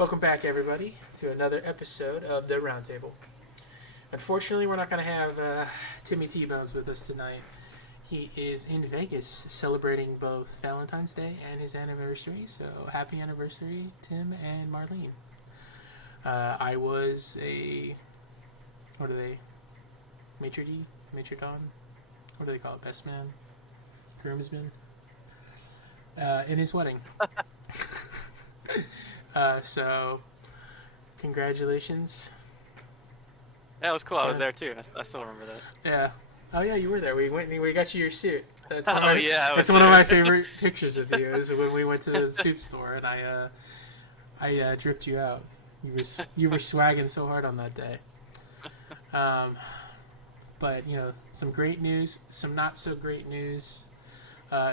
Welcome back, everybody, to another episode of The Roundtable. Unfortunately, we're not going to have Timmy T-Bones with us tonight. He is in Vegas celebrating both Valentine's Day and his anniversary, so happy anniversary, Tim and Marlene. I was a... what are they? Maitre d'? Maitre d'? What do they call it? Best man? Groomsman? In his wedding. So, congratulations. Yeah, it was cool. I was there too. I still remember that. Yeah. Oh yeah, you were there. We went and we got you your suit. That's yeah. One of my favorite pictures of you is when we went to the suit store and I dripped you out. You were swagging so hard on that day. But you know, some great news, some not so great news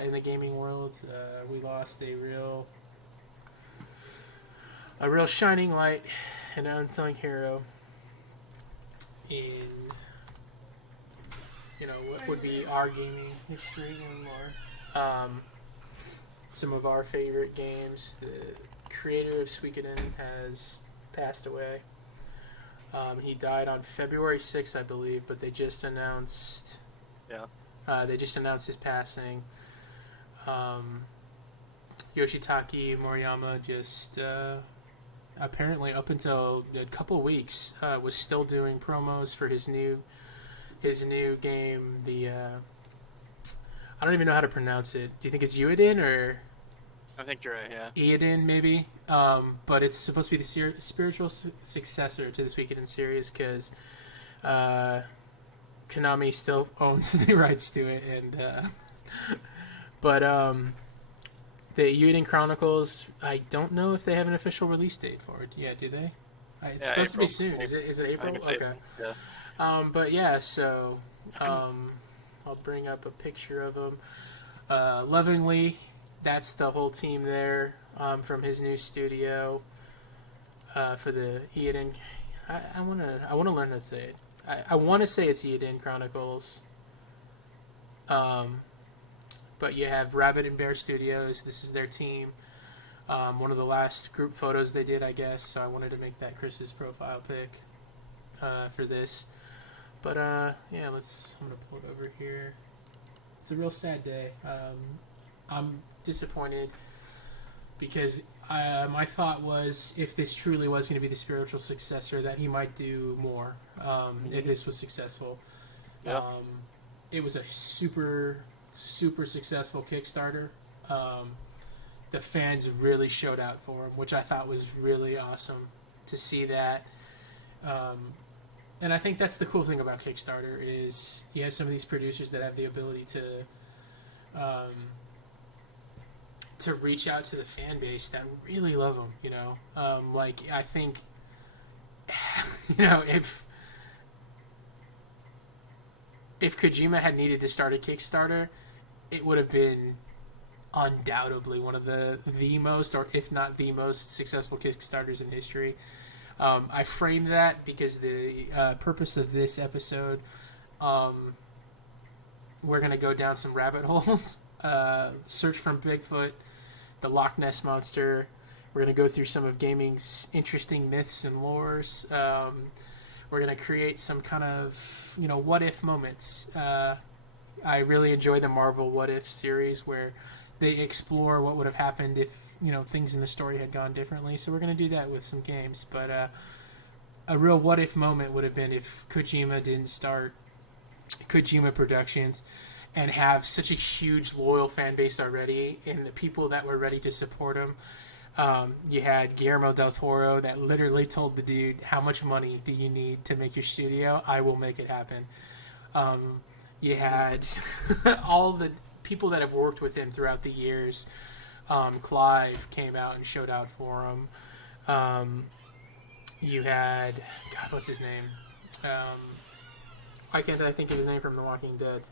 in the gaming world. We lost a real shining light, an unsung hero in, what would be our gaming history anymore. Some of our favorite games. The creator of Suikoden has passed away. He died on February 6th, I believe, but they just announced. Yeah. They just announced his passing. Yoshitaka Moriyama just apparently up until a couple weeks was still doing promos for his new game. The I don't even know how to pronounce it. Do you think it's Ueden or? I think you're right. Yeah. Eiden maybe, but it's supposed to be the spiritual successor to the Suikoden series because Konami still owns the rights to it, and but the Ueden Chronicles, I don't know if they have an official release date for it. Yeah, do they? It's supposed to be soon. Is it April? Okay. Yeah. But yeah, so I'll bring up a picture of him. Lovingly, that's the whole team there from his new studio for the Eiden. I wanna learn how to say it. I want to say it's Eiden Chronicles. But you have Rabbit and Bear Studios. This is their team. One of the last group photos they did, I guess. So I wanted to make that Chris's profile pic for this. But yeah, I'm gonna pull it over here. It's a real sad day. I'm disappointed because my thought was if this truly was going to be the spiritual successor, that he might do more if this was successful. Yeah. It was a super successful Kickstarter. The fans really showed out for him, which I thought was really awesome to see that. And I think that's the cool thing about Kickstarter is you have some of these producers that have the ability to reach out to the fan base that really love them. Like I think, if Kojima had needed to start a Kickstarter, it would have been undoubtedly one of the most, or if not the most successful Kickstarters in history. I framed that because the purpose of this episode, we're going to go down some rabbit holes. Search from Bigfoot, the Loch Ness Monster. We're going to go through some of gaming's interesting myths and lores. We're going to create some kind of, what if moments. I really enjoy the Marvel What If series where they explore what would have happened if, things in the story had gone differently. So we're going to do that with some games. But a real what if moment would have been if Kojima didn't start Kojima Productions and have such a huge loyal fan base already and the people that were ready to support him. You had Guillermo del Toro that literally told the dude, how much money do you need to make your studio? I will make it happen. You had all the people that have worked with him throughout the years. Clive came out and showed out for him. You had, God, what's his name? Why can't I think of his name from The Walking Dead?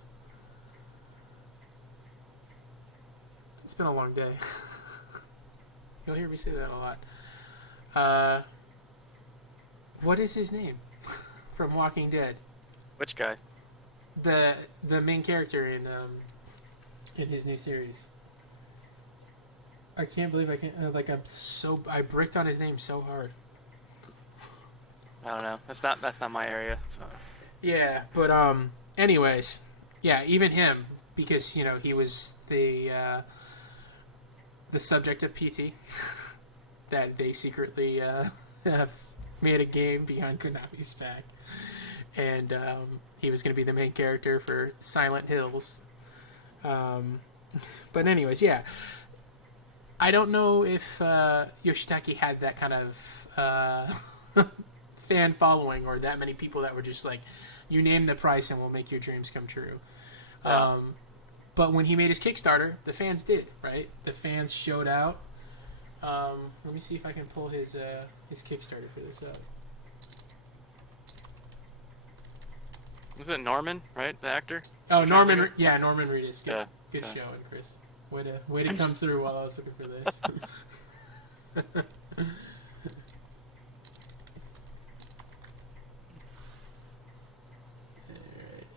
It's been a long day. You'll hear me say that a lot. What is his name from Walking Dead? Which guy? The main character in his new series. I can't believe I can't. I bricked on his name so hard. I don't know. That's not my area. So. Yeah, but anyways, yeah, even him, because he was the subject of PT that they secretly have made a game behind Konami's back, and he was going to be the main character for Silent Hills. But anyways, yeah, I don't know if Yoshitaki had that kind of fan following or that many people that were just like, you name the price and we'll make your dreams come true. Yeah. But when he made his Kickstarter, the fans did, right? The fans showed out. Let me see if I can pull his Kickstarter for this up. Was it Norman, right? The actor? Oh, Norman. Yeah, Norman Reedus. Good, Yeah. good Yeah. showing, Chris. Way to come through while I was looking for this. Alright,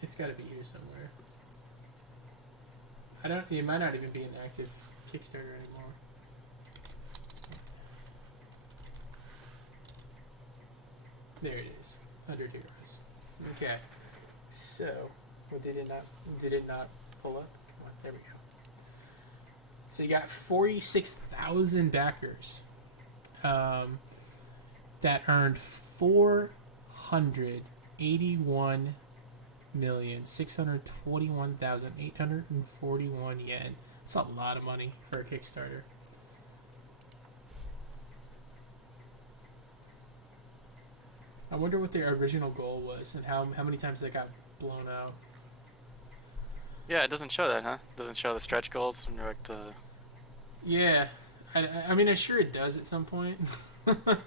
it's got to be here somewhere. It might not even be an active Kickstarter anymore. There it is. 100 Heroes. Okay. So, what did it not pull up? Come on, there we go. So you got 46,000 backers that earned 481,621,841 yen. That's a lot of money for a Kickstarter. I wonder what their original goal was and how many times they got blown out. Yeah, it doesn't show that, huh? It doesn't show the stretch goals and like the. Yeah, I mean, I'm sure it does at some point. But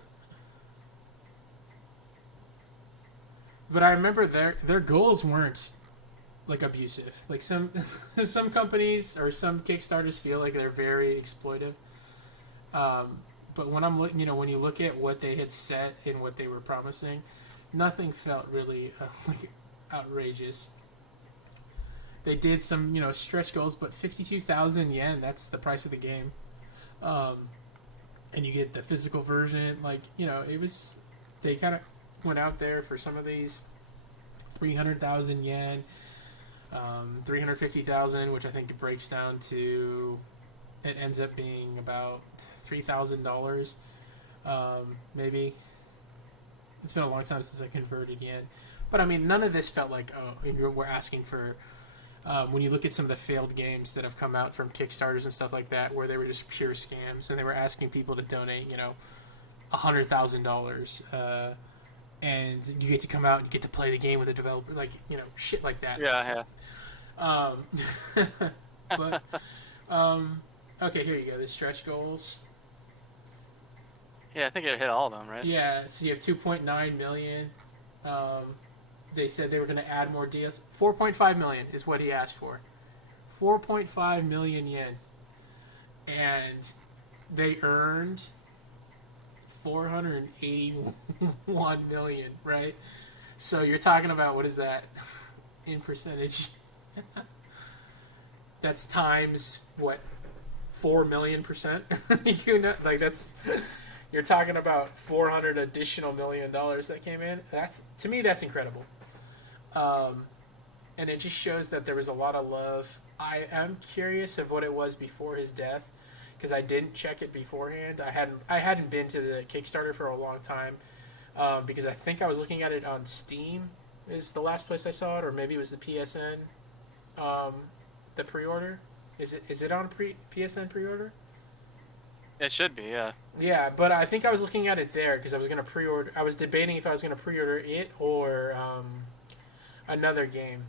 I remember their goals weren't like abusive. Like some companies or some Kickstarters feel like they're very exploitive. But when I'm looking, when you look at what they had set and what they were promising, nothing felt really like outrageous. They did some, stretch goals, but 52,000 yen, that's the price of the game. And you get the physical version. It was, they kind of went out there for some of these 300,000 yen, 350,000, which I think it breaks down to, it ends up being about $3,000, maybe. It's been a long time since I converted yen. But I mean, none of this felt like, we're asking for, when you look at some of the failed games that have come out from Kickstarters and stuff like that, where they were just pure scams and they were asking people to donate, $100,000, and you get to come out and you get to play the game with a developer, shit like that. Yeah. But okay, here you go. The stretch goals. Yeah, I think it hit all of them, right? Yeah, so you have 2.9 million. They said they were going to add more deals. 4.5 million is what he asked for. 4.5 million yen. And they earned 481 million, right? So you're talking about, what is that in percentage? That's times, what, 4 million%? That's... You're talking about $400 additional million that came in. To me, that's incredible. And it just shows that there was a lot of love. I am curious of what it was before his death, because I didn't check it beforehand. I hadn't been to the Kickstarter for a long time, because I think I was looking at it on Steam is the last place I saw it, or maybe it was the PSN, the pre-order. Is it on PSN pre-order? It should be, yeah. Yeah, but I think I was looking at it there because I was going to pre-order. I was debating if I was going to pre-order it or another game.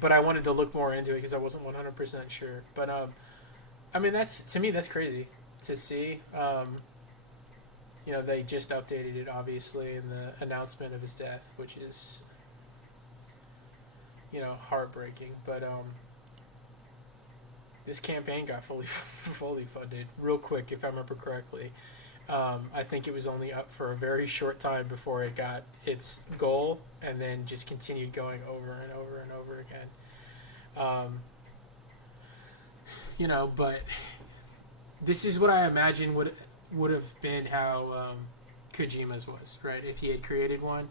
But I wanted to look more into it because I wasn't 100% sure. But I mean, to me that's crazy to see. They just updated it obviously in the announcement of his death, which is heartbreaking. But this campaign got fully funded real quick, if I remember correctly. I think it was only up for a very short time before it got its goal, and then just continued going over and over and over again. But this is what I imagine would have been how Kojima's was, right? If he had created one,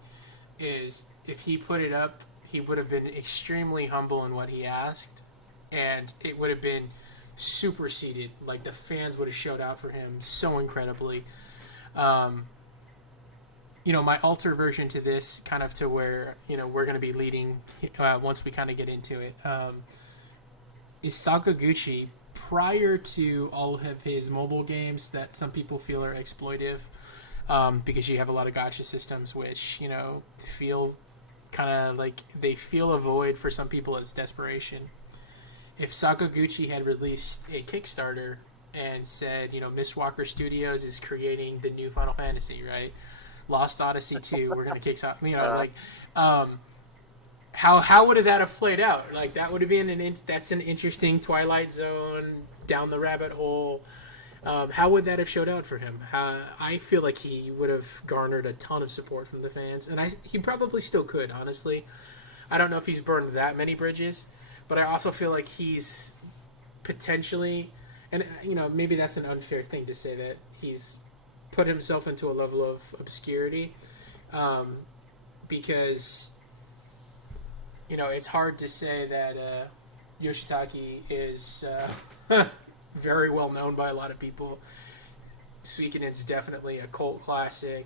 is if he put it up, he would have been extremely humble in what he asked, and it would have been superseded. Like the fans would have showed out for him so incredibly. My alter version to this, kind of to where we're going to be leading once we kind of get into it, is Sakaguchi. Prior to all of his mobile games that some people feel are exploitive, because you have a lot of gacha systems which feel kind of like they feel a void for some people as desperation. If Sakaguchi had released a Kickstarter and said, Mistwalker Studios is creating the new Final Fantasy, right? Lost Odyssey 2, we're going to kick off, how would that have played out? Like, that would have been that's an interesting Twilight Zone, down the rabbit hole. How would that have showed out for him? I feel like he would have garnered a ton of support from the fans, and he probably still could, honestly. I don't know if he's burned that many bridges, but I also feel like he's potentially, and maybe that's an unfair thing to say, that he's put himself into a level of obscurity, because it's hard to say that Yoshitaka is very well known by a lot of people. Suikoden's definitely a cult classic.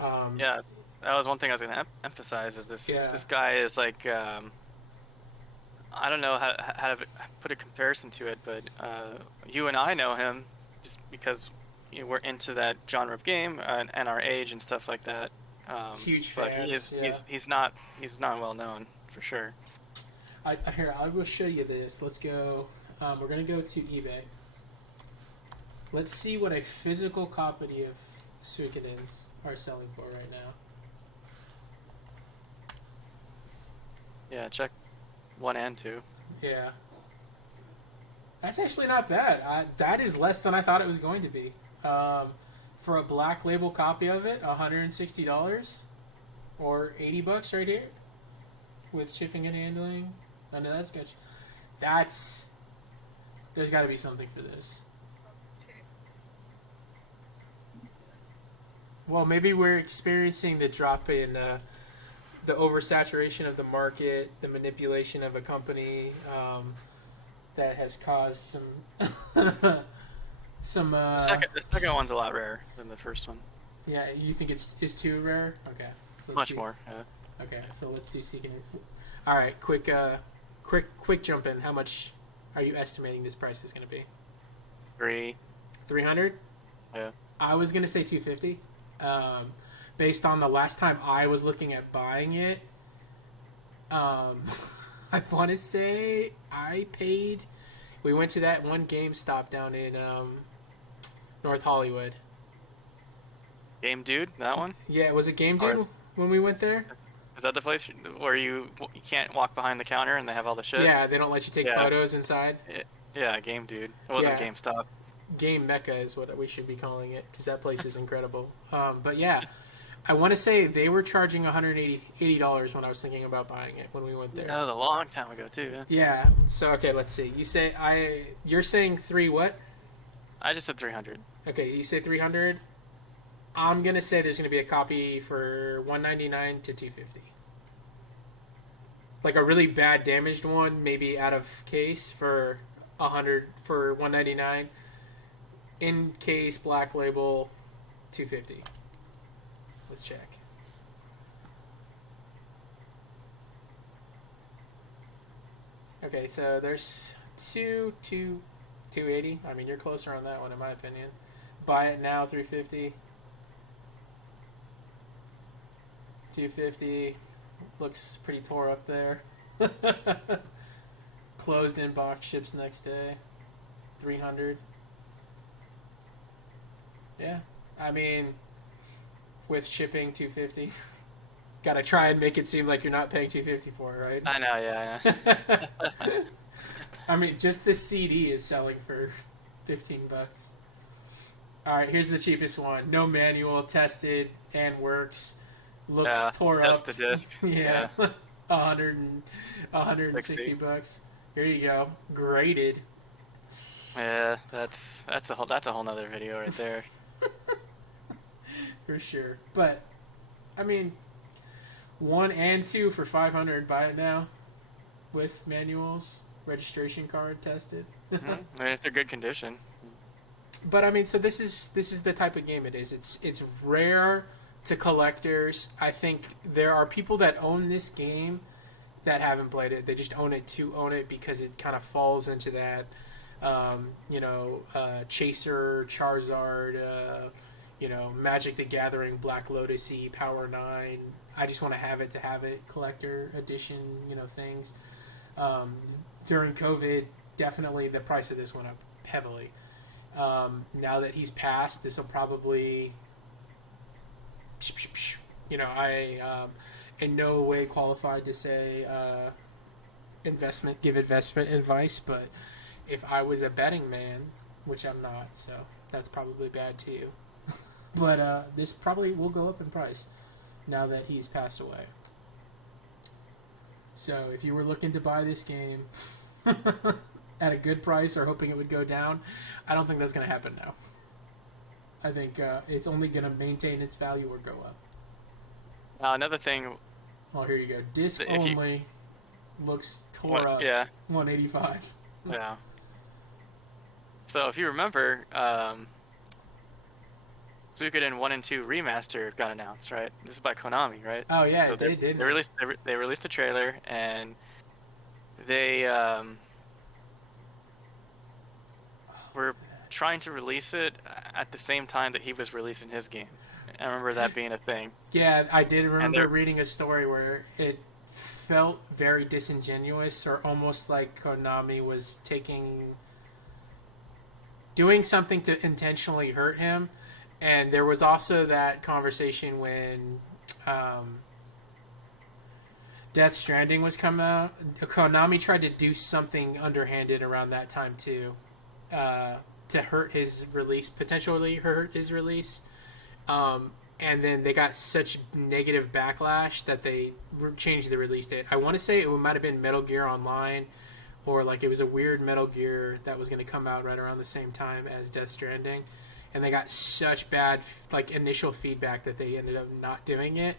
Yeah, that was one thing I was going to emphasize. Is this guy is like, I don't know how to put a comparison to it, but you and I know him just because we're into that genre of game and our age and stuff like that. Huge but fans. He's not well known for sure. Here, I will show you this. Let's go. We're gonna go to eBay. Let's see what a physical copy of Suikoden's are selling for right now. Yeah, check 1 and 2. Yeah, that's actually not bad. That is less than I thought it was going to be. For a black label copy of it, $160 or $80 right here, with shipping and handling. I know that's good. There's got to be something for this. Well, maybe we're experiencing the drop in the oversaturation of the market, the manipulation of a company that has caused some some. The second one's a lot rarer than the first one. Yeah, you think it's too rare? Okay, so Much more. Yeah. Okay, so let's do Seeking. All right, quick jump in. How much are you estimating this price is going to be? 300. Yeah. I was going to say 250. Based on the last time I was looking at buying it, I want to say I paid. We went to that one GameStop down in North Hollywood. Game Dude, that one? Yeah, was it Game Dude when we went there? Is that the place where you can't walk behind the counter and they have all the shit? Yeah, they don't let you take photos inside. Yeah, Game Dude. It wasn't GameStop. Game Mecca is what we should be calling it, because that place is incredible. But yeah, I want to say they were charging $180 when I was thinking about buying it when we went there. That was a long time ago too. Yeah. So okay, let's see. You're saying three what? I just said 300. Okay, you say 300. I'm gonna say there's gonna be a copy for $199 to $250. Like a really bad damaged one, maybe out of case for $199. In case black label, $250. Let's check. Okay, so there's 280. I mean, you're closer on that one in my opinion. Buy it now, $350. $250. Looks pretty tore up there. Closed in box, ships next day. $300. Yeah, I mean, with shipping, $250. Gotta try and make it seem like you're not paying $250 for it, right? I know, yeah. I mean, just the CD is selling for $15. All right, here's the cheapest one. No manual, tested and works. Looks tore up. Just the disc. Yeah. 160 bucks. Here you go. Graded. Yeah, that's a whole nother video right there. For sure. But I mean, 1 and 2 for 500. Buy it now with manuals, registration card tested. I mean, if they're good condition. But I mean, so this is the type of game it is. It's rare to collectors. I think there are people that own this game that haven't played it. They just own it to own it because it kind of falls into that, Chaser, Charizard, Magic the Gathering, Black Lotus-y, Power 9. I just want to have it collector edition, things. During COVID, definitely the price of this went up heavily. Now that he's passed, this will probably, I in no way qualified to say give investment advice, but if I was a betting man, which I'm not, so that's probably bad too. But this probably will go up in price now that he's passed away. So if you were looking to buy this game at a good price or hoping it would go down, I don't think that's going to happen now. I think it's only going to maintain its value or go up. Another thing. Oh, here you go. Disc only looks tore up. Yeah. 185. Yeah. So if you remember, Suikoden 1 and 2 remaster got announced, right? This is by Konami, right? Oh yeah, so they did. They released a trailer, and they were trying to release it at the same time that he was releasing his game. I remember that being a thing. Yeah, I did remember reading a story where it felt very disingenuous, or almost like Konami was doing something to intentionally hurt him. And there was also that conversation when Death Stranding was coming out. Konami tried to do something underhanded around that time too, to hurt his release, potentially hurt his release. And then they got such negative backlash that they changed the release date. I want to say it might have been Metal Gear Online, or like it was a weird Metal Gear that was going to come out right around the same time as Death Stranding. And they got such bad initial feedback that they ended up not doing it.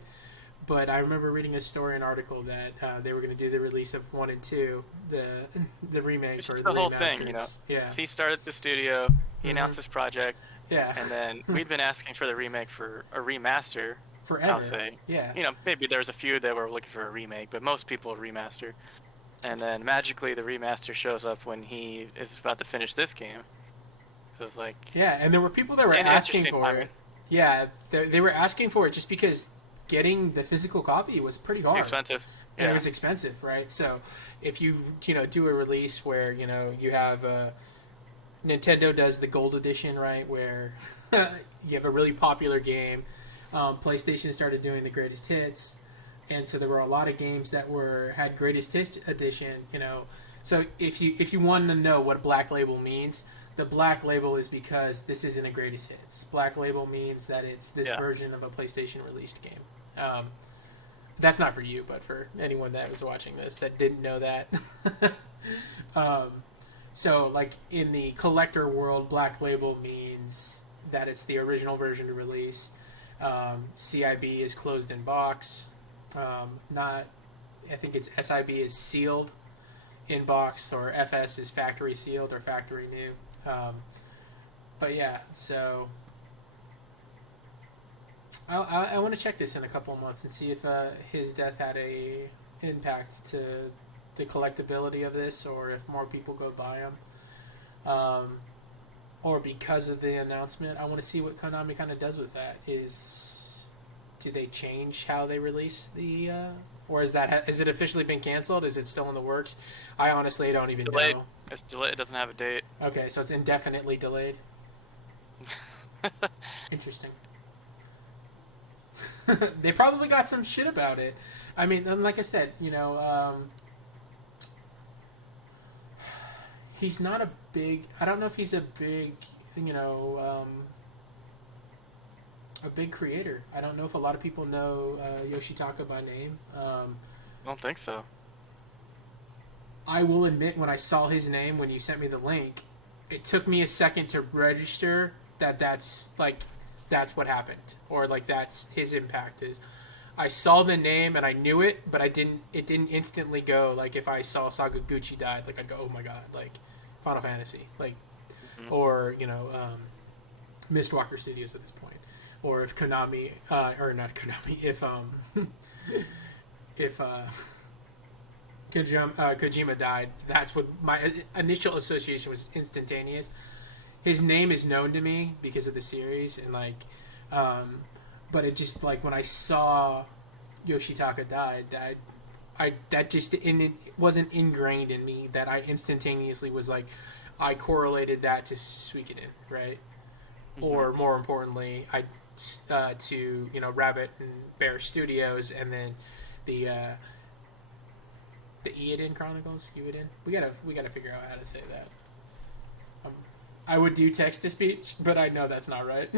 But I remember reading a story, an article that they were going to do the release of 1 and 2, the remake It's or just the whole thing, Yeah. So he started the studio, he announced his project, Yeah. and then we'd been asking for the remake for a remaster. Forever. I'll say. Yeah. Maybe there was a few that were looking for a remake, but most people remaster. And then magically the remaster shows up when he is about to finish this game. So it's like... Yeah, and there were people that were asking for it. Yeah, they were asking for it just because getting the physical copy was pretty hard. It's expensive. And it was expensive, right? So if you do a release where you have Nintendo does the gold edition, right, where you have a really popular game. PlayStation started doing the greatest hits, and so there were a lot of games that had greatest hits edition. So if you want to know what Black Label means, the Black Label is because this isn't a greatest hits. Black Label means that it's this version of a PlayStation released game. That's not for you, but for anyone that was watching this that didn't know that. So, like, in the collector world, Black Label means that it's the original version to release. CIB is closed in box. I think it's SIB is sealed in box, or FS is factory sealed or factory new. But yeah, so I want to check this in a couple of months and see if his death had a impact to the collectability of this, or if more people go buy them, or because of the announcement. I want to see what Konami kind of does with that. Do they change how they release the or is it officially been canceled? Is it still in the works? I honestly don't even know. It's delayed. It doesn't have a date. Okay, so it's indefinitely delayed. Interesting. They probably got some shit about it. I mean, and like I said, he's not a big... I don't know if he's a big, a big creator. I don't know if a lot of people know Yoshitaka by name. I don't think so. I will admit, when I saw his name, when you sent me the link, it took me a second to register that that's what happened, or like that's his impact is. I saw the name and I knew it, but I didn't. It didn't instantly go like if I saw Sakaguchi died, like I'd go, oh my god, like Final Fantasy, like or Mistwalker Studios at this point, or if Konami or not Konami, if Kojima died, that's what my initial association was instantaneous. His name is known to me because of the series, and like, but it just like when I saw Yoshitaka died, that just it wasn't ingrained in me that I instantaneously was like, I correlated that to Suikoden, right? Or more importantly, I to Rabbit and Bear Studios, and then the Eiyuden Chronicles. Eiyuden. We gotta figure out how to say that. I would do text to speech, but I know that's not right.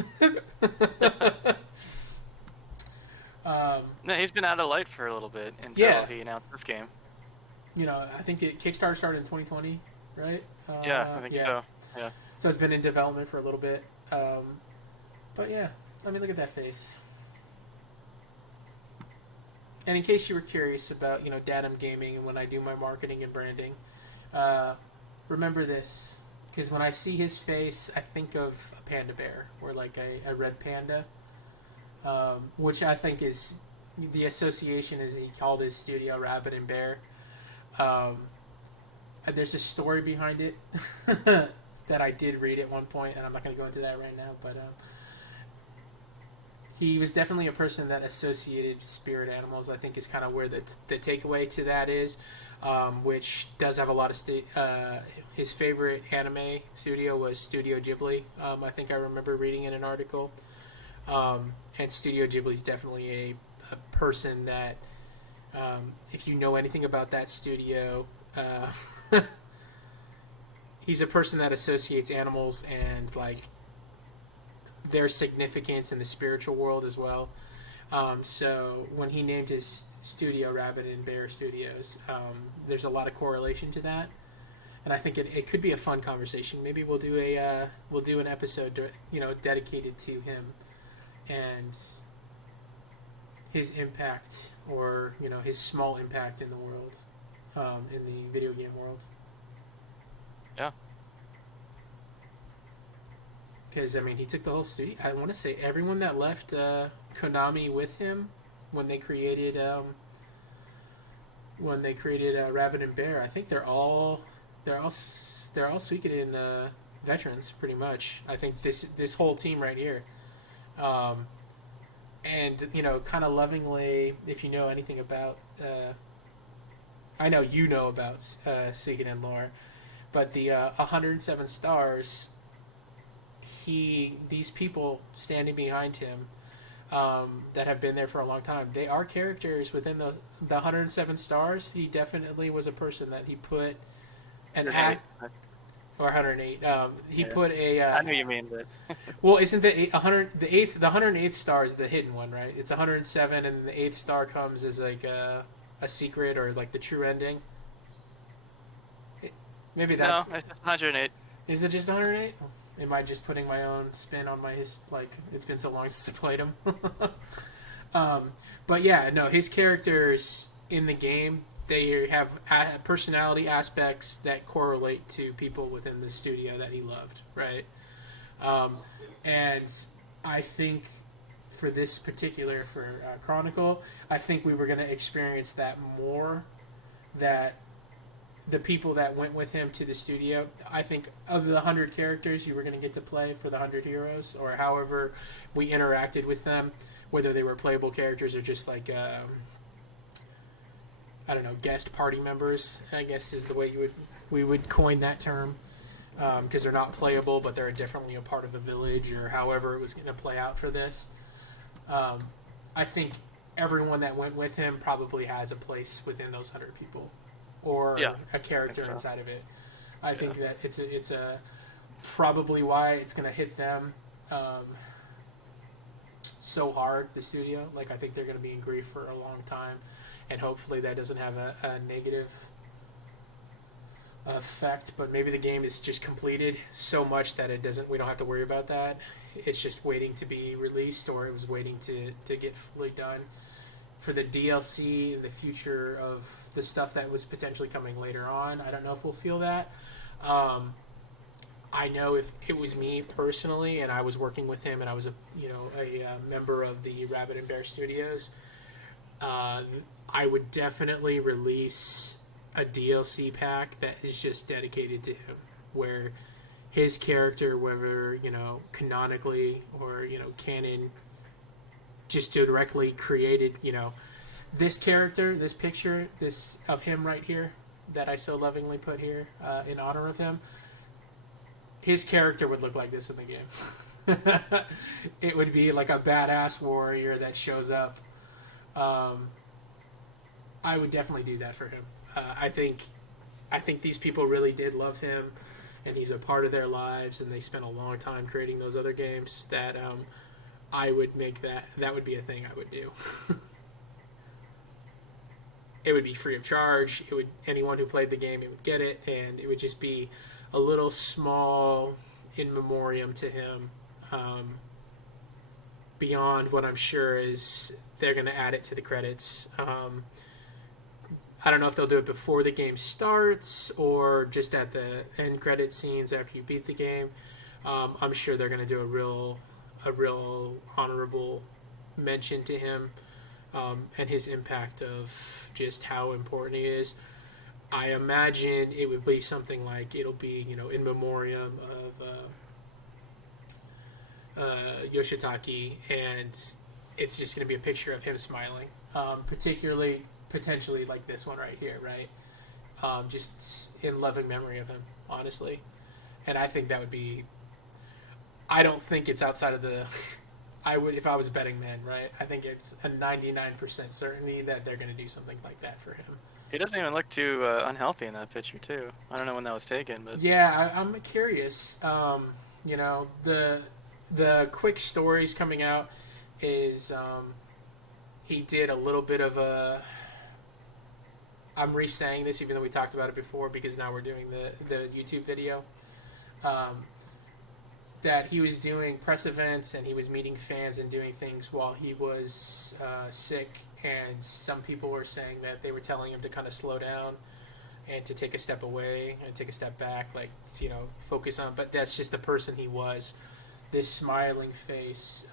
No, he's been out of light for a little bit until he announced this game. I think Kickstarter started in 2020, right? Yeah, I think so. Yeah. So it's been in development for a little bit. But yeah, I mean, look at that face. And in case you were curious about, Datum Gaming and when I do my marketing and branding, remember this. Because when I see his face, I think of a panda bear, or like a red panda, which I think is, the association is he called his studio Rabbit and Bear. There's a story behind it that I did read at one point, and I'm not going to go into that right now, but he was definitely a person that associated spirit animals. I think is kind of where the takeaway to that is, which does have a lot of his favorite anime studio was Studio Ghibli. I think I remember reading in an article, and Studio Ghibli is definitely a person that, if you know anything about that studio, he's a person that associates animals and like their significance in the spiritual world as well. So when he named his studio Rabbit and Bear Studios, there's a lot of correlation to that, and I think it could be a fun conversation. Maybe we'll do an episode dedicated to him and his impact, or his small impact in the world, in the video game world. Yeah. Because I mean, he took the whole studio. I want to say everyone that left Konami with him when they created Rabbit and Bear. I think they're all Suikoden veterans, pretty much. I think this whole team right here, and kind of lovingly, if you know anything about, I know you know about Suikoden lore, but the 107 stars. These people standing behind him, that have been there for a long time, they are characters within the 107 stars. He definitely was a person that he put an act, or 108. He put a. I know you mean, but well, isn't the 108th star is the hidden one, right? It's 107, and the 8th star comes as like a secret, or like the true ending. Maybe that's no. It's just 108. Is it just 108? Am I just putting my own spin on it's been so long since I played him? But yeah, no, his characters in the game, they have personality aspects that correlate to people within the studio that he loved, right? And I think for this particular, Chronicle, I think we were going to experience that more, that the people that went with him to the studio, I think of the 100 characters you were going to get to play for the 100 heroes, or however we interacted with them, whether they were playable characters or just like, I don't know, guest party members, I guess is the way we would coin that term, because they're not playable, but they're definitely a part of the village, or however it was going to play out for this. I think everyone that went with him probably has a place within those 100 people, or a character inside of it. I think that it's a probably why it's going to hit them so hard, the studio. Like, I think they're going to be in grief for a long time, and hopefully that doesn't have a negative effect, but maybe the game is just completed so much that we don't have to worry about that. It's just waiting to be released, or it was waiting to get fully done. For the DLC, the future of the stuff that was potentially coming later on, I don't know if we'll feel that. I know if it was me personally, and I was working with him, and I was a member of the Rabbit and Bear Studios, I would definitely release a DLC pack that is just dedicated to him, where his character, whether canonically or canon, just directly created this character, this picture, this of him right here that I so lovingly put here in honor of him. His character would look like this in the game. It would be like a badass warrior that shows up. I would definitely do that for him. I think these people really did love him, and he's a part of their lives, and they spent a long time creating those other games. That I would make that would be a thing I would do. It would be free of charge. Anyone who played the game, it would get it, and it would just be a little small in memoriam to him, beyond what I'm sure is they're going to add it to the credits. I don't know if they'll do it before the game starts or just at the end credit scenes after you beat the game. I'm sure they're going to do a real honorable mention to him, and his impact of just how important he is. I imagine it would be something like it'll be in memoriam of Yoshitaki, and it's just going to be a picture of him smiling, potentially like this one right here, right? Just in loving memory of him, honestly. And I think that would be. I don't think it's outside of the. I would, if I was a betting man, right? I think it's a 99% certainty that they're going to do something like that for him. He doesn't even look too unhealthy in that picture, too. I don't know when that was taken, but yeah, I'm curious. The quick stories coming out is he did a little bit of a. I'm re-saying this even though we talked about it before because now we're doing the YouTube video. That he was doing press events and he was meeting fans and doing things while he was sick, and some people were saying that they were telling him to kind of slow down and to take a step away and take a step back, like focus on. But that's just the person he was. This smiling face,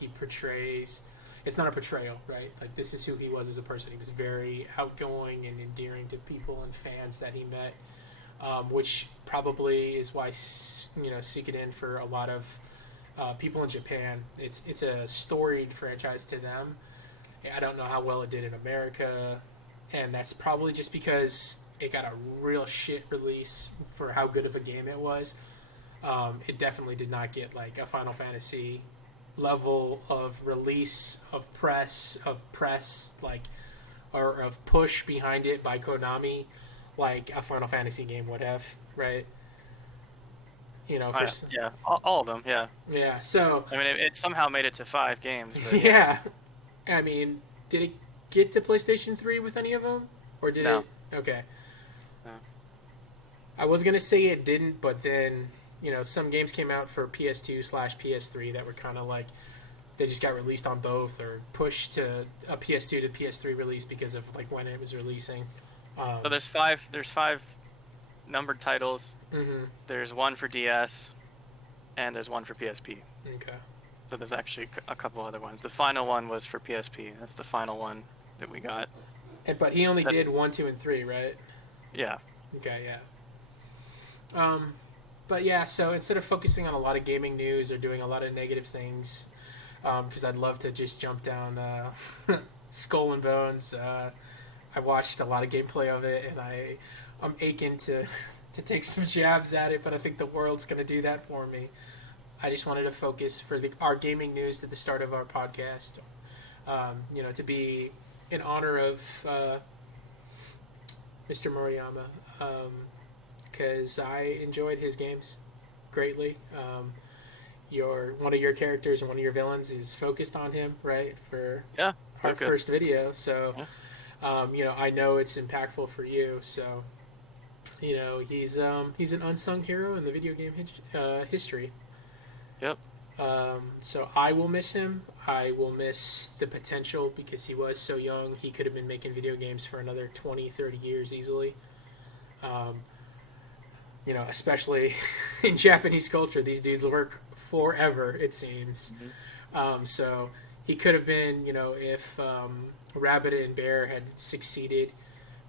he portrays. It's not a portrayal, right? Like this is who he was as a person. He was very outgoing and endearing to people and fans that he met. Which probably is why Suikoden for a lot of people in Japan, it's a storied franchise to them. I don't know how well it did in America, and that's probably just because it got a real shit release for how good of a game it was. It definitely did not get like a Final Fantasy level of release of press like or of push behind it by Konami. Like a Final Fantasy game would have, right? yeah, all of them, yeah. Yeah, so I mean, it somehow made it to 5 games. But yeah, I mean, did it get to PlayStation 3 with any of them, or did No. it? Okay, No. I was gonna say it didn't, but then some games came out for PS2/PS3 that were kind of like they just got released on both or pushed to a PS2 to PS3 release because of like when it was releasing. So there's five numbered titles. Mm-hmm. There's one for DS, and there's one for PSP. Okay. So there's actually a couple other ones. The final one was for PSP. That's the final one that we got. But he only did 1, 2, and 3, right? Yeah. Okay, yeah. But yeah, so instead of focusing on a lot of gaming news or doing a lot of negative things, because I'd love to just jump down Skull and Bones. I watched a lot of gameplay of it, and I'm aching to take some jabs at it, but I think the world's going to do that for me. I just wanted to focus for our gaming news at the start of our podcast, to be in honor of Mr. Moriyama, because I enjoyed his games greatly. One of your characters and one of your villains is focused on him, right, for our first video, so... Yeah. I know it's impactful for you, so He's an unsung hero in the video game history. Yep. So I will miss him. I will miss the potential because he was so young. He could have been making video games for another 20, 30 years easily. Um, Especially in Japanese culture, these dudes work forever, it seems. So he could have been, if Rabbit and Bear had succeeded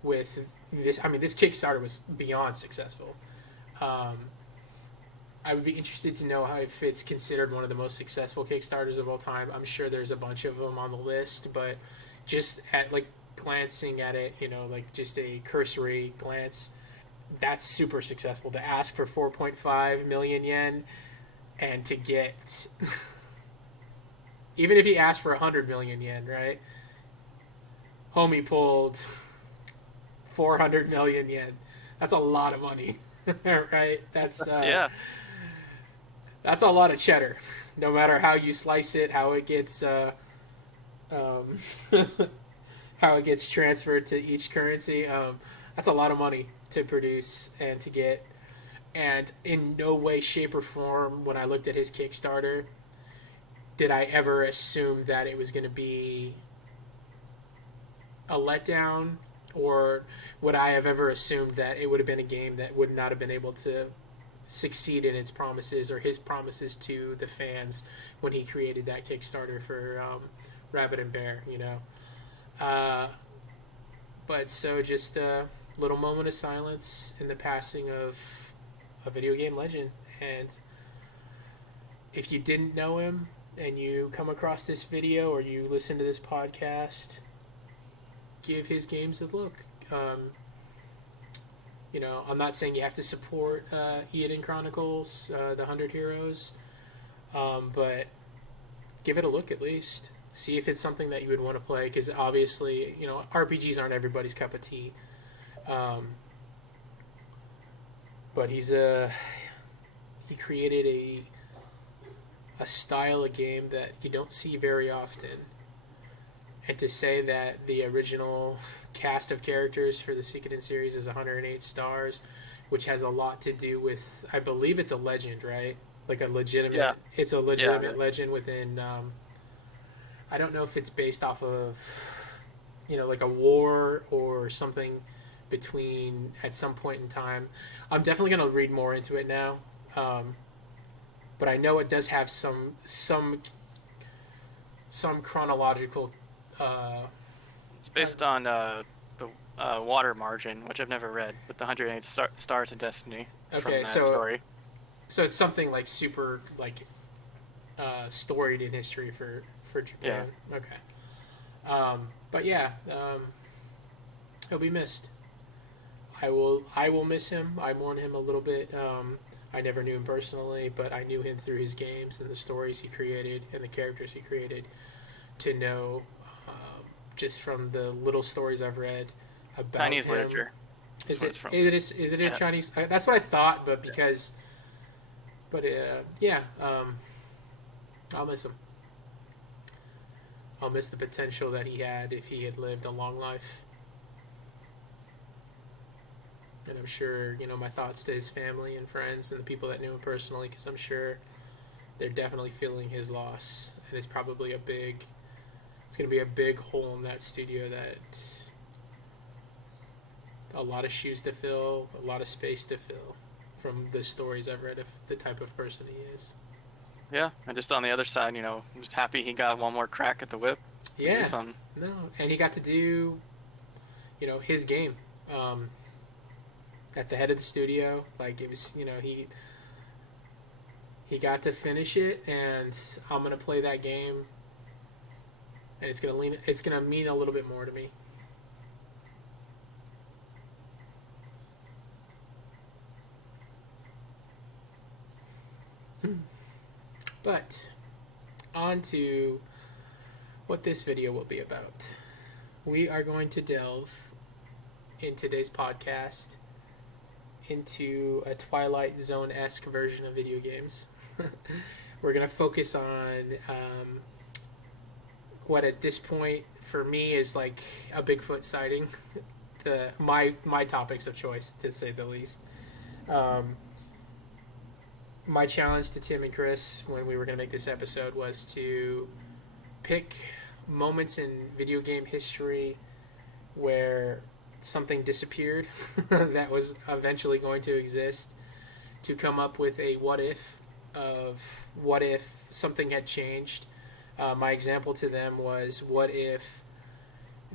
with this. I mean, this Kickstarter was beyond successful. I would be interested to know if it's considered one of the most successful Kickstarters of all time. I'm sure there's a bunch of them on the list, but just at glancing at it, like just a cursory glance, that's super successful. To ask for 4.5 million yen and to get even if he asked for 100 million yen, right? Homie pulled 400 million yen. That's a lot of money, right? Yeah. That's a lot of cheddar. No matter how you slice it, how it gets um, how it gets transferred to each currency, that's a lot of money to produce and to get. And in no way, shape, or form, when I looked at his Kickstarter, did I ever assume that it was going to be a letdown, or would I have ever assumed that it would have been a game that would not have been able to succeed in its promises or his promises to the fans when he created that Kickstarter for Rabbit and Bear, But so just a little moment of silence in the passing of a video game legend. And if you didn't know him and you come across this video or you listen to this podcast, give his games a look. I'm not saying you have to support Eden Chronicles, the 100 Heroes, but give it a look at least. See if it's something that you would want to play, because obviously, RPGs aren't everybody's cup of tea. But he created a style of game that you don't see very often. And to say that the original cast of characters for the Suikoden series is 108 stars, which has a lot to do with, I believe it's a legend, right? Like a legitimate, Yeah. it's a legitimate legend within, I don't know if it's based off of, like a war or something between at some point in time. I'm definitely going to read more into it now. But I know it does have some chronological. It's based on the Water Margin, which I've never read, but the 108 Stars in Destiny from that story. So it's something like super storied in history for Japan. Yeah. Okay. But yeah, he'll be missed. I will miss him. I mourn him a little bit. I never knew him personally, but I knew him through his games and the stories he created and the characters he created. To know, just from the little stories I've read about Chinese him. literature. Is it a Chinese? That's what I thought, but because, I'll miss him. I'll miss the potential that he had if he had lived a long life. And I'm sure, my thoughts to his family and friends and the people that knew him personally, because I'm sure they're definitely feeling his loss. And it's probably it's going to be a big hole in that studio that a lot of shoes to fill, a lot of space to fill from the stories I've read of the type of person he is. Yeah, and just on the other side, I'm just happy he got one more crack at the whip. Yeah, no, and he got to do, his game. At the head of the studio, it was, he got to finish it, and I'm gonna play that game, and it's gonna mean a little bit more to me. But on to what this video will be about. We are going to delve in today's podcast into a Twilight Zone-esque version of video games. We're going to focus on what at this point for me is like a Bigfoot sighting. my topics of choice, to say the least. My challenge to Tim and Chris when we were going to make this episode was to pick moments in video game history where something disappeared that was eventually going to exist, to come up with a what if of what if something had changed. My example to them was, what if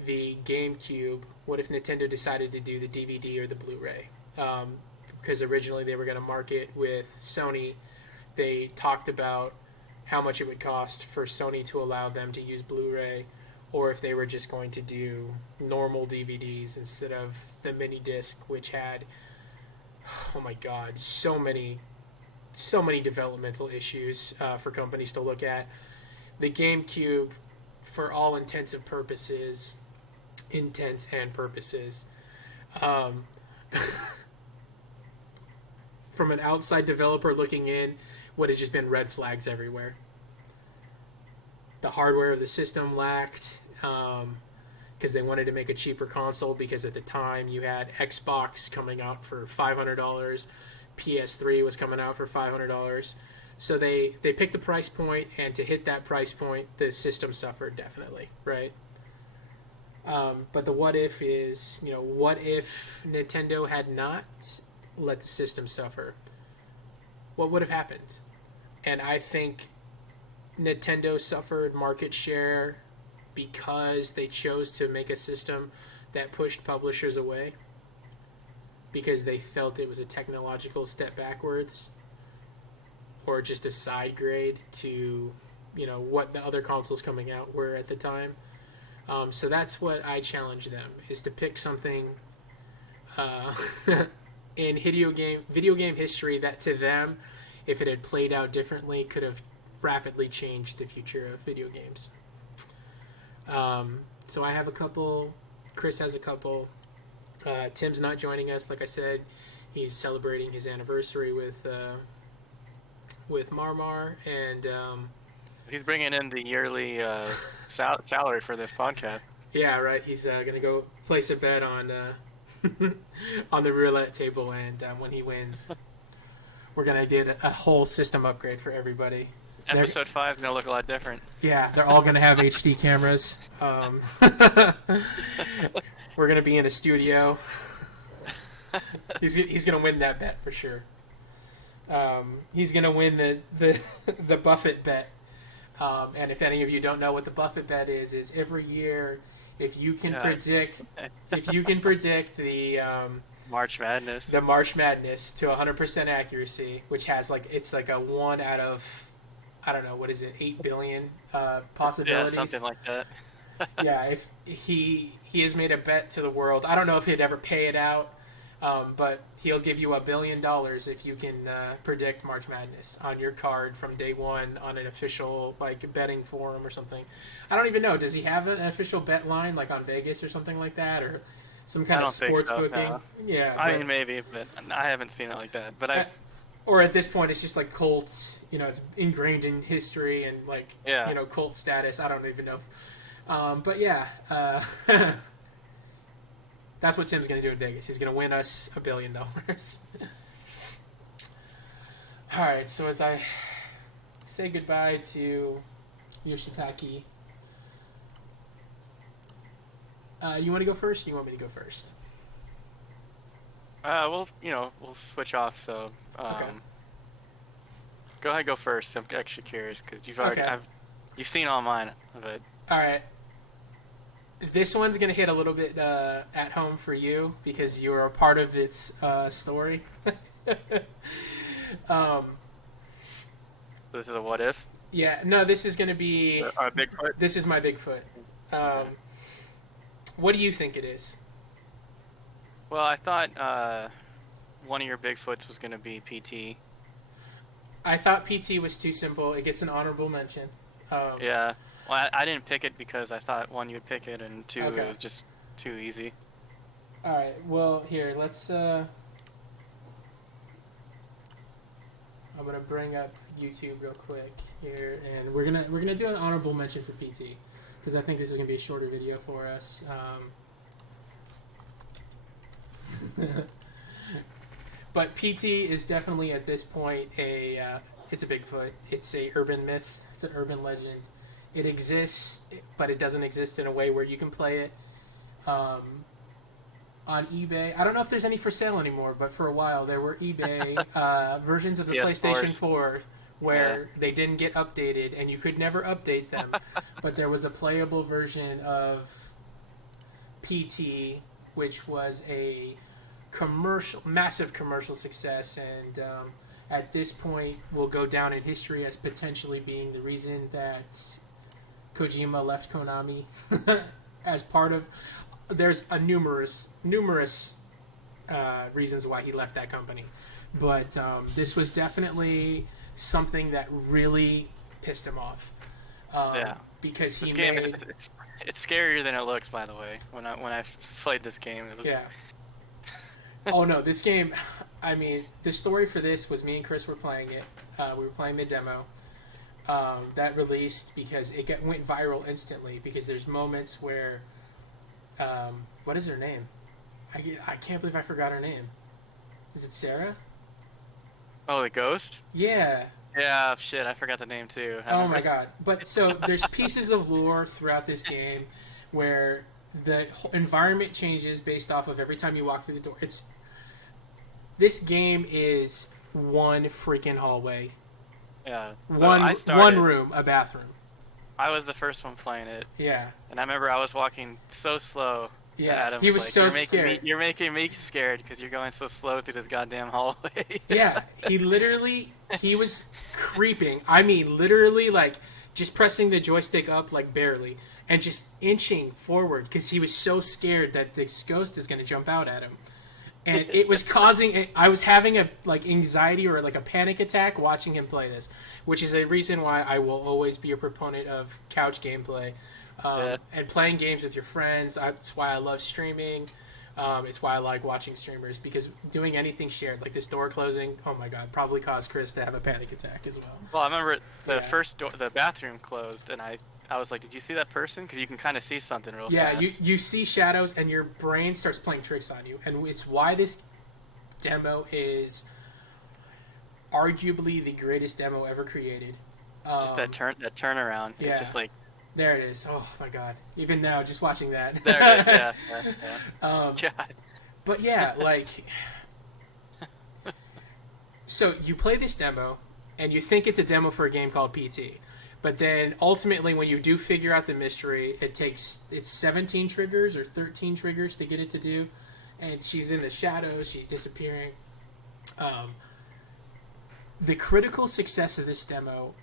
the GameCube, what if Nintendo decided to do the DVD or the Blu-ray? Because originally they were going to market with Sony. They talked about how much it would cost for Sony to allow them to use Blu-ray, or if they were just going to do normal DVDs instead of the mini disc, which had, oh my god, so many developmental issues for companies to look at. The GameCube, for all intents and purposes, from an outside developer looking in, would have just been red flags everywhere. The hardware of the system lacked, because they wanted to make a cheaper console, because at the time you had Xbox coming out for $500, PS3 was coming out for $500. So they picked a price point, and to hit that price point, the system suffered definitely, right? But the what if is, what if Nintendo had not let the system suffer? What would have happened? And I think Nintendo suffered market share because they chose to make a system that pushed publishers away, because they felt it was a technological step backwards, or just a side grade to, what the other consoles coming out were at the time. So that's what I challenge them, is to pick something in video game history that to them, if it had played out differently, could have rapidly changed the future of video games. So I have a couple. Chris has a couple. Tim's not joining us. Like I said, he's celebrating his anniversary with Marmar, and he's bringing in the yearly salary for this podcast. Yeah, right. He's gonna go place a bet on on the roulette table, and when he wins, we're gonna get a whole system upgrade for everybody. Episode 5 is gonna look a lot different. Yeah, they're all gonna have HD cameras. We're gonna be in a studio. He's gonna win that bet for sure. He's gonna win the Buffett bet. And if any of you don't know what the Buffett bet is every year, if you can predict the March Madness to 100% accuracy, which has it's like a 1 out of, I don't know, what is it, 8 billion possibilities. Yeah, something like that. Yeah, if he has made a bet to the world. I don't know if he'd ever pay it out, but he'll give you $1 billion if you can predict March Madness on your card from day one on an official betting forum or something. I don't even know. Does he have an official bet line on Vegas or something like that, or some kind of sports booking? No. Yeah, I mean maybe, but I haven't seen it like that. But or at this point, it's just Colts. It's ingrained in history and cult status. I don't even know. But yeah. That's what Tim's going to do in Vegas. He's going to win us $1 billion. All right, so as I say goodbye to Yoshitaki, you want to go first, or you want me to go first? We'll switch off. So, okay. Go ahead, go first. I'm actually curious because you've seen all mine, but all right. This one's going to hit a little bit at home for you because you're a part of its story. Those are the what if? Yeah, no, this is going to be... Bigfoot? This is my Bigfoot. What do you think it is? Well, I thought one of your Bigfoots was going to be PT. I thought PT was too simple. It gets an honorable mention. Yeah. Well, I didn't pick it because I thought, one, you'd pick it, and two, it was just too easy. All right. Well, here, let's... I'm going to bring up YouTube real quick here, and we're gonna do an honorable mention for PT, because I think this is going to be a shorter video for us. But PT is definitely at this point it's a Bigfoot. It's a urban myth. It's an urban legend. It exists, but it doesn't exist in a way where you can play it. On eBay, I don't know if there's any for sale anymore, but for a while there were eBay versions of the PS4s. PlayStation 4 where they didn't get updated, and you could never update them. But there was a playable version of PT, which was a massive commercial success, and at this point will go down in history as potentially being the reason that Kojima left Konami as part of. There's a numerous reasons why he left that company, but this was definitely something that really pissed him off. Because he made it's scarier than it looks. By the way, when I played this game, it was Oh no, this game. I mean, the story for this was me and Chris were playing it. We were playing the demo. That released because it went viral instantly. Because there's moments where, what is her name? I can't believe I forgot her name. Is it Sarah? Oh, the ghost? Yeah. Yeah, shit, I forgot the name too. Oh my god. But so there's pieces of lore throughout this game where the whole environment changes based off of every time you walk through the door. This game is one freaking hallway. Yeah. So one room, a bathroom. I was the first one playing it. Yeah. And I remember I was walking so slow. Yeah. Adam He was so scared. You're making me scared because you're going so slow through this goddamn hallway. Yeah. He was creeping. I mean, literally, like, just pressing the joystick up, like, barely. And just inching forward because he was so scared that this ghost is going to jump out at him. And it was I was having a, like, anxiety or, like, a panic attack watching him play this, which is a reason why I will always be a proponent of couch gameplay. And playing games with your friends. That's why I love streaming. It's why I like watching streamers, because doing anything shared, like this door closing, oh my god, probably caused Chris to have a panic attack as well. Well, I remember first door, the bathroom closed, and I was like, did you see that person? Because you can kind of see something real fast. Yeah, you see shadows, and your brain starts playing tricks on you. And it's why this demo is arguably the greatest demo ever created. Just that turnaround. Yeah. It's just like... There it is. Oh my god. Even now, just watching that. There it is, yeah. God. But yeah, like... So you play this demo, and you think it's a demo for a game called PT. But then, ultimately, when you do figure out the mystery, it's 17 triggers or 13 triggers to get it to do. And she's in the shadows, she's disappearing. The critical success of this demo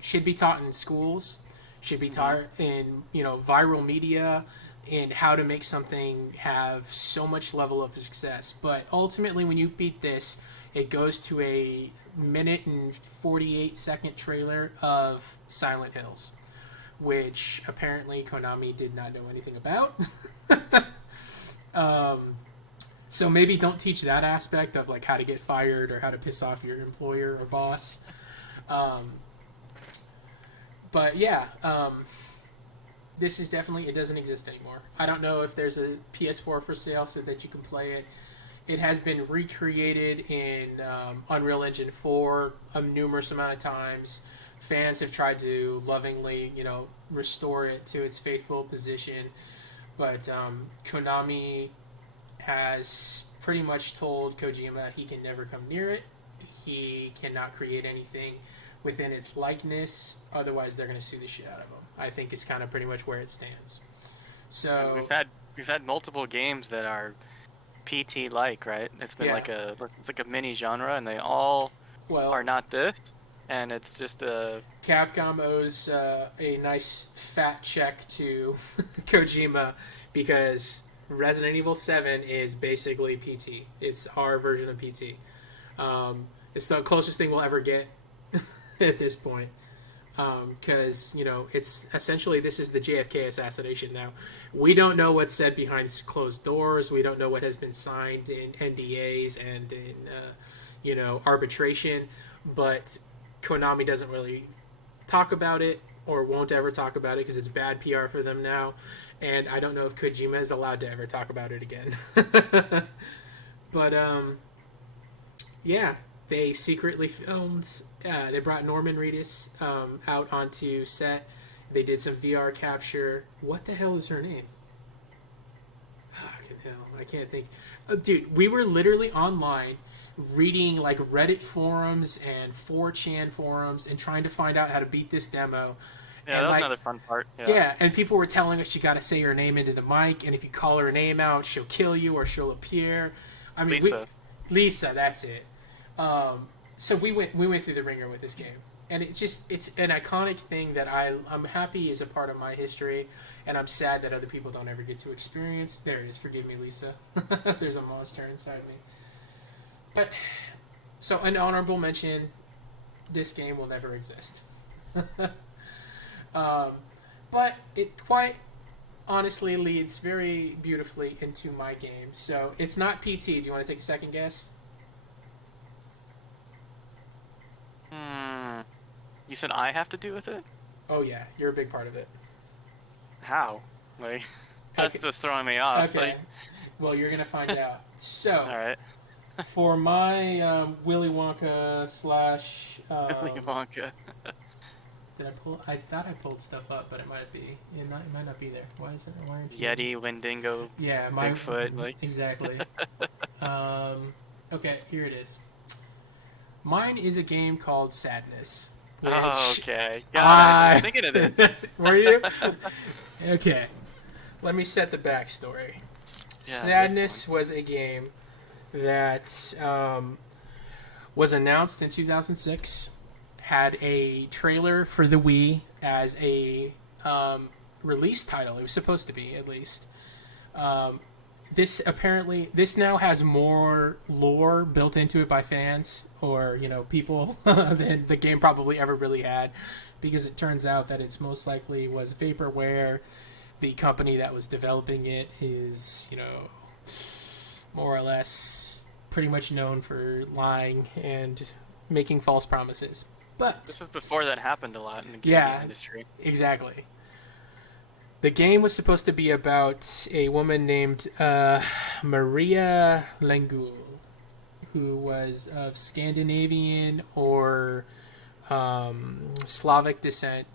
should be taught in schools, should be taught in, viral media, and how to make something have so much level of success. But ultimately, when you beat this, it goes to a minute and 48-second trailer of Silent Hills, which apparently Konami did not know anything about. So maybe don't teach that aspect of, like, how to get fired or how to piss off your employer or boss. But yeah, this is definitely, it doesn't exist anymore. I don't know if there's a PS4 for sale so that you can play it. It has been recreated in Unreal Engine 4 a numerous amount of times. Fans have tried to lovingly, restore it to its faithful position. But Konami has pretty much told Kojima he can never come near it. He cannot create anything within its likeness, otherwise they're going to sue the shit out of him. I think it's kind of pretty much where it stands. So we've had multiple games that are PT like, right? It's been like a mini genre, and they all are not this, and it's just a... Capcom owes a nice fat check to Kojima because Resident Evil 7 is basically PT. It's our version of PT. It's the closest thing we'll ever get at this point. Because, it's essentially, this is the JFK assassination now. We don't know what's said behind closed doors. We don't know what has been signed in NDAs and in, arbitration. But Konami doesn't really talk about it. or won't ever talk about it because it's bad PR for them now. And I don't know if Kojima is allowed to ever talk about it again. But yeah, they secretly filmed. They brought Norman Reedus out onto set. They did some VR capture. What the hell is her name? Fucking hell, I can't think. Dude, we were literally online reading like Reddit forums and 4chan forums and trying to find out how to beat this demo. Yeah, and that was like, another fun part. Yeah, and people were telling us you got to say her name into the mic, and if you call her name out, she'll kill you or she'll appear. I mean, Lisa, that's it. So we went through the ringer with this game, and it's an iconic thing that I'm happy is a part of my history, and I'm sad that other people don't ever get to experience. There it is. Forgive me, Lisa. There's a monster inside me. But so an honorable mention: this game will never exist. But it quite honestly leads very beautifully into my game. So it's not PT. Do you want to take a second guess? You said I have to do with it? Oh yeah, you're a big part of it. How? Like, that's just throwing me off. Okay. Like... Well, you're gonna find out. So, all right. For my Willy Wonka slash Willy Wonka. Did I pull? I thought I pulled stuff up, but it might be. It might not be there. Why is it? Why aren't you? Yeti, Wendigo. Yeah, Bigfoot. Like exactly. Okay, here it is. Mine is a game called Sadness. Okay. I was thinking of it. Were you? Okay. Let me set the backstory. Yeah, Sadness was a game that was announced in 2006. Had a trailer for the Wii as a release title. It was supposed to be, at least. This now has more lore built into it by fans or people than the game probably ever really had, because it turns out that it's most likely was vaporware. The company that was developing it is more or less pretty much known for lying and making false promises. But this was before that happened a lot in the gaming industry. Exactly. The game was supposed to be about a woman named Maria Langul, who was of Scandinavian or Slavic descent,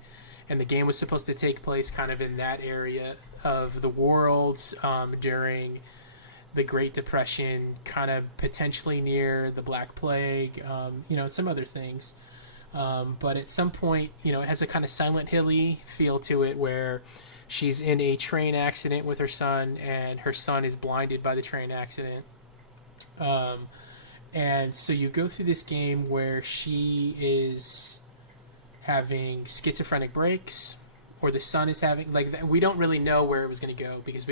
and the game was supposed to take place kind of in that area of the world during the Great Depression, kind of potentially near the Black Plague, some other things. But at some point, it has a kind of Silent Hill-y feel to it, where she's in a train accident with her son, and her son is blinded by the train accident. And so you go through this game where she is having schizophrenic breaks, or the son is having, we don't really know where it was going to go, because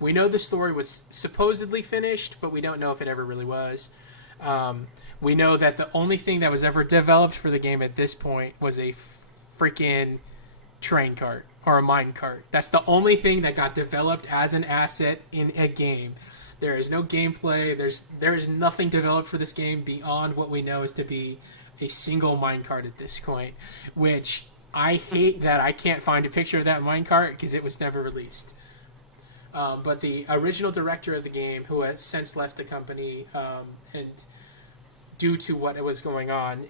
we know the story was supposedly finished, but we don't know if it ever really was. We know that the only thing that was ever developed for the game at this point was a freaking train cart or a mine cart. That's the only thing that got developed as an asset in a game. There is no gameplay. There is nothing developed for this game beyond what we know is to be a single mine cart at this point, which I hate that I can't find a picture of that mine cart because it was never released. But the original director of the game, who has since left the company, and due to what was going on,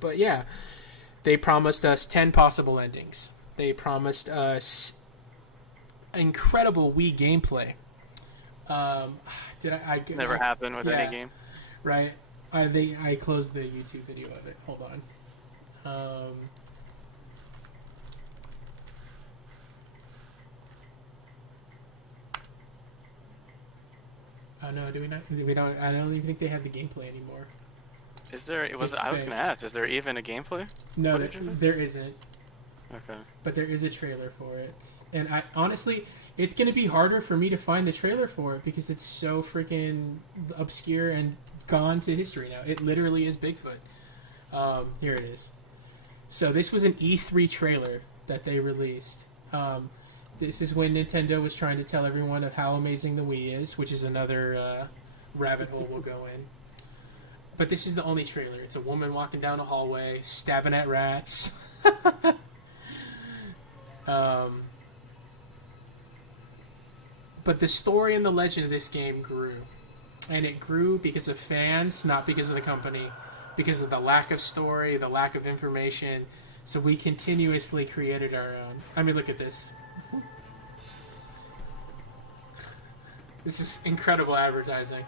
but yeah, they promised us 10 possible endings. They promised us incredible Wii gameplay. Never happened with any game, right? I closed the YouTube video of it. Hold on. Oh no, do we not? We don't. I don't even think they have the gameplay anymore. Is there? I was gonna ask. Is there even a gameplay? No, there isn't. Okay. But there is a trailer for it, and honestly, it's gonna be harder for me to find the trailer for it because it's so freaking obscure and gone to history now. It literally is Bigfoot. Here it is. So this was an E3 trailer that they released. This is when Nintendo was trying to tell everyone of how amazing the Wii is, which is another rabbit hole we'll go in. But this is the only trailer. It's a woman walking down a hallway, stabbing at rats. But the story and the legend of this game grew. And it grew because of fans, not because of the company. Because of the lack of story, the lack of information. So we continuously created our own. I mean, look at this. This is incredible advertising.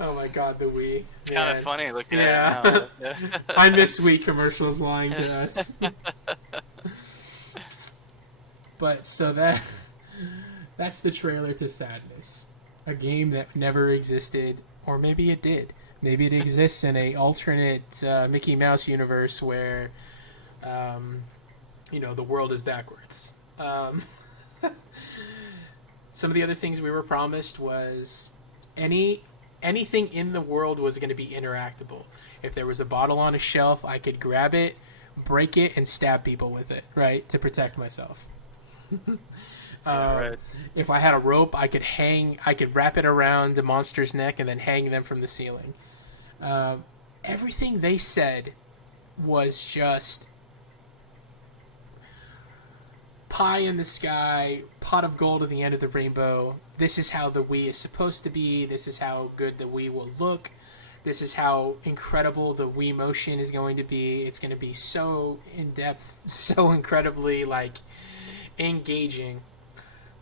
Oh my god, the Wii. It's kind of funny looking Yeah. at it now. Yeah. I miss Wii commercials lying to us. But so that's the trailer to Sadness. A game that never existed, or maybe it did. Maybe it exists in a alternate Mickey Mouse universe where, the world is backwards. Some of the other things we were promised was anything in the world was going to be interactable. If there was a bottle on a shelf, I could grab it, break it, and stab people with it, right, to protect myself. Right. If I had a rope, I could wrap it around the monster's neck and then hang them from the ceiling. Everything they said was just pie in the sky, pot of gold at the end of the rainbow. This is how the Wii is supposed to be. This is how good the Wii will look. This is how incredible the Wii motion is going to be. It's going to be so in-depth, so incredibly, engaging.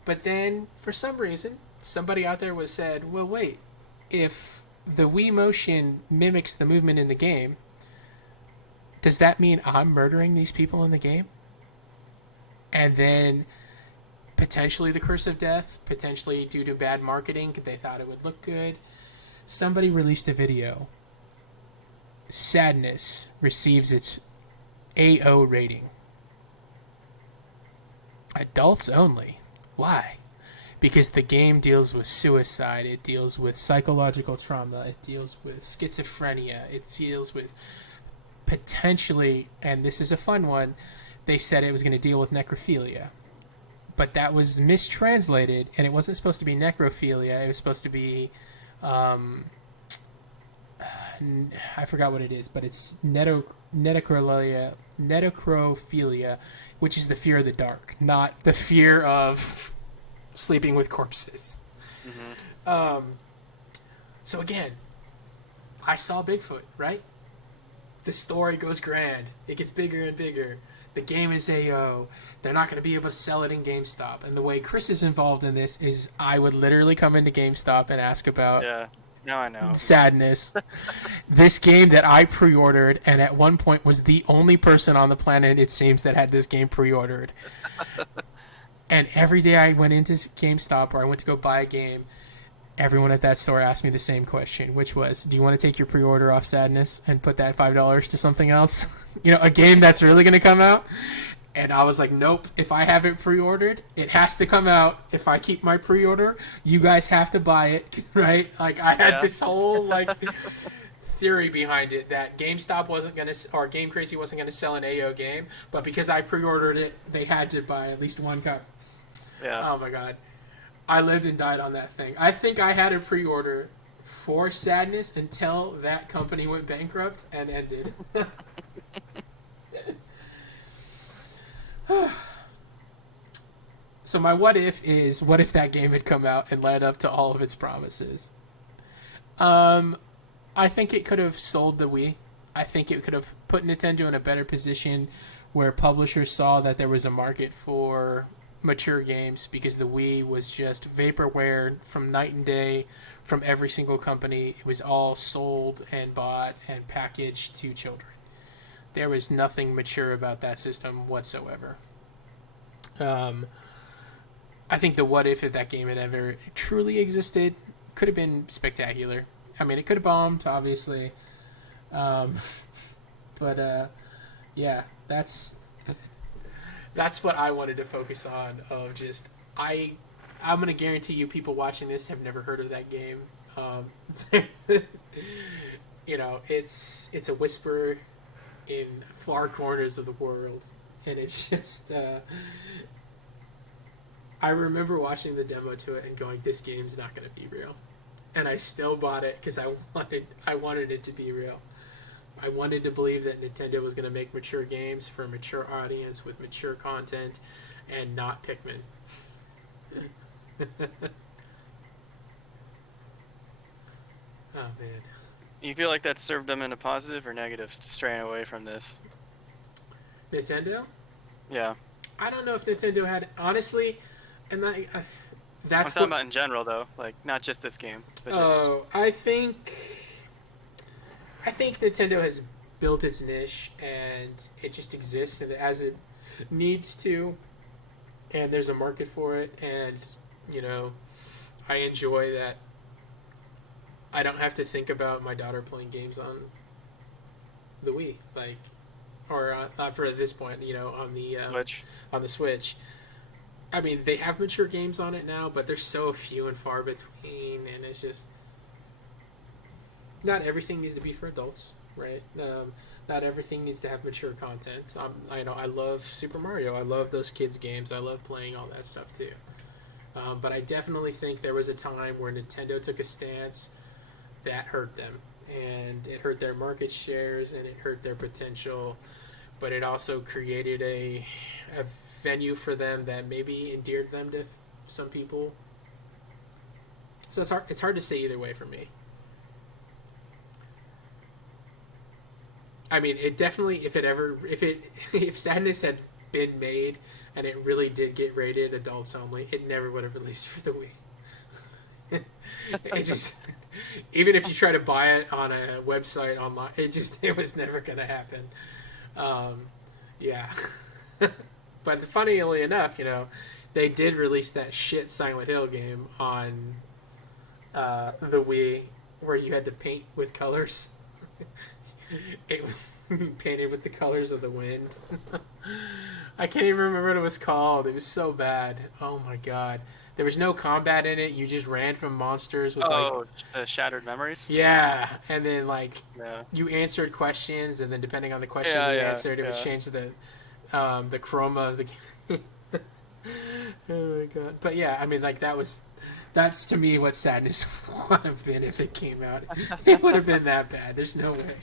But then, for some reason, somebody out there said, well, wait, if the Wii motion mimics the movement in the game, does that mean I'm murdering these people in the game? And then potentially the curse of death, potentially due to bad marketing, they thought it would look good. Somebody released a video. Sadness receives its AO rating. Adults only. Why? Because the game deals with suicide, it deals with psychological trauma, it deals with schizophrenia, it deals with potentially, and this is a fun one, they said it was going to deal with necrophilia. But that was mistranslated, and it wasn't supposed to be necrophilia. It was supposed to be, I forgot what it is, but it's nedocrophilia, which is the fear of the dark, not the fear of sleeping with corpses. Mm-hmm. So again, I saw Bigfoot, right? The story goes grand. It gets bigger and bigger. The game is AO. They're not going to be able to sell it in GameStop. And the way Chris is involved in this is I would literally come into GameStop and ask about now I know. Sadness. This game that I pre-ordered and at one point was the only person on the planet, it seems, that had this game pre-ordered. And every day I went into GameStop or I went to go buy a game, everyone at that store asked me the same question, which was, do you want to take your pre-order off Sadness and put that $5 to something else? A game that's really going to come out? And I was like, nope. If I have it pre-ordered, it has to come out. If I keep my pre-order, you guys have to buy it, right? I had this whole, theory behind it that GameStop wasn't going to, or Game Crazy wasn't going to sell an AO game, but because I pre-ordered it, they had to buy at least one copy. Yeah. Oh my god. I lived and died on that thing. I think I had a pre-order for Sadness until that company went bankrupt and ended. So my what if is, what if that game had come out and led up to all of its promises? I think it could have sold the Wii. I think it could have put Nintendo in a better position where publishers saw that there was a market for mature games, because the Wii was just vaporware from night and day from every single company. It was all sold and bought and packaged to children. There was nothing mature about that system whatsoever. I think the what if that game had ever truly existed could have been spectacular. I mean, it could have bombed, obviously. But yeah, that's what I wanted to focus on. Of just, I'm going to guarantee you people watching this have never heard of that game. It's a whisper in far corners of the world, and it's just I remember watching the demo to it and going, "This game's not going to be real," and I still bought it because I wanted it to be real. I wanted to believe that Nintendo was going to make mature games for a mature audience with mature content, and not Pikmin. Oh man. You feel like that served them in a positive or negative, straying away from this? Nintendo? Yeah. I don't know if Nintendo had honestly, and I'm that's talking about in general, though, like not just this game. But just... Oh, I think Nintendo has built its niche and it just exists and as it needs to, and there's a market for it, and you know, I enjoy that. I don't have to think about my daughter playing games on the Wii, like, or for this point, you know, Which? on the Switch. I mean, they have mature games on it now, but they're so few and far between, and it's just not everything needs to be for adults, right? Not everything needs to have mature content. I know I love Super Mario. I love those kids' games. I love playing all that stuff too. But I definitely think there was a time where Nintendo took a stance that hurt them, and it hurt their market shares, and it hurt their potential. But it also created a venue for them that maybe endeared them to some people. So it's hard to say either way for me. I mean, it definitely, if Sadness had been made and it really did get rated adults only, it never would have released for the Wii. It just, even if you try to buy it on a website online, it was never going to happen. Yeah. But funnily enough, you know, they did release that shit Silent Hill game on the Wii where you had to paint with colors. It was painted with the colors of the wind. I can't even remember what it was called. It was so bad. Oh my god. There was no combat in it. You just ran from monsters with Shattered Memories? Yeah, and then yeah. You answered questions, and then depending on the question you answered, it would change the chroma of the game. Oh my god. But yeah, I mean, that's to me what Sadness would have been if it came out. It would have been that bad. There's no way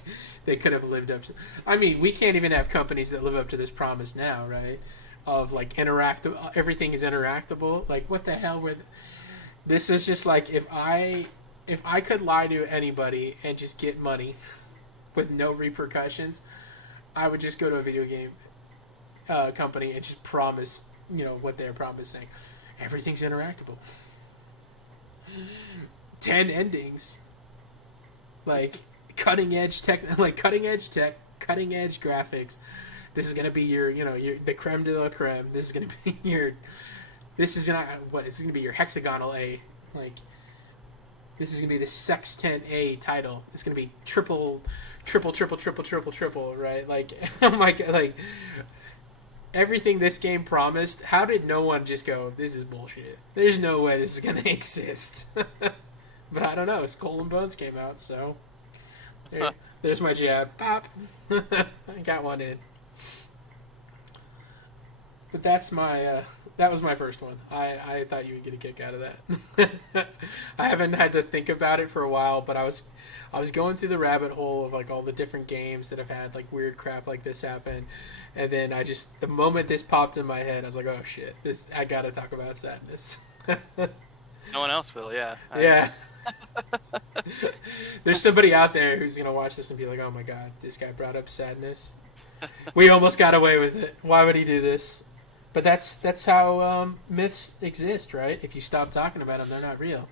they could have lived up to. I mean, we can't even have companies that live up to this promise now, right? Of interactive, everything is interactable. Like, what the hell were? This is just like if I could lie to anybody and just get money with no repercussions, I would just go to a video game company and just promise, you know, what they're promising. Everything's interactable. 10 endings, cutting edge tech, cutting edge graphics. This is gonna be your the creme de la creme. This is gonna be this is gonna be your hexagonal A. This is gonna be the sextant A title. It's gonna be triple, right? Oh my god, everything this game promised. How did no one just go, this is bullshit? There's no way this is gonna exist. But I don't know. Skull and Bones came out, so there's my jab. Pop. I got one in. But that was my first one. I thought you would get a kick out of that. I haven't had to think about it for a while, but I was going through the rabbit hole of all the different games that have had weird crap like this happen, and then the moment this popped in my head, I was like, oh shit, I gotta talk about Sadness. No one else will, yeah. Yeah. There's somebody out there who's gonna watch this and be like, oh my god, this guy brought up Sadness. We almost got away with it. Why would he do this? But that's how myths exist, right? If you stop talking about them, they're not real.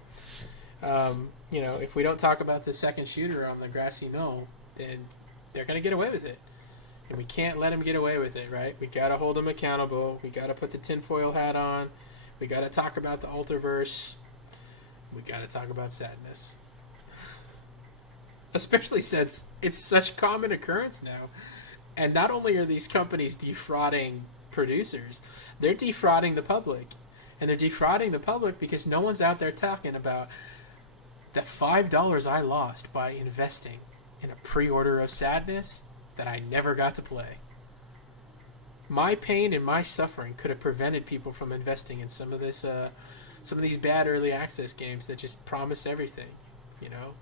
If we don't talk about the second shooter on the grassy knoll, then they're going to get away with it. And we can't let them get away with it, right? We got to hold them accountable. We got to put the tinfoil hat on. We got to talk about the Ultraverse. We got to talk about Sadness. Especially since it's such a common occurrence now. And not only are these companies defrauding producers, they're defrauding the public. And they're defrauding the public because no one's out there talking about the $5 I lost by investing in a pre-order of Sadness that I never got to play. my pain and my suffering could have prevented people from investing in some of this, some of these bad early access games that just promise everything, you know?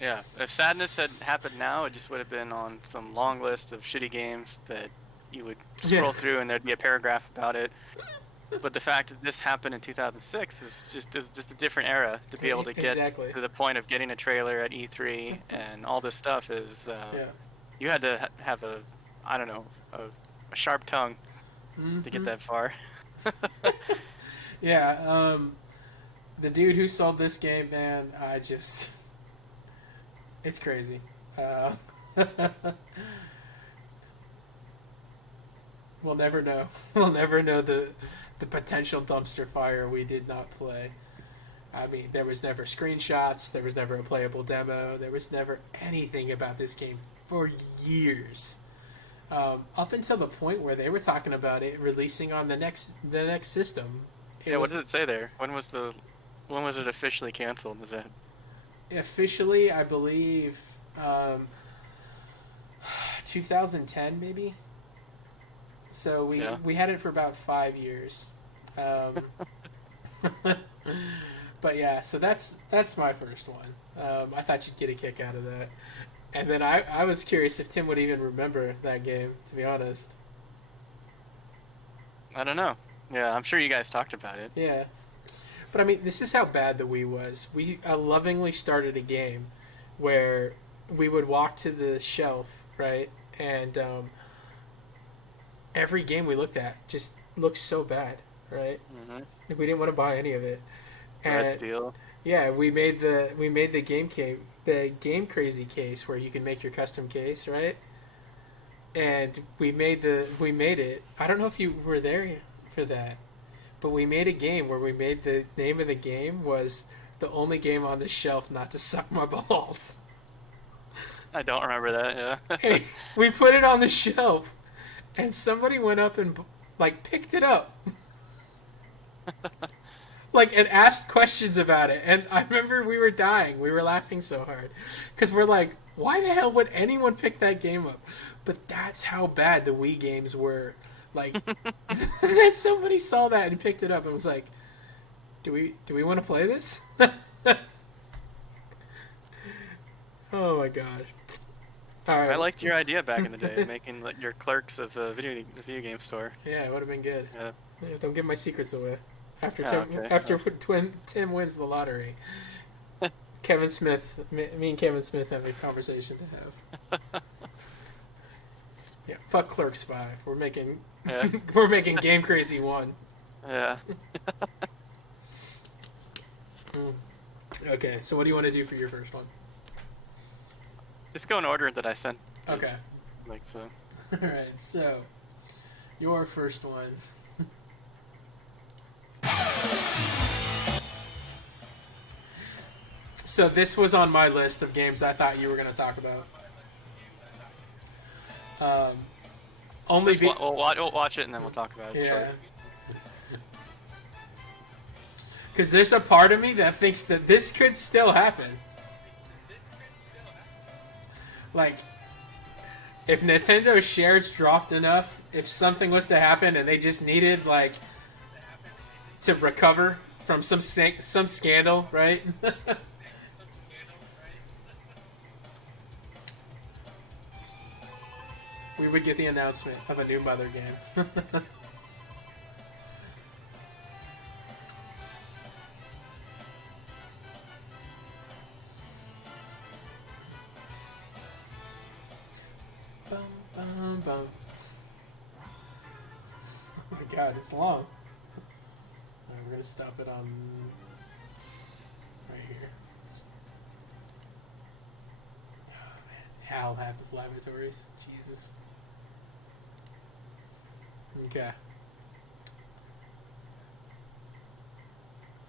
Yeah, if Sadness had happened now, it just would have been on some long list of shitty games that you would scroll through and there'd be a paragraph about it. But the fact that this happened in 2006 is just a different era to be able to get to the point of getting a trailer at E3 and all this stuff is you had to have a I don't know a sharp tongue to get that far. Yeah, the dude who sold this game, man, it's crazy. We'll never know. We'll never know the potential dumpster fire we did not play. I mean, there was never screenshots, there was never a playable demo, there was never anything about this game for years. Up until the point where they were talking about it releasing on the next system. What does it say there? When was it officially canceled? Is that officially, I believe, 2010 maybe? So we had it for about 5 years. But yeah, so that's my first one. I thought you'd get a kick out of that. And then I was curious if Tim would even remember that game, to be honest. I don't know. Yeah, I'm sure you guys talked about it. Yeah. But I mean, this is how bad the Wii was. We lovingly started a game where we would walk to the shelf, right? And every game we looked at just looked so bad, right? Mm-hmm. We didn't want to buy any of it. Red Steel. Yeah, we made the game crazy case where you can make your custom case, right? And we made it. I don't know if you were there for that, but we made a game where we made the name of the game was the only game on the shelf not to suck my balls. I don't remember that. Yeah. Hey, we put it on the shelf. And somebody went up and, picked it up. And asked questions about it. And I remember we were dying. We were laughing so hard. Because we're like, why the hell would anyone pick that game up? But that's how bad the Wii games were. That somebody saw that and picked it up and was like, do we want to play this? Oh, my God. All right. I liked your idea back in the day, making your clerks of the video game store. Yeah, it would have been good. Yeah. Don't give my secrets away. After Tim wins the lottery, Kevin Smith, me and Kevin Smith have a conversation to have. Yeah, fuck Clerks 5. We're making Game Crazy 1. Yeah. Okay, so what do you want to do for your first one? Just go in order that I sent. Okay. So. Alright, so your first one. So this was on my list of games I thought you were going to talk about. We'll watch it and then we'll talk about it. Yeah. Because there's a part of me that thinks that this could still happen. If Nintendo's shares dropped enough, if something was to happen and they just needed, to recover from some scandal, right? We would get the announcement of a new Mother game. Bum. Oh my God, it's long. We're gonna stop it on right here. Oh man, Hal Laboratories. Jesus. Okay.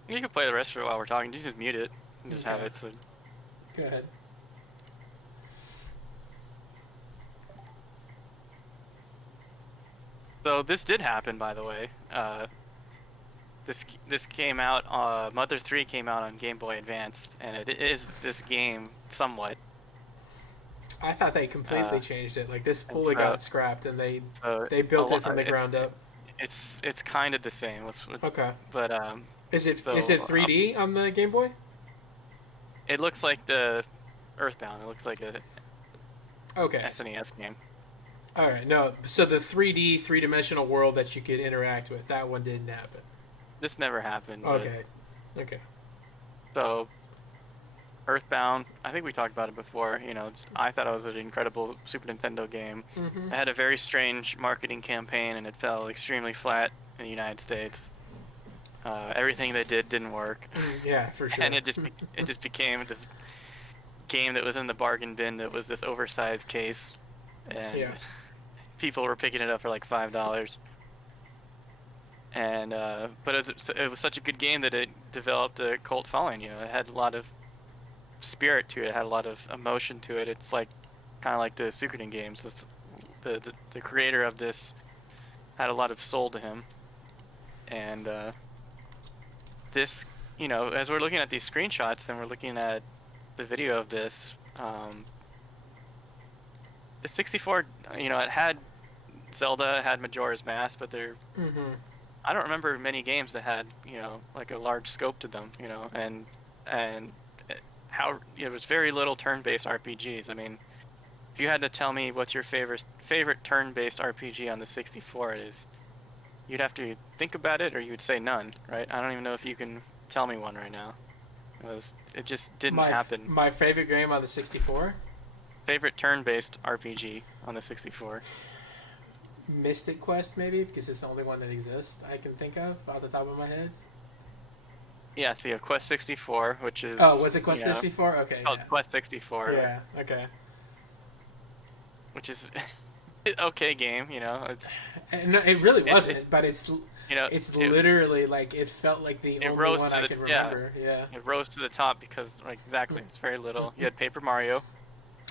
You can play the rest of it while we're talking. Just mute it and just have it. So. Go ahead. So this did happen, by the way. This came out. Mother 3 came out on Game Boy Advanced, and it is this game somewhat. I thought they completely changed it. Like this fully got scrapped, and they built it from the ground up. It's kind of the same. Okay. But Is it so 3D on the Game Boy? it looks like the Earthbound. It looks like a Okay. SNES game. All right. No. So the 3D, three-dimensional world that you could interact with, that one didn't happen. This never happened. Okay. Okay. So Earthbound, I think we talked about it before. I thought it was an incredible Super Nintendo game. Mm-hmm. It had a very strange marketing campaign, and it fell extremely flat in the United States. Everything they did didn't work. Yeah, for sure. And it just became this game that was in the bargain bin that was this oversized case, and people were picking it up for like $5. And but it was such a good game that it developed a cult following. It had a lot of spirit to it. It had a lot of emotion to it. It's like kind of like the Suikoden games. The creator of this had a lot of soul to him, and this, as we're looking at these screenshots and we're looking at the video of this, the 64, it had Zelda, it had Majora's Mask, but I don't remember many games that had, like a large scope to them, and how it was very little turn-based RPGs. I mean, if you had to tell me what's your favorite turn-based RPG on the 64, it is, you'd have to think about it, or you would say none, right? I don't even know if you can tell me one right now. It just didn't happen. My favorite game on the 64? Favorite turn-based RPG on the 64? Mystic Quest, maybe, because it's the only one that exists I can think of off the top of my head. Yeah, so you have Quest 64, which is... Oh, was it Quest 64? Okay. Oh, Quest 64. Yeah, okay. Which is an okay game, it's... No, it really wasn't, but it's literally, like, it felt like the only one I could remember. Yeah. It rose to the top because, like, exactly, it's very little. You had Paper Mario,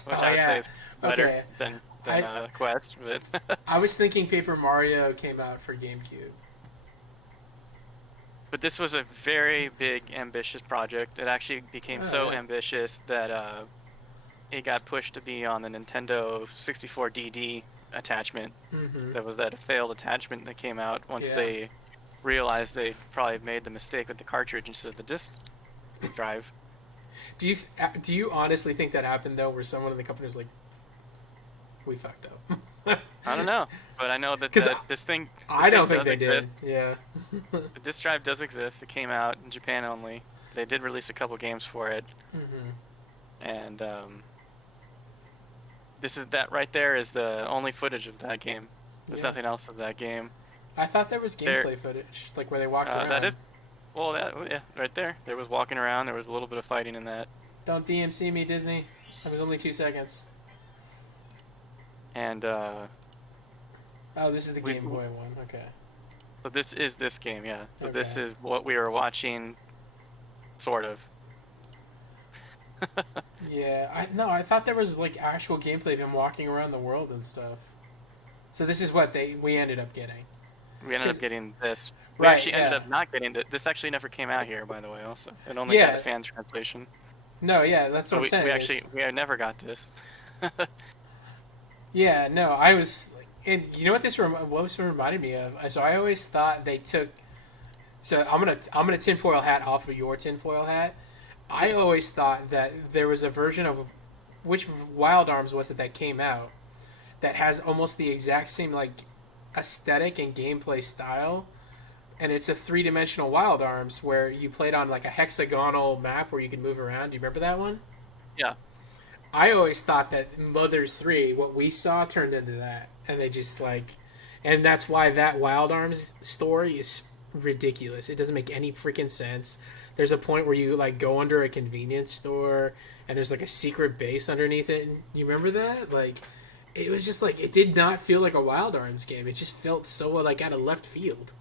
which I would say is better than Quest. But I was thinking Paper Mario came out for GameCube. But this was a very big, ambitious project. It actually became so ambitious that it got pushed to be on the Nintendo 64 DD attachment. Mm-hmm. That was that failed attachment that came out once they realized they probably made the mistake with the cartridge instead of the disc drive. Do you honestly think that happened though, where someone in the company was like, "We fucked up"? I don't know, but I know that this thing. I don't think they exist. did. Yeah. The disc drive does exist. It came out in Japan only. They did release a couple games for it, and that right there is the only footage of that game. There's nothing else of that game. I thought there was gameplay footage, like where they walked around. That is, right there. There was walking around. There was a little bit of fighting in that. Don't DMC me, Disney. That was only 2 seconds. And oh, this is the Game Boy one. Okay. So this is this game, yeah. So this is what we were watching, sort of. Yeah, I thought there was like actual gameplay of him walking around the world and stuff. So this is what we ended up getting. We ended up getting this. We actually ended up not getting this. This actually never came out here, by the way. Also, it only got a fan translation. No, yeah, that's what I'm saying. We never got this. Yeah, no, I was, and you know what this reminded me of? So I always thought they took. So I'm gonna tinfoil hat off of your tinfoil hat. I always thought that there was a version of which Wild Arms was it that came out that has almost the exact same like aesthetic and gameplay style, and it's a 3-dimensional Wild Arms where you played on like a hexagonal map where you could move around. Do you remember that one? Yeah. I always thought that Mother's 3, what we saw, turned into that, and they just like, and that's why that Wild Arms story is ridiculous. It doesn't make any freaking sense. There's a point where you like go under a convenience store and there's like a secret base underneath it. And you remember that? Like, it was just like, it did not feel like a Wild Arms game. It just felt so like out of left field.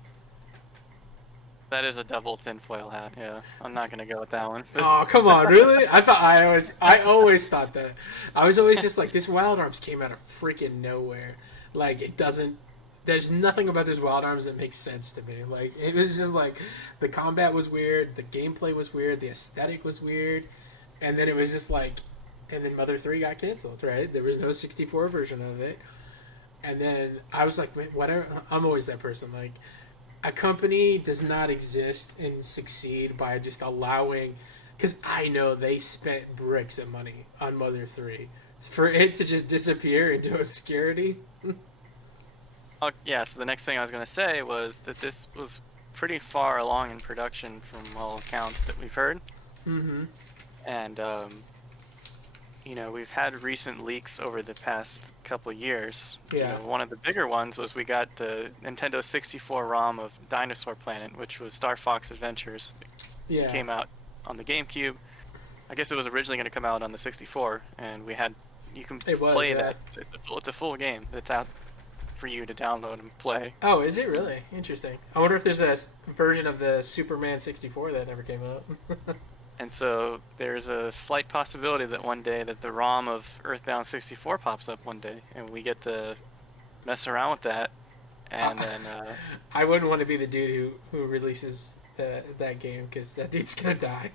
That is a double tinfoil hat. Yeah, I'm not gonna go with that one. Oh, come on, really? I always thought that. I was always just like, this Wild Arms came out of freaking nowhere. Like, it doesn't. There's nothing about this Wild Arms that makes sense to me. Like, it was just like, the combat was weird, the gameplay was weird, the aesthetic was weird, and then it was just like, and then Mother 3 got canceled, right? There was no 64 version of it. And then I was like, whatever. I'm always that person. Like, a company does not exist and succeed by just allowing, because I know they spent bricks of money on Mother 3. For it to just disappear into obscurity. Oh, yeah, so the next thing I was going to say was that this was pretty far along in production from all accounts that we've heard. Mm-hmm. And, we've had recent leaks over the past couple years. Yeah. One of the bigger ones was we got the Nintendo 64 ROM of Dinosaur Planet, which was Star Fox Adventures. Yeah. It came out on the GameCube. I guess it was originally going to come out on the 64, and you can play that. It's a full game that's out for you to download and play. Oh, is it really? Interesting. I wonder if there's a version of the Superman 64 that never came out. And so there's a slight possibility that one day that the ROM of Earthbound 64 pops up one day, and we get to mess around with that. And then I wouldn't want to be the dude who releases that game, because that dude's gonna die.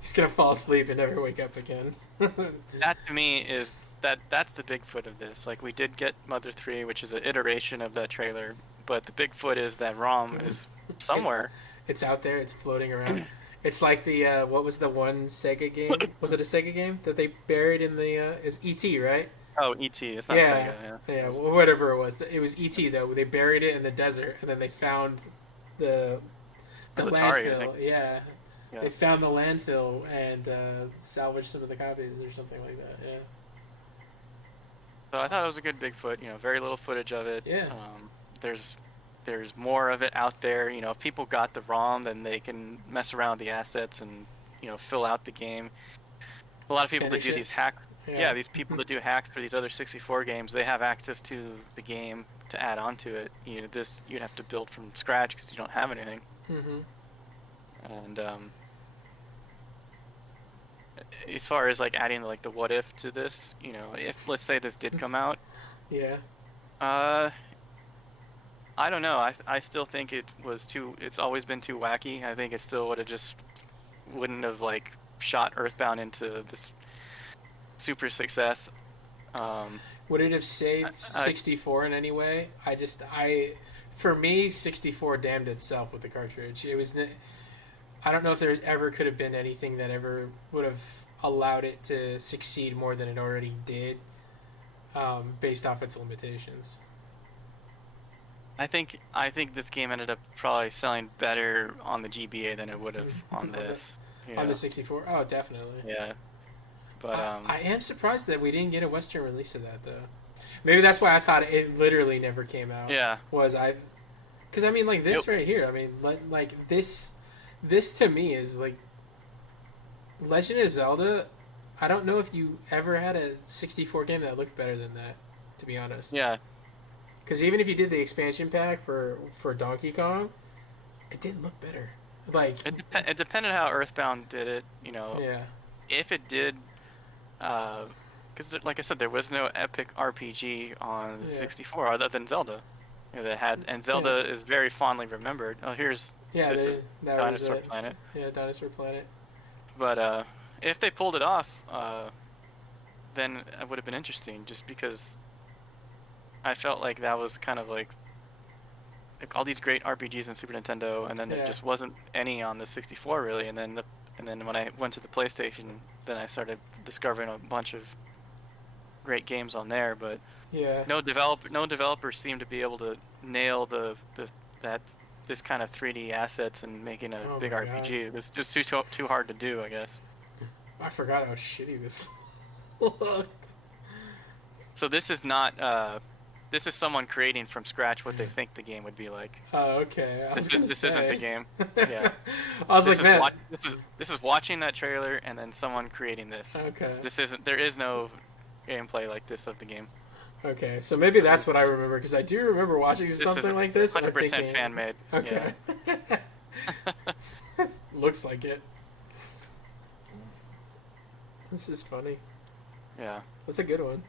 He's gonna fall asleep and never wake up again. That to me is that's the Bigfoot of this. Like, we did get Mother 3, which is an iteration of that trailer, but the Bigfoot is that ROM is somewhere. It's out there. It's floating around. It's like the what was the one Sega game? Was it a Sega game that they buried in the? Is E.T. right? Oh, E.T. It's not Sega. Yeah. Whatever it was. It was E.T. though. They buried it in the desert, and then they found the Atari, landfill. Yeah. They found the landfill and salvaged some of the copies or something like that. Yeah. So I thought it was a good Bigfoot. Very little footage of it. Yeah. There's more of it out there. If people got the ROM, then they can mess around with the assets and fill out the game. A lot of people that do these hacks. Yeah, these people that do hacks for these other 64 games, they have access to the game to add on to it. This you'd have to build from scratch because you don't have anything. Mm-hmm. And as far as like adding like the what if to this, if let's say this did come out, yeah. I don't know. I still think it's always been too wacky. I think it still would have just wouldn't have like shot Earthbound into this super success. Would it have saved 64 in any way? For me, 64 damned itself with the cartridge. I don't know if there ever could have been anything that ever would have allowed it to succeed more than it already did, based off its limitations. I think this game ended up probably selling better on the GBA than it would have on this. On the 64? Oh, definitely. Yeah. But I am surprised that we didn't get a Western release of that, though. Maybe that's why I thought it literally never came out. Yeah. Because, I mean, like, this right here, I mean, like, this to me is, like, Legend of Zelda. I don't know if you ever had a 64 game that looked better than that, to be honest. Yeah. Because even if you did the expansion pack for Donkey Kong, it didn't look better. Like, it depended how Earthbound did it. Yeah. If it did, because like I said, there was no epic RPG on 64 other than Zelda. And Zelda is very fondly remembered. Oh, this is Dinosaur Planet. Yeah, Dinosaur Planet. But if they pulled it off, then it would have been interesting. Just because I felt like that was kind of like all these great RPGs in Super Nintendo, and then there just wasn't any on the 64 really. And then when I went to the PlayStation, then I started discovering a bunch of great games on there. But no developers seem to be able to nail this kind of 3D assets and making a big RPG. It was just too hard to do, I guess. I forgot how shitty this looked. So this is not. This is someone creating from scratch what they think the game would be like. Oh, okay. This isn't the game. Yeah. I was man. This is watching that trailer and then someone creating this. Okay. There is no gameplay like this of the game. Okay, so maybe that's what I remember, because I do remember watching something like this. 100% fan made. Okay. Yeah. Looks like it. This is funny. Yeah. That's a good one.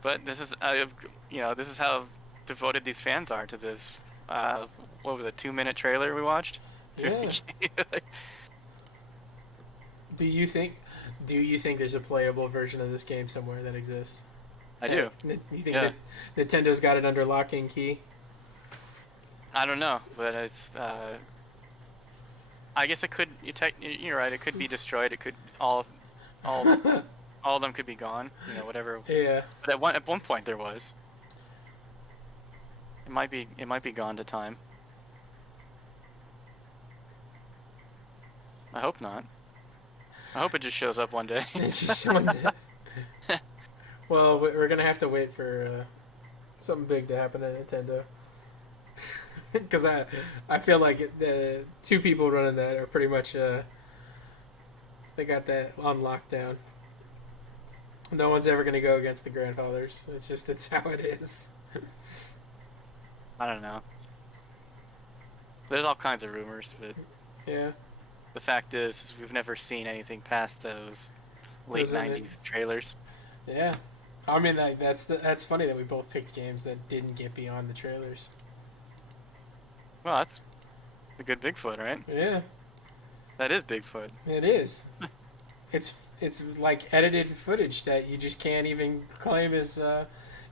But this is this is how devoted these fans are to this. What was it? 2-minute trailer we watched. Yeah. Do you think? Do you think there's a playable version of this game somewhere that exists? I do. You think Yeah. that Nintendo's got it under lock and key? I don't know, but it's. I guess it could. You're right. It could be destroyed. It could all of them could be gone. You know, whatever. Yeah. But at one point there was. It might be gone to time. I hope not. I hope it just shows up one day. It's just one day. Well, we're gonna have to wait for something big to happen at Nintendo. Because I feel like the two people running that are pretty much they got that on lockdown. No one's ever gonna go against the grandfathers. It's how it is. I don't know. There's all kinds of rumors, but Yeah. the fact is we've never seen anything past those late Wasn't it- '90s trailers. Yeah. I mean that's funny that we both picked games that didn't get beyond the trailers. Well, that's a good Bigfoot, right? Yeah, That is Bigfoot. it is. It's like edited footage that you just can't even claim is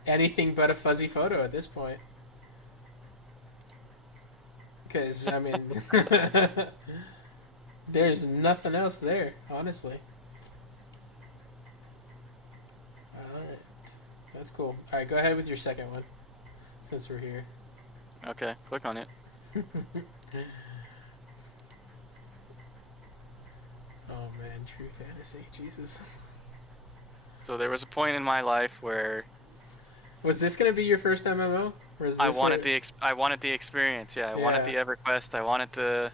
anything but a fuzzy photo at this point. Because I mean, there's nothing else there, honestly. All right, that's cool. All right, go ahead with your second one, since we're here. Okay, click on it. Oh man, true fantasy, Jesus. So there was a point in my life where Was this gonna be your first MMO? Or is I this wanted where- I wanted the experience. Yeah, I wanted the Yeah. EverQuest. I wanted the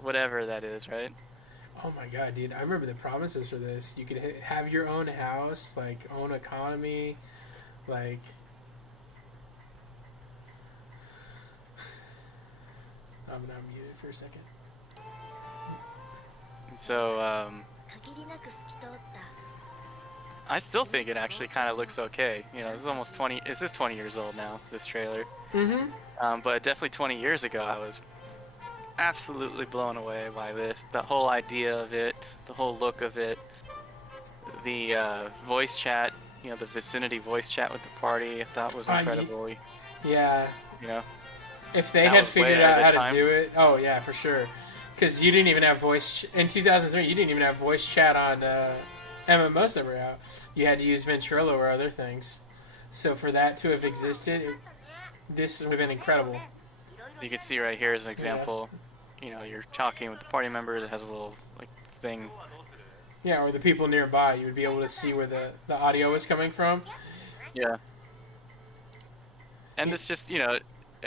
whatever that is, right? Oh my god, dude! I remember the promises for this. You could have your own house, like own economy, like. I'm gonna mute it for a second. So I still think it actually kind of looks okay. You know, this is almost 20. This is 20 years old now. This trailer. Mm-hmm. But definitely 20 years ago, I was absolutely blown away by this. The whole idea of it, the whole look of it, the voice chat, you know, the vicinity voice chat with the party, I thought was incredible. Yeah. You know, If they That had was figured way out ahead how of to time. do it, oh yeah, for sure. Because you didn't even have in 2003. You didn't even have voice chat on MMOs that were out. You had to use Ventrilo or other things. So for that to have existed, this would have been incredible. you can see right here as an example. You know, you're talking with the party member that has a little like thing. Yeah, or the people nearby, you would be able to see where the audio is coming from. Yeah. And this just, you know, it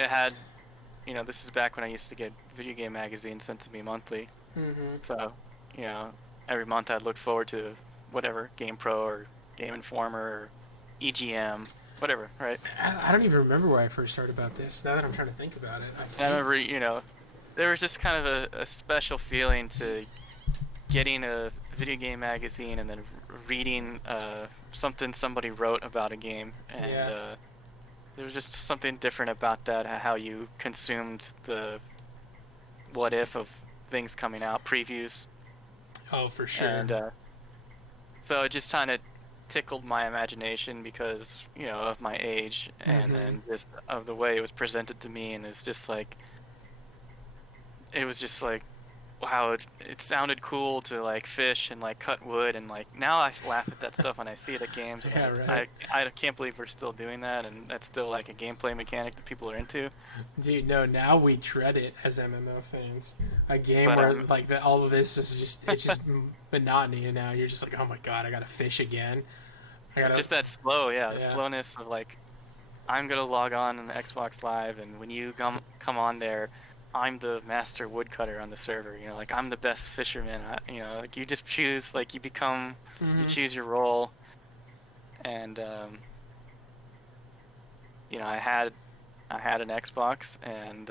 had, you know, this is back when I used to get video game magazines sent to me monthly. Mm-hmm. So, you know, every month I'd look forward to whatever, Game Pro or Game Informer or EGM, whatever, right? I don't even remember why I first heard about this. Now that I'm trying to think about it, And I remember, you know, there was just kind of a special feeling to getting a video game magazine and then reading something somebody wrote about a game. And Yeah. there was just something different about that, how you consumed the what if of things coming out, previews. Oh, for sure. And so it just kind of tickled my imagination because, you know, of my age and then just of the way it was presented to me. And it's just like, it was just like, wow, it sounded cool to like fish and like cut wood. And like now I laugh at that stuff when I see it at games. And Yeah, right. I can't believe we're still doing that. And that's still like a gameplay mechanic that people are into. Dude, no, now we dread it as MMO fans. A game But, where like all of this is it's just monotony, and now you're just like, oh my god, I gotta fish again. I gotta. It's just that slow, yeah, the Yeah. slowness of like, I'm gonna log on the Xbox Live, and when you come on there, I'm the master woodcutter on the server. You know, like I'm the best fisherman. You know, like you just choose, like you become, you choose your role. And you know, I had an Xbox, and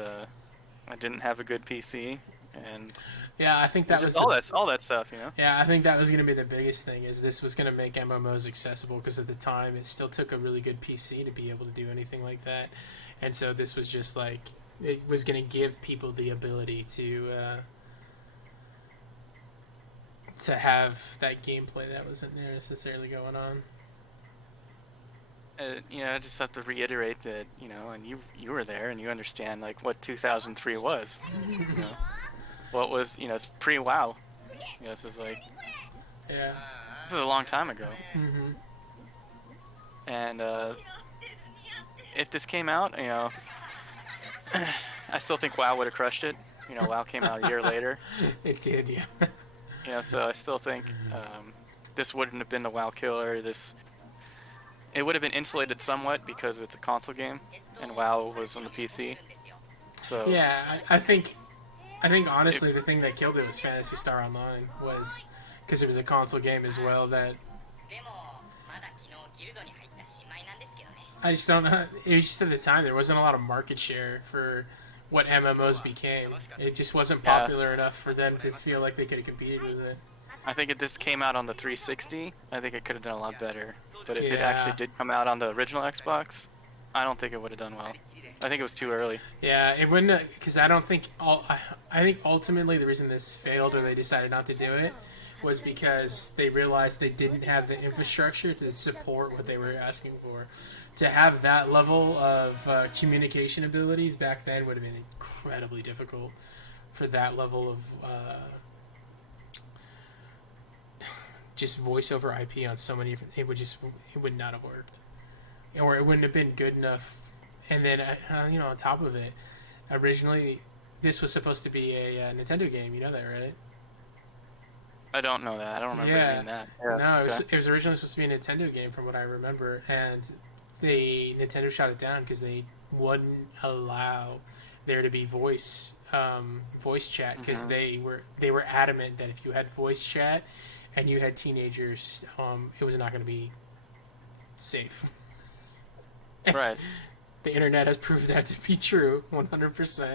I didn't have a good PC, and Yeah, I think that was all that stuff, you know. Yeah, I think that was going to be the biggest thing. Is this was going to make MMOs accessible because at the time it still took a really good PC to be able to do anything like that, and so this was just like it was going to give people the ability to to have that gameplay that wasn't necessarily going on. I just have to reiterate that, and you were there and you understand like what 2003 was. What was, it's pre-WoW. This is like, Yeah. this is a long time ago. Mm-hmm. And if this came out, I still think WoW would have crushed it. WoW came out a year later. It did, yeah. So I still think this wouldn't have been the WoW killer. It would have been insulated somewhat because it's a console game, and WoW was on the PC. So yeah, I think honestly the thing that killed it was Phantasy Star Online, was because it was a console game as well. That I just don't know. It was just at the time there wasn't a lot of market share for what MMOs became. It just wasn't popular enough for them to feel like they could have competed with it. I think if this came out on the 360, I think it could have done a lot better. But if it actually did come out on the original Xbox, I don't think it would have done well. I think it was too early. Yeah, it wouldn't, because I don't think I think ultimately the reason this failed, or they decided not to do it, was because they realized they didn't have the infrastructure to support what they were asking for. To have that level of communication abilities back then would have been incredibly difficult for that level of just voice over IP on so many different. It would not have worked, or it wouldn't have been good enough. And then on top of it, originally this was supposed to be a Nintendo game. You know that, right? I don't know that. I don't remember reading that. Yeah. No, it was originally supposed to be a Nintendo game, from what I remember, and Nintendo shot it down because they wouldn't allow there to be voice chat, because they were adamant that if you had voice chat and you had teenagers, it was not going to be safe. Right. The internet has proved that to be true, 100%.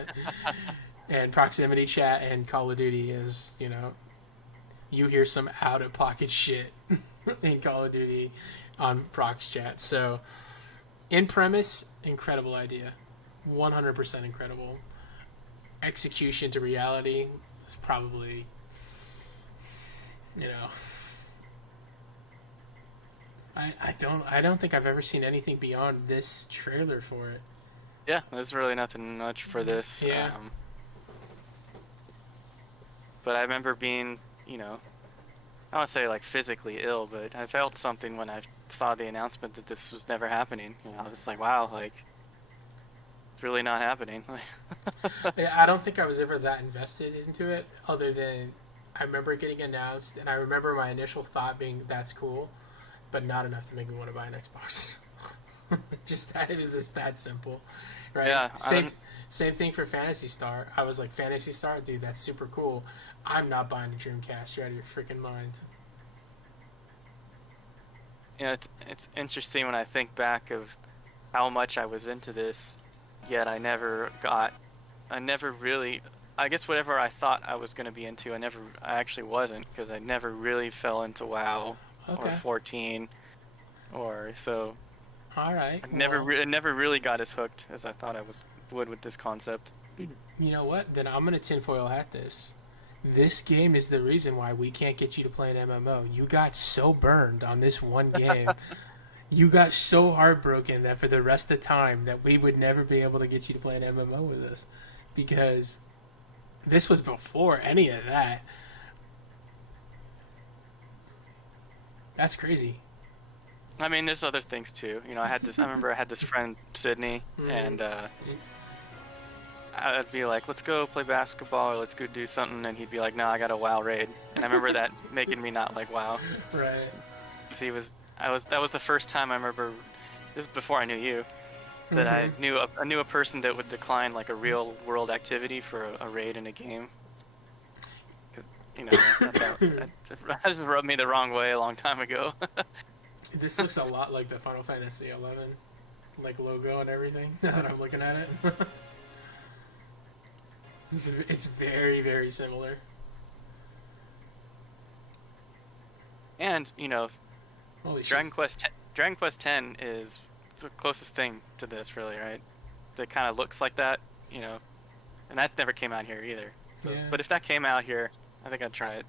And proximity chat and Call of Duty is, you hear some out-of-pocket shit in Call of Duty on prox chat. So, in premise, incredible idea. 100% incredible. Execution to reality is probably, I don't think I've ever seen anything beyond this trailer for it. Yeah, there's really nothing much for this. Yeah. But I remember being, I don't want to say like physically ill, but I felt something when I saw the announcement that this was never happening. I was just like, wow, like, it's really not happening. Yeah, I don't think I was ever that invested into it, other than I remember getting announced, and I remember my initial thought being, that's cool, but not enough to make me want to buy an Xbox. Just that, it was just that simple, right? Yeah. Same thing for Phantasy Star. I was like, Phantasy Star, dude, that's super cool. I'm not buying a Dreamcast. You're out of your freaking mind. It's interesting when I think back of how much I was into this, yet I never really, I guess whatever I thought I was going to be into, I actually wasn't, because I never really fell into WoW or 14 or so. All right. I never really got as hooked as I thought I would with this concept. You know what? Then I'm going to tinfoil hat this. This game is the reason why we can't get you to play an MMO. You got so burned on this one game. You got so heartbroken that for the rest of the time that we would never be able to get you to play an MMO with us. Because this was before any of that. That's crazy. I mean, there's other things too. I remember I had this friend, Sydney, and I'd be like, let's go play basketball or let's go do something, and he'd be like, no, I got a WoW raid. And I remember that making me not like WoW. Right. Because that was the first time I remember, this is before I knew you, that I knew a person that would decline like a real world activity for a raid in a game. Because, that just rubbed me the wrong way a long time ago. This looks a lot like the Final Fantasy 11, like logo and everything. Now that I'm looking at it, it's very, very similar. And Holy Dragon Quest X is the closest thing to this, really, right? That kind of looks like that, and that never came out here either. So, yeah. But if that came out here, I think I'd try it.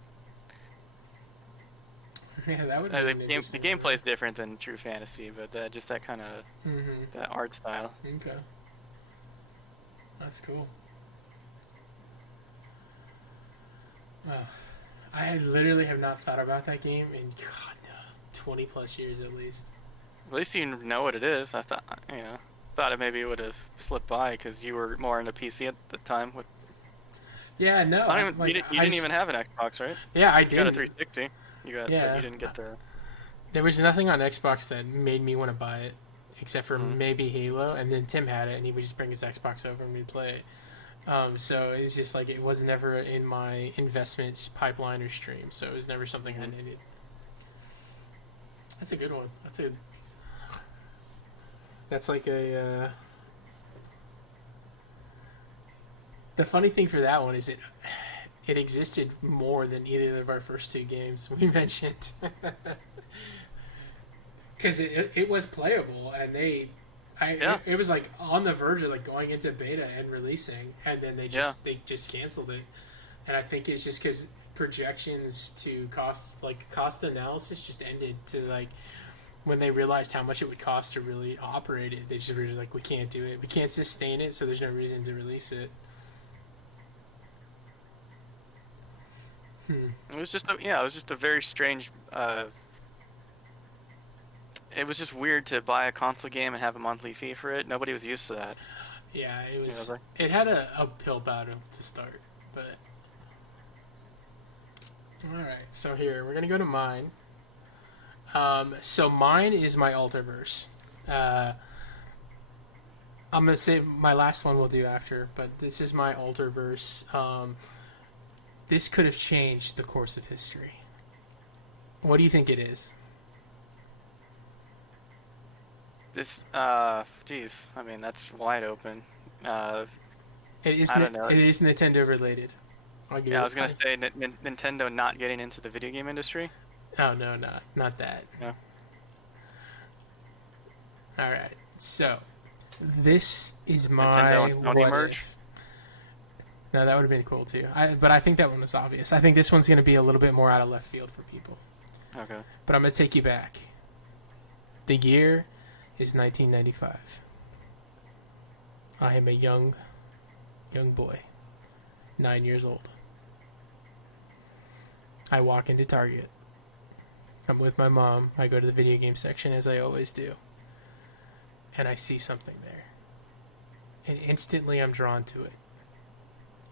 Yeah, that would be The gameplay is different than true fantasy, but just that kind of that art style. Okay, that's cool. I literally have not thought about that game in 20 plus years at least. At least you know what it is. I thought, thought it maybe would have slipped by because you were more into PC at the time. Yeah, no. You didn't even have an Xbox, right? Yeah, I did. You got a did. 360. But you didn't get the. There was nothing on Xbox that made me want to buy it, except for maybe Halo. And then Tim had it, and he would just bring his Xbox over and we'd play it. So it's just like it was never in my investments pipeline or stream. So it was never something I needed. That's a good one. That's like a. The funny thing for that one is it existed more than either of our first two games we mentioned. Because it was playable, and it was like on the verge of like going into beta and releasing, and then they just canceled it. And I think it's just because projections to cost analysis just ended to like when they realized how much it would cost to really operate it. They just were like, we can't do it, we can't sustain it, so there's no reason to release it. It was just a very strange. It was just weird to buy a console game and have a monthly fee for it. Nobody was used to that. Yeah, it was. It had a uphill battle to start, but all right. So here we're gonna go to mine. So mine is my Altarverse. I'm gonna save my last one. We'll do after, but this is my Altarverse. This could have changed the course of history. What do you think it is? This, geez, I mean, that's wide open. It is. I don't know. It is Nintendo related. I was gonna say Nintendo not getting into the video game industry. Oh no, not that. Yeah. All right, so this is my Nintendo and Sony what merge? if. No, that would have been cool too. But I think that one was obvious. I think this one's going to be a little bit more out of left field for people. Okay. But I'm going to take you back. The year is 1995. I am a young boy, 9 years old. I walk into Target. I'm with my mom. I go to the video game section as I always do. And I see something there. And instantly I'm drawn to it.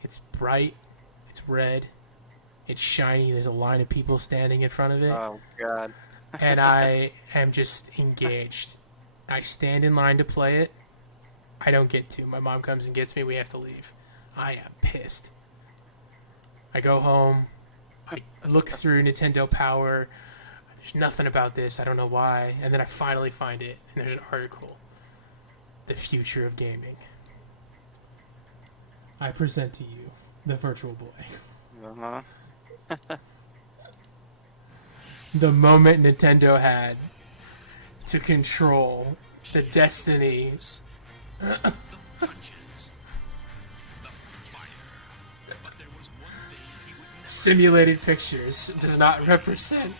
It's bright, it's red, it's shiny, there's a line of people standing in front of it. Oh, God. And I am just engaged. I stand in line to play it. I don't get to. My mom comes and gets me, we have to leave. I am pissed. I go home, I look through Nintendo Power, there's nothing about this, I don't know why, and then I finally find it, and there's an article. The future of gaming. I present to you the Virtual Boy. Uh-huh. The moment Nintendo had to control the destiny. Simulated pictures does not represent.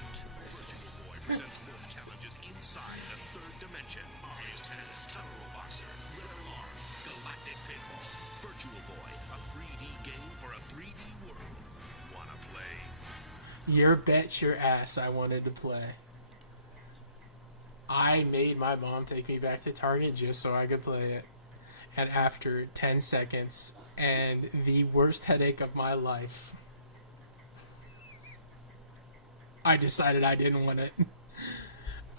You bet your ass I wanted to play. I made my mom take me back to Target just so I could play it. And after 10 seconds and the worst headache of my life, I decided I didn't want it.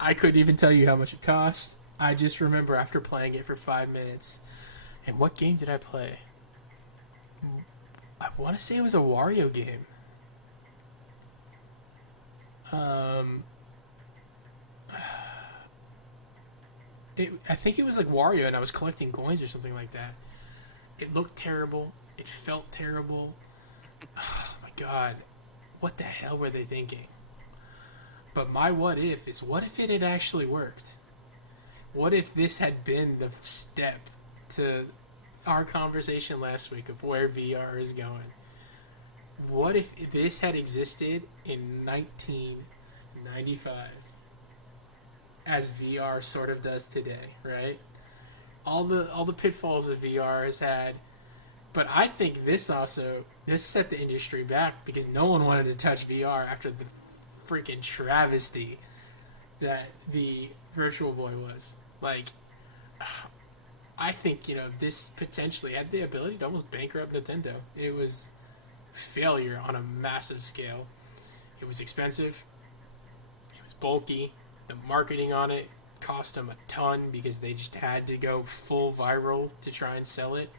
I couldn't even tell you how much it cost. I just remember after playing it for 5 minutes. And what game did I play? I want to say it was a Wario game. I think it was like Wario, and I was collecting coins or something like that. It looked terrible. It felt terrible. Oh my god, what the hell were they thinking? But my what if is, what if it had actually worked? What if this had been the step to our conversation last week of where VR is going? What if this had existed in 19 '95 as VR sort of does today, right? All the pitfalls of VR has had, but I think this set the industry back because no one wanted to touch VR after the freaking travesty that the Virtual Boy was. Like, I think, this potentially had the ability to almost bankrupt Nintendo. It was failure on a massive scale. It was expensive. It was bulky. The marketing on it cost them a ton because they just had to go full viral to try and sell it.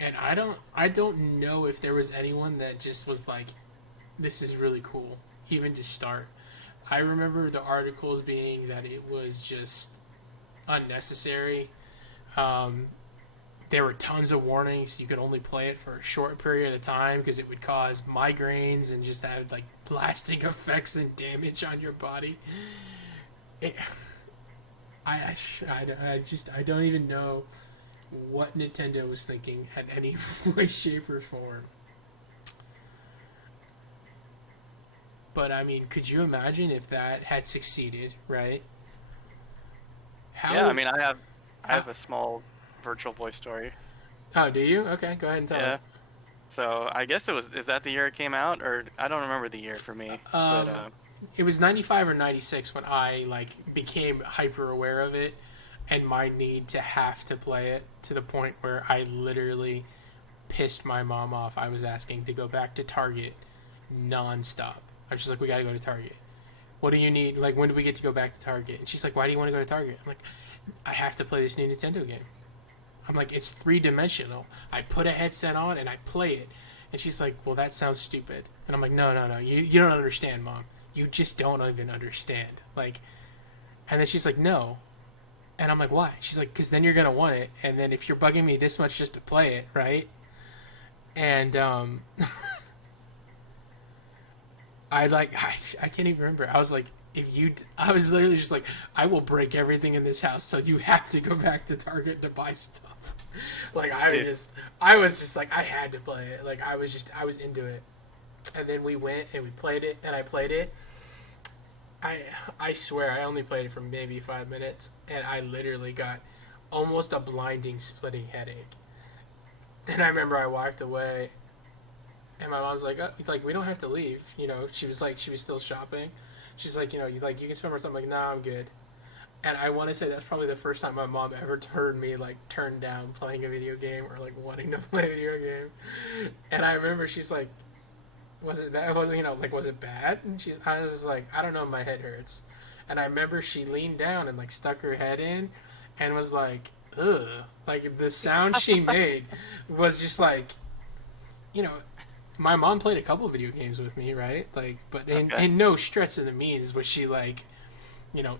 And I don't know if there was anyone that just was like, this is really cool, even to start. I remember the articles being that it was just unnecessary. There were tons of warnings. You could only play it for a short period of time because it would cause migraines and just have like lasting effects and damage on your body. I don't even know what Nintendo was thinking at any way, shape, or form. But I mean, could you imagine if that had succeeded, right? Yeah, I mean, I have a small Virtual Boy story. Oh, do you? Okay, go ahead and tell me. So I guess is that the year it came out, or I don't remember the year for me. It was 95 or 96 when I became hyper aware of it and my need to have to play it to the point where I literally pissed my mom off. I was asking to go back to Target nonstop. I was just like, we gotta go to Target. What do you need? Like, when do we get to go back to Target? And she's like, why do you want to go to Target? I'm like, I have to play this new Nintendo game. I'm like, it's 3-dimensional. I put a headset on and I play it. And she's like, well, that sounds stupid. And I'm like, no. You don't understand, Mom. You just don't even understand. Like, and then she's like, no. And I'm like, why? She's like, because then you're going to want it. And then if you're bugging me this much just to play it, right? And, I can't even remember. I was like, I was literally just like, I will break everything in this house, so you have to go back to Target to buy stuff. Like, I was just like, I had to play it. Like, I was into it. And then we went and we played it, and I played it. I swear I only played it for maybe 5 minutes, and I literally got almost a blinding, splitting headache. And I remember I walked away, and my mom's like, we don't have to leave. She was still shopping. She's like, you can spend more time. I'm like, nah, I'm good. And I want to say that's probably the first time my mom ever heard me turn down playing a video game or wanting to play a video game. And I remember she's like, was it that? Was it bad? And I was just like, I don't know, my head hurts. And I remember she leaned down and stuck her head in, and was like, ugh. Like, the sound she made was just like, my mom played a couple of video games with me, right? But in no stretch of the means was she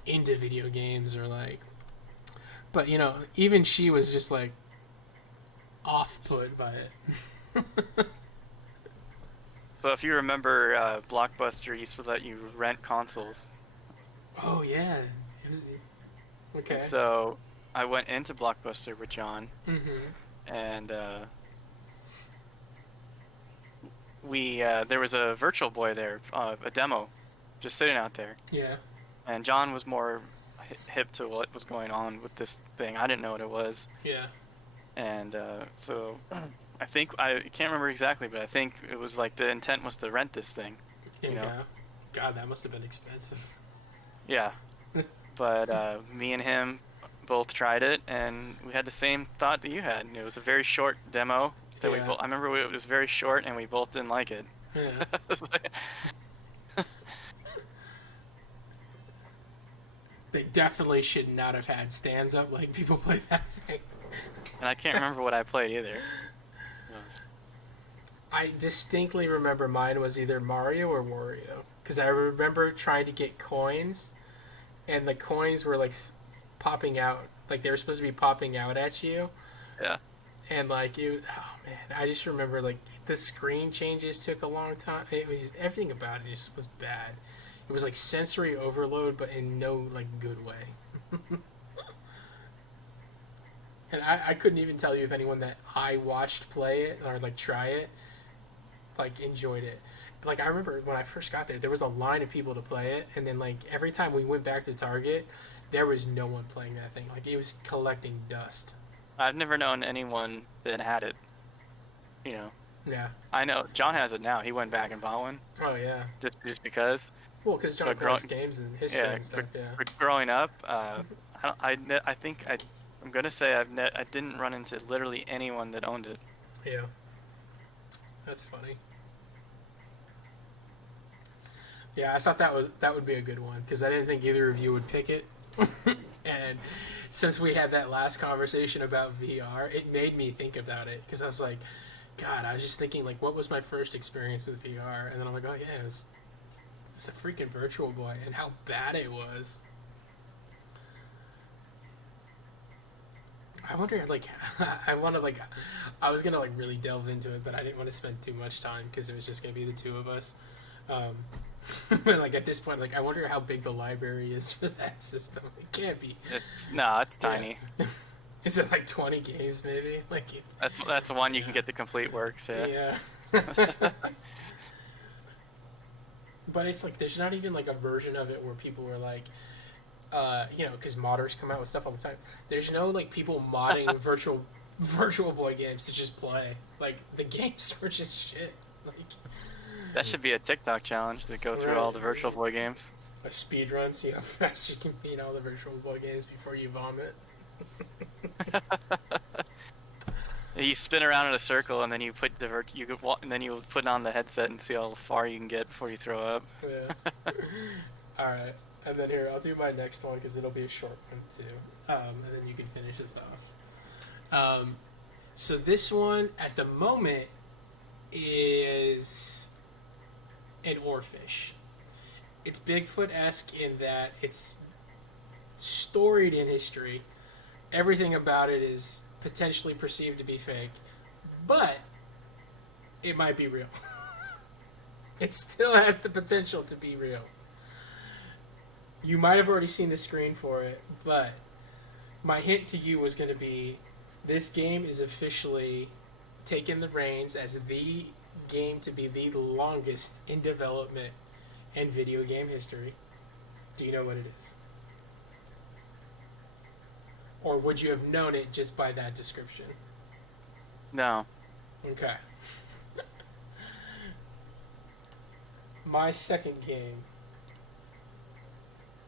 into video games or but even she was just off put by it. So if you remember, Blockbuster used to let you rent consoles. Oh yeah. Okay. And so I went into Blockbuster with John, and there was a Virtual Boy there, a demo, just sitting out there. Yeah. And John was more hip to what was going on with this thing. I didn't know what it was. Yeah. And so I think, I can't remember exactly, but I think it was the intent was to rent this thing. Yeah. God, that must have been expensive. Yeah. But me and him both tried it, and we had the same thought that you had. It was a very short demo. I remember it was very short, and we both didn't like it. Yeah. They definitely should not have had stands up like people play that thing. And I can't remember what I played either. I distinctly remember mine was either Mario or Wario. Because I remember trying to get coins, and the coins were popping out. They were supposed to be popping out at you. Yeah. And oh man, I just remember the screen changes took a long time. It was everything about it just was bad. It was sensory overload, but in no good way. And I couldn't even tell you if anyone that I watched play it or try it enjoyed it. like I remember when I first got there was a line of people to play it, and then like every time we went back to Target there was no one playing that thing. Like it was collecting dust. I've never known anyone that had it. You know, Yeah. I know John has it now. He went back and bought one Oh yeah. just because. Well, because John But collects games and history yeah, and stuff. Yeah. but growing up, I think I'm gonna say I didn't run into literally anyone that owned it. Yeah. That's funny. Yeah, I thought that would be a good one because I didn't think either of you would pick it. And since we had that last conversation about VR, it made me think about it because I was like, God, I was just thinking like, what was my first experience with VR? And then I'm like, oh yeah, it's a freaking Virtual Boy, and how bad it was. I wonder, like, I want to, like, I was gonna like really delve into it, but I didn't want to spend too much time because it was just gonna be the two of us. Um, but like at this point, like, I wonder how big the library is for that system. It can't be. It's tiny. Yeah. Is it like 20 games maybe? Like it's. That's the one you can get the complete works. Yeah. Yeah. But it's like there's not even like a version of it where people were like, because modders come out with stuff all the time. There's no like people modding virtual boy games to just play. Like the games were just shit. Like That should be a TikTok challenge to go through all the Virtual Boy games. a speed run, see how fast you can beat all the Virtual Boy games before you vomit. You spin around in a circle, and then you put and then you put on the headset and see how far you can get before you throw up. Yeah. All right, and then here I'll do my next one because it'll be a short one too, and then you can finish this off. So this one at the moment is an oarfish. It's Bigfoot-esque in that it's storied in history. Everything about it is potentially perceived to be fake, but it might be real. It still has the potential to be real. You might have already seen the screen for it, but my hint to you was going to be this game is officially taking the reins as the game to be the longest in development in video game history. Do you know what it is? Or would you have known it just by that description? No. Okay. My second game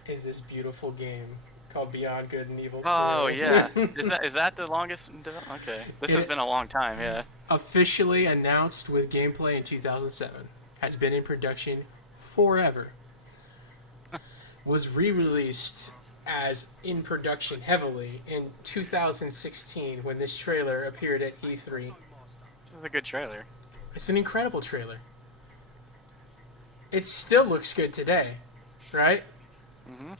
is this beautiful game called Beyond Good and Evil 2. Oh yeah. Is that the longest? Okay. This has been a long time. Yeah. Officially announced with gameplay in 2007. Has been in production forever. Was re-released as in production heavily in 2016 when this trailer appeared at E3. This is a good trailer. It's an incredible trailer. It still looks good today, right? Mm-hmm.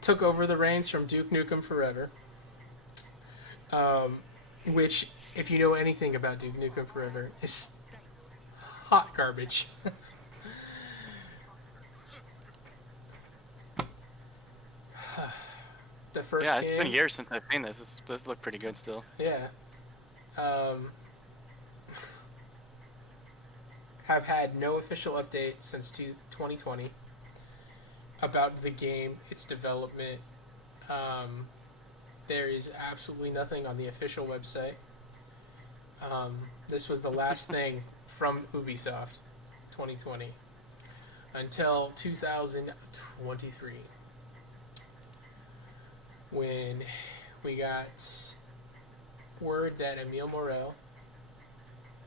Took over the reins from Duke Nukem Forever. Which, if you know anything about Duke Nukem Forever, is hot garbage. The first Yeah, it's game, been years since I've seen this. This look pretty good still. Yeah. Have had no official update since 2020 about the game, its development. There is absolutely nothing on the official website. This was the last thing from Ubisoft 2020 until 2023 when we got word that Emile Morel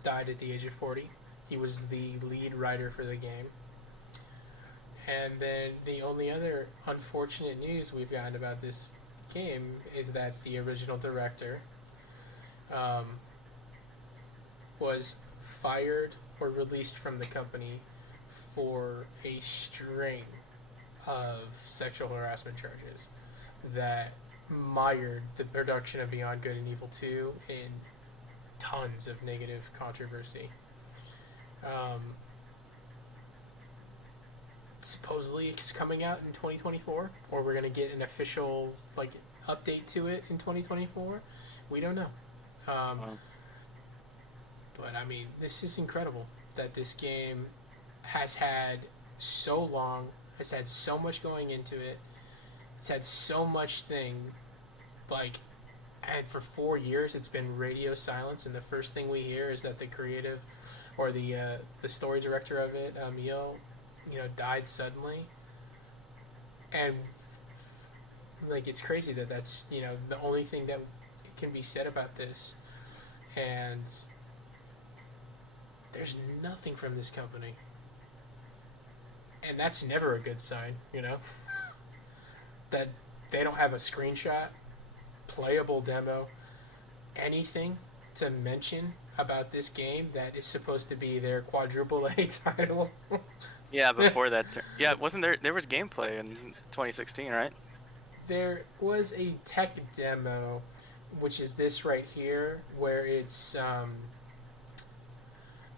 died at the age of 40. He was the lead writer for the game. And then the only other unfortunate news we've gotten about this game is that the original director was fired or released from the company for a string of sexual harassment charges that mired the production of Beyond Good and Evil 2 in tons of negative controversy. Supposedly it's coming out in 2024, or we're going to get an official like update to it in 2024. We don't know. But I mean, this is incredible that this game has had so long, has had so much going into it. It's had so much thing, like, and for 4 years it's been radio silence, and the first thing we hear is that the creative or the story director of it, Emil, died suddenly, and like it's crazy that that's the only thing that can be said about this, and there's nothing from this company, and that's never a good sign, that they don't have a screenshot, playable demo, anything to mention about this game that is supposed to be their quadruple A title. Yeah, before that. Yeah, wasn't there was gameplay in 2016, right? There was a tech demo, which is this right here, where it's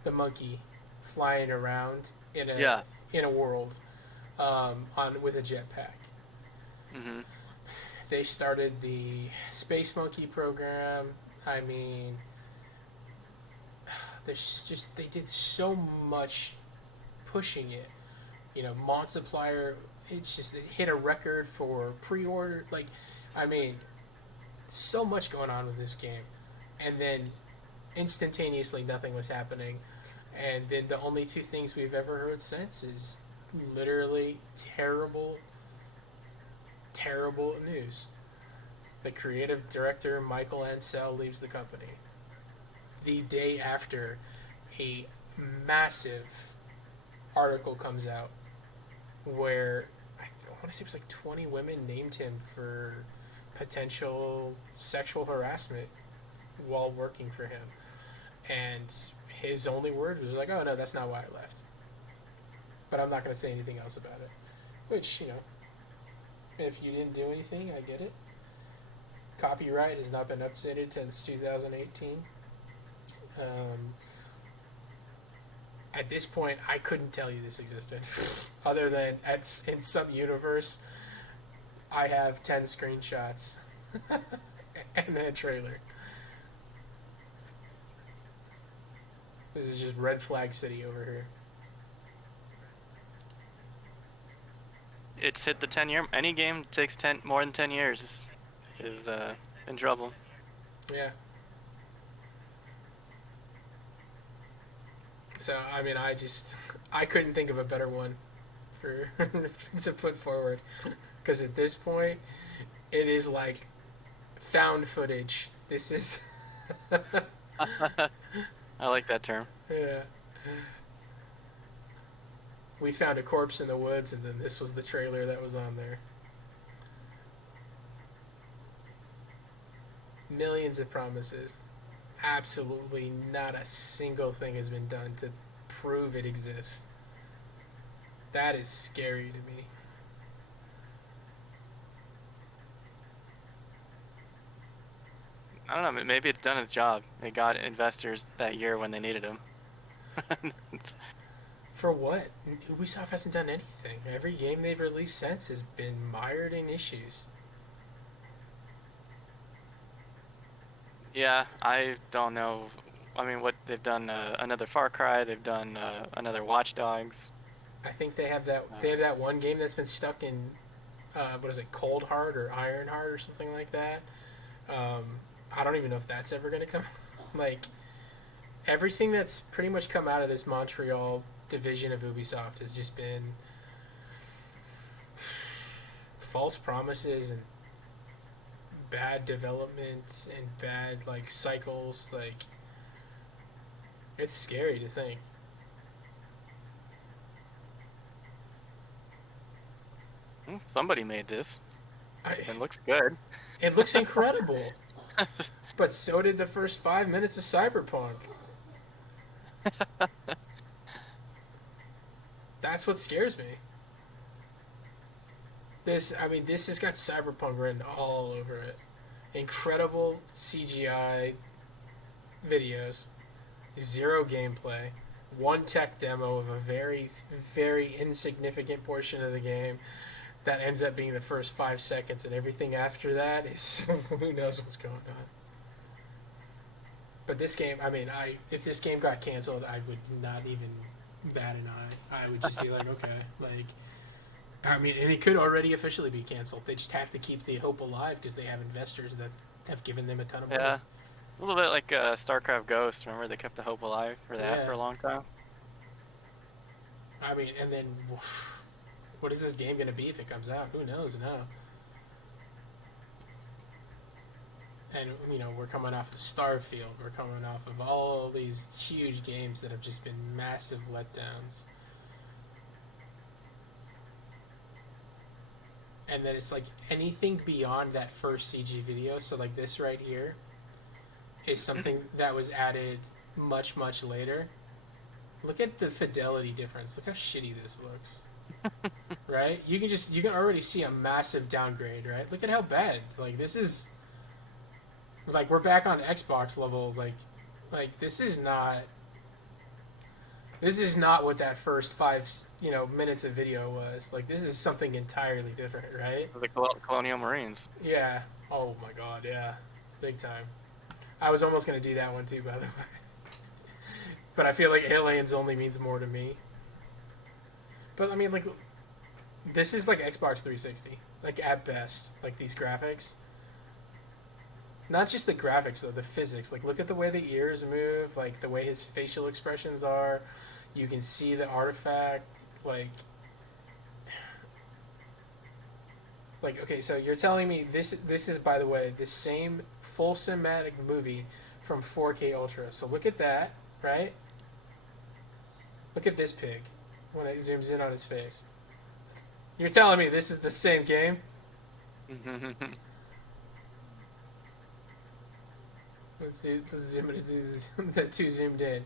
the monkey flying around in a world on with a jetpack. Mm-hmm. They started the Space Monkey program. I mean, they did so much pushing it. Multiplier, it hit a record for pre-order. Like, I mean, so much going on with this game. And then instantaneously nothing was happening. And then the only two things we've ever heard since is literally terrible news. The creative director, Michael Ansel, leaves the company the day after a massive article comes out where I want to say it was like 20 women named him for potential sexual harassment while working for him. And his only word was like, oh no, that's not why I left. But I'm not going to say anything else about it. Which, if you didn't do anything, I get it. Copyright has not been updated since 2018. At this point, I couldn't tell you this existed. Other than in some universe, I have 10 screenshots and a trailer. This is just red flag city over here. It's hit the 10-year. Any game takes more than 10 years is in trouble. Yeah. So I mean, I couldn't think of a better one for to put forward, because at this point, it is like found footage. This is. I like that term. Yeah. We found a corpse in the woods, and then this was the trailer that was on there. Millions of promises. Absolutely not a single thing has been done to prove it exists. That is scary to me. I don't know. Maybe it's done its job. It got investors that year when they needed them. For what? Ubisoft hasn't done anything. Every game they've released since has been mired in issues. Yeah, I don't know. I mean, what they've done? Another Far Cry. They've done another Watch Dogs. I think they have that. They have that one game that's been stuck in, what is it, Cold Heart or Iron Heart or something like that. I don't even know if that's ever going to come. Like, everything that's pretty much come out of this Montreal division of Ubisoft has just been false promises and bad development and bad cycles. Like, it's scary to think. Somebody made this. It looks good. It looks incredible. But so did the first 5 minutes of Cyberpunk. That's what scares me. This has got Cyberpunk written all over it. Incredible CGI videos, zero gameplay, one tech demo of a very, very insignificant portion of the game that ends up being the first 5 seconds, and everything after that is who knows what's going on. But this game, I mean, if this game got canceled, I would not even bat an eye. I would just be like, okay, like, I mean, and it could already officially be canceled. They just have to keep the hope alive because they have investors that have given them a ton of money. Yeah. It's a little bit like StarCraft Ghost. Remember, they kept the hope alive for that Yeah. for a long time. I mean, and then what is this game going to be if it comes out? Who knows now? And, you know, we're coming off of Starfield. We're coming off of all these huge games that have just been massive letdowns. And then it's like anything beyond that first CG video, so like this right here, is something that was added much, much later. Look at the fidelity difference. Look how shitty this looks. Right? You can already see a massive downgrade, right? Look at how bad. Like, this is... Like, we're back on Xbox level. Like this is not what that first 5 minutes of video was. Like, this is something entirely different, right? The Colonial Marines. Yeah. Oh my god, yeah. Big time. I was almost gonna do that one too, by the way. But I feel like Aliens only means more to me. But I mean, like, this is like Xbox 360. Like, at best. Like, these graphics. Not just the graphics, though, the physics. Like, look at the way the ears move, like, the way his facial expressions are. You can see the artifact, like, okay, so you're telling me this is, by the way, the same full cinematic movie from 4K Ultra. So look at that, right? Look at this pig when it zooms in on his face. You're telling me this is the same game? Let's zoom in. The two zoomed in.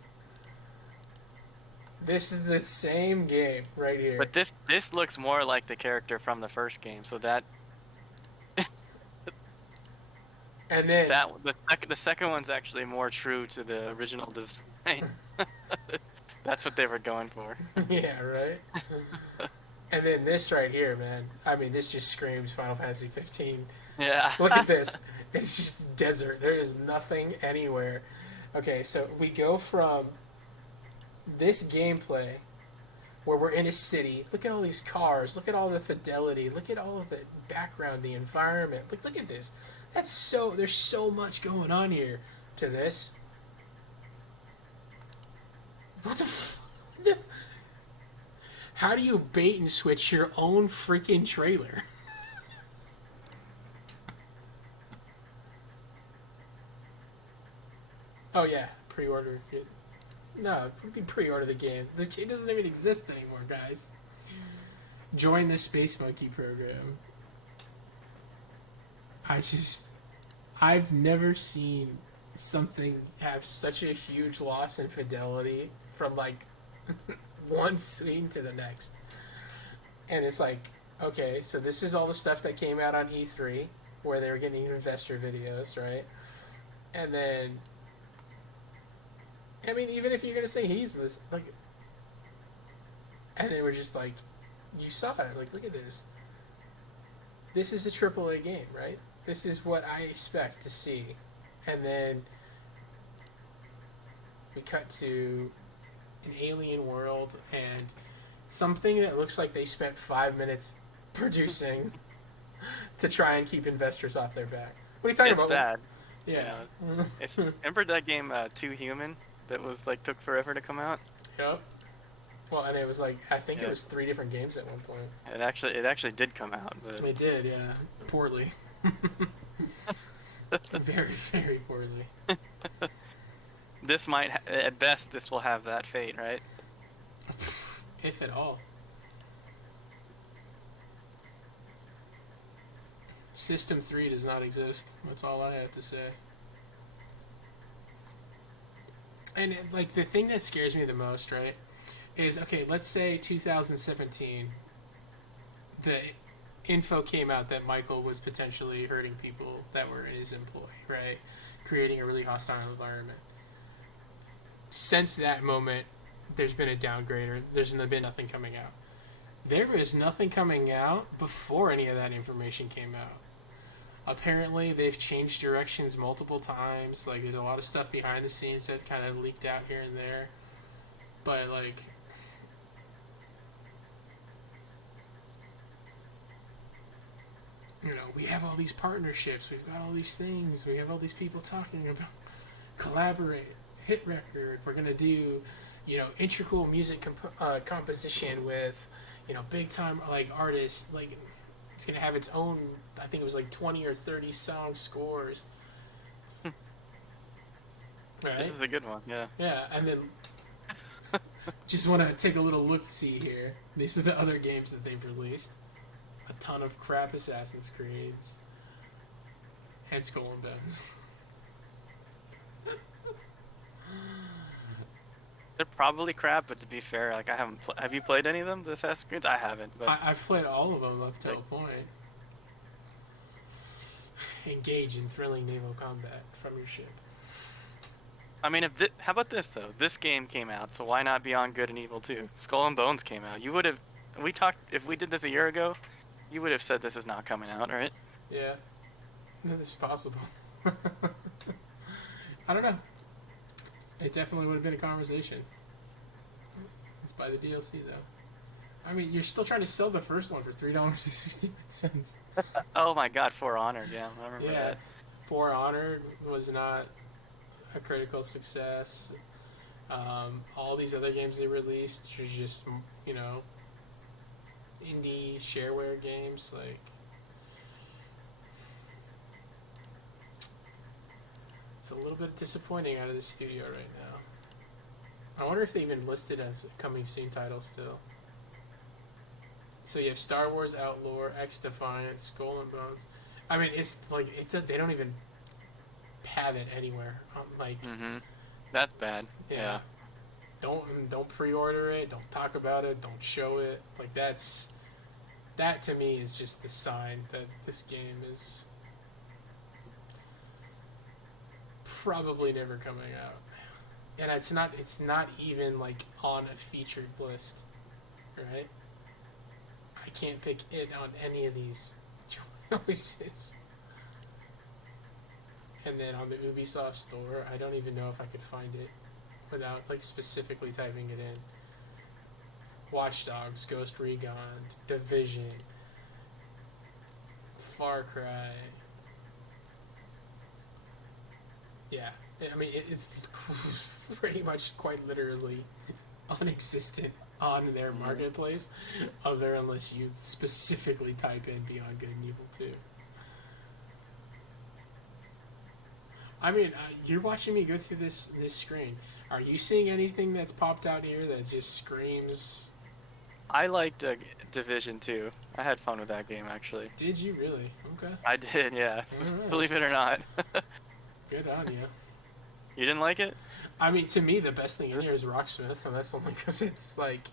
This is the same game right here. But this looks more like the character from the first game, so that. And then the second one's actually more true to the original design. That's what they were going for. Yeah, right. And then this right here, man. I mean, this just screams Final Fantasy 15. Yeah. Look at this. It's just desert. There is nothing anywhere. Okay, so we go from this gameplay where we're in a city. Look at all these cars. Look at all the fidelity. Look at all of the background, the environment. Look at this. There's so much going on here to this. What the How do you bait and switch your own freaking trailer? Oh yeah, pre-order. No, pre-order the game. This game doesn't even exist anymore, guys. Join the Space Monkey program. I've never seen something have such a huge loss in fidelity from like one scene to the next. And it's like, okay, so this is all the stuff that came out on E3 where they were getting investor videos, right? And then, I mean, even if you're gonna say he's this, like, and then we're just like, you saw it, like, look at this. This is a AAA game, right? This is what I expect to see. And then we cut to an alien world and something that looks like they spent 5 minutes producing to try and keep investors off their back. What are you talking about? It's bad. Yeah. It's remember that game Too Human that was like took forever to come out? Yep. Well, and it was like, I think it was 3 different games at one point. It actually did come out. But... It did, yeah. Poorly. Very, very poorly. This might, at best, this will have that fate, right? If at all. System 3 does not exist. That's all I have to say. And like, the thing that scares me the most, right, is, okay, let's say 2017, the info came out that Michael was potentially hurting people that were in his employ, right? Creating a really hostile environment. Since that moment, there's been a downgrade, or there's been nothing coming out. There was nothing coming out before any of that information came out. Apparently, they've changed directions multiple times. Like, there's a lot of stuff behind the scenes that kind of leaked out here and there. But, like, you know, we have all these partnerships. We've got all these things. We have all these people talking about collaborate, hit record. We're going to do, you know, integral music composition with, you know, big time, like, artists. Like, it's going to have its own, I think it was like 20 or 30 song scores. Right? This is a good one, yeah. Yeah, and then just want to take a little look-see here. These are the other games that they've released. A ton of crap Assassin's Creeds. And Skull and Bones. They're probably crap, but to be fair, like I haven't. Have you played any of them? The Assassin's Creed? I haven't. But I've played all of them up to a point. Engage in thrilling naval combat from your ship. I mean, how about this though? This game came out, so why not Beyond Good and Evil 2? Skull and Bones came out. You would have. We talked. If we did this a year ago, you would have said this is not coming out, right? Yeah, this is possible. I don't know. It definitely would have been a conversation. Let's buy the DLC though. I mean, you're still trying to sell the first one for $3.69. Oh my God, For Honor, yeah, I remember that. For Honor was not a critical success. All these other games they released are just, you know, indie shareware games. Like, it's a little bit disappointing out of the studio right now. I wonder if they even listed as coming soon title still. So you have Star Wars Outlaw, X Defiant, Skull and Bones. I mean, it's like they don't even have it anywhere. Like, that's bad. Yeah. Don't pre-order it. Don't talk about it. Don't show it. Like that to me is just the sign that this game is probably never coming out. And it's not even like on a featured list, right? I can't pick it on any of these choices. And then on the Ubisoft store, I don't even know if I could find it without like specifically typing it in. Watch Dogs, Ghost Recon, Division, Far Cry. Yeah, I mean it's pretty much quite literally non-existent on their marketplace, other unless you specifically type in Beyond Good and Evil 2. I mean, you're watching me go through this screen. Are you seeing anything that's popped out here that just screams? I liked Division 2. I had fun with that game, actually. Did you really? Okay. I did, yeah. Right. Believe it or not. Good on you. You didn't like it? I mean, to me, the best thing in here is Rocksmith, and that's only because it's like...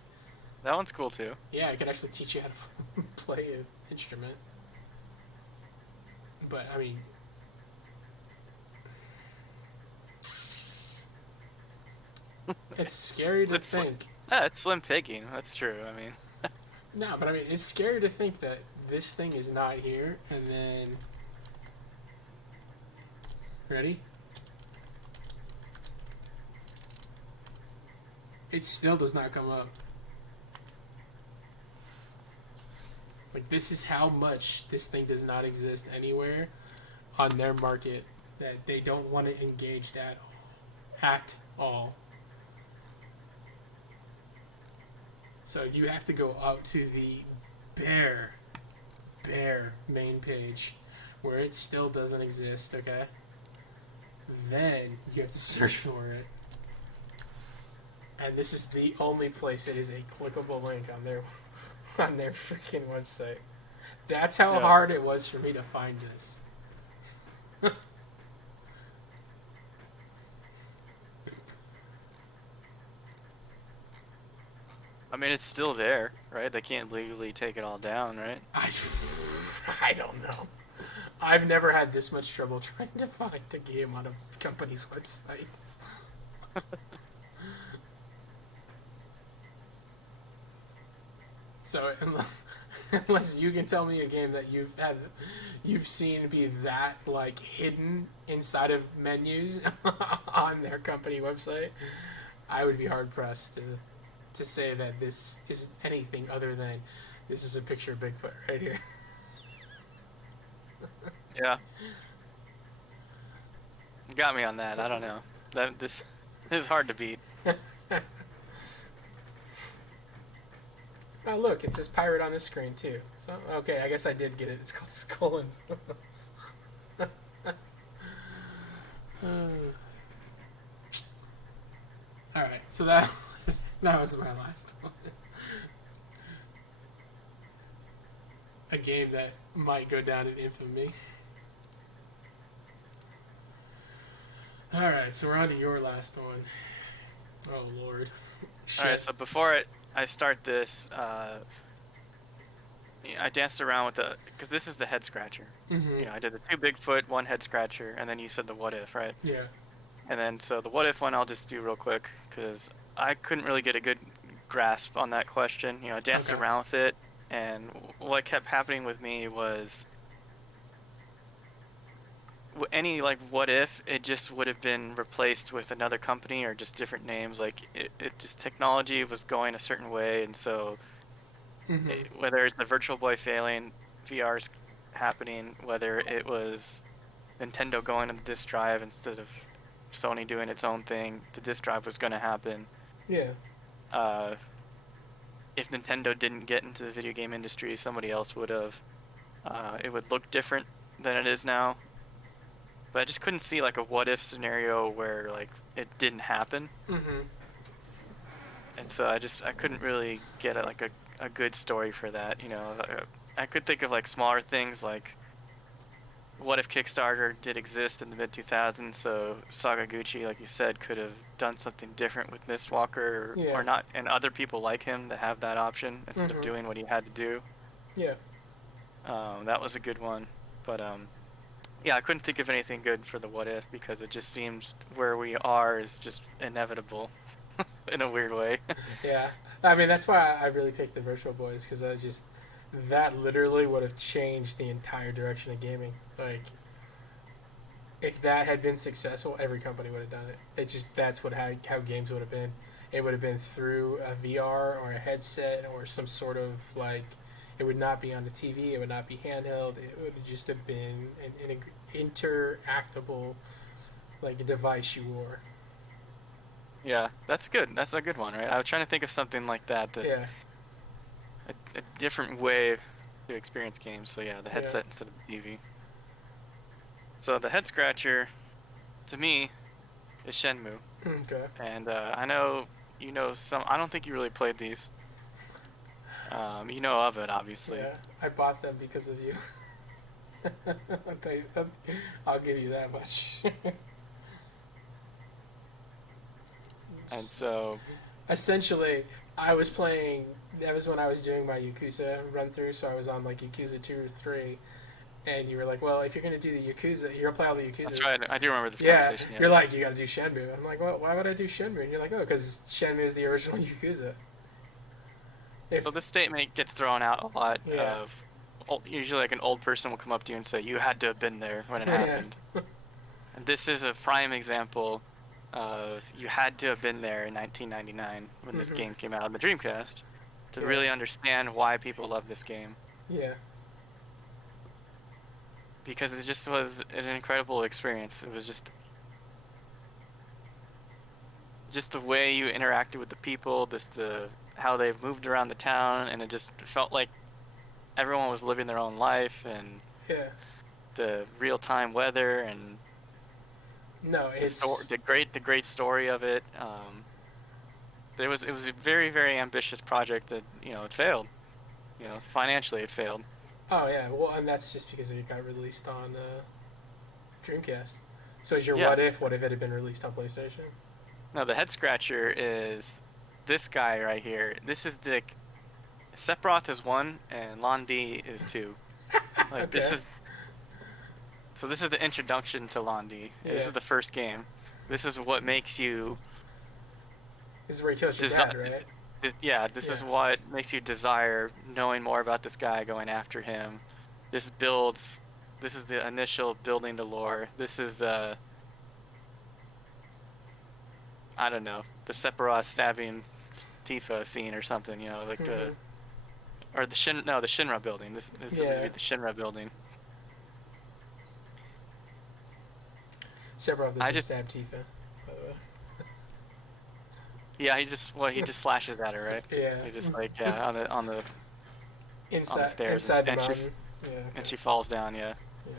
That one's cool, too. Yeah, I could actually teach you how to play an instrument. But, I mean... It's scary to think. Yeah, it's slim picking. That's true. I mean... No, but I mean, it's scary to think that this thing is not here, and then... Ready? It still does not come up. Like, this is how much this thing does not exist anywhere on their market, that they don't want it engaged at all. So you have to go out to the bare main page where it still doesn't exist, okay? Then you have to search for it. And this is the only place it is a clickable link on their freaking website. That's how hard it was for me to find this. I mean, it's still there, right? They can't legally take it all down, right? I don't know. I've never had this much trouble trying to find a game on a company's website. So, Unless you can tell me a game that you've seen be that like hidden inside of menus on their company website, I would be hard pressed to say that this is anything other than this is a picture of Bigfoot right here. Yeah, you got me on that. I don't know. This is hard to beat. Oh look, it says pirate on this screen too. So okay, I guess I did get it. It's called Skull and Bones. All right, so that was my last one. A game that might go down in infamy. All right, so we're on to your last one. Oh Lord. All right, so before I start this, I danced around with because this is the head scratcher. Mm-hmm. I did the 2 Bigfoot, 1 head scratcher, and then you said the what if, right? Yeah. And then so the what if one I'll just do real quick because I couldn't really get a good grasp on that question. I danced around with it, and what kept happening with me was any like what if it just would have been replaced with another company or just different names. Like it just technology was going a certain way, and so whether it's the Virtual Boy failing, VR's happening, whether it was Nintendo going on the disk drive instead of Sony doing its own thing, the disk drive was going to happen. Yeah. If Nintendo didn't get into the video game industry, somebody else would have. It would look different than it is now. But I just couldn't see like a what if scenario where like it didn't happen. Mm-hmm. And so I couldn't really get a good story for that. I could think of like smaller things like what if Kickstarter did exist in the mid 2000s, so Sakaguchi, like you said, could have done something different with Mistwalker or not, and other people like him that have that option instead of doing what he had to do. Yeah. That was a good one, but yeah, I couldn't think of anything good for the what if because it just seems where we are is just inevitable in a weird way. Yeah. I mean, that's why I really picked the Virtual Boys because that literally would have changed the entire direction of gaming. Like, if that had been successful, every company would have done it. That's how games would have been. It would have been through a VR or a headset or some sort of like. It would not be on the TV. It would not be handheld. It would just have been an interactable, like a device you wore. Yeah, that's good. That's a good one, right? I was trying to think of something like that. Yeah. A different way to experience games. So yeah, the headset instead of the TV. So the head scratcher, to me, is Shenmue. Okay. And I know some. I don't think you really played these. You know of it, obviously. Yeah, I bought them because of you. I'll give you that much. And so, essentially, I was playing. That was when I was doing my Yakuza run through. So I was on like Yakuza 2 or 3, and you were like, "Well, if you're gonna do the Yakuza, you're gonna play all the Yakuza." That's right. I do remember this conversation. Yeah, you're like, "You got to do Shenmue." I'm like, "Well, why would I do Shenmue?" And you're like, "Oh, because Shenmue is the original Yakuza." So this statement gets thrown out a lot. Usually, like an old person will come up to you and say, "You had to have been there when it happened." And this is a prime example. You had to have been there in 1999 when this game came out on the Dreamcast to really understand why people love this game. Yeah. Because it just was an incredible experience. It was just the way you interacted with the people, how they moved around the town, and it just felt like everyone was living their own life, and the real-time weather, and the great story of it. It was a very, very ambitious project that it failed. Financially it failed. Oh yeah, well, and that's just because it got released on Dreamcast. So is your what if it had been released on PlayStation? No, the head scratcher is this guy right here. This is Sephiroth is 1 and Lan Di is 2. Like this is the introduction to Lan Di. Yeah. This is the first game. This is what makes you. This is where he kills your dad, right? This is what makes you desire knowing more about this guy, going after him. This builds. This is the initial building the lore. This is I don't know, the Sephiroth stabbing Tifa scene or something. You know, like the Shinra building. This is going to be the Shinra building. Sephiroth doesn't stab Tifa, by the way. Yeah, he just slashes at her, right? Yeah. He just like on the on the stairs inside the mountain. And she falls down. Yeah. Yeah.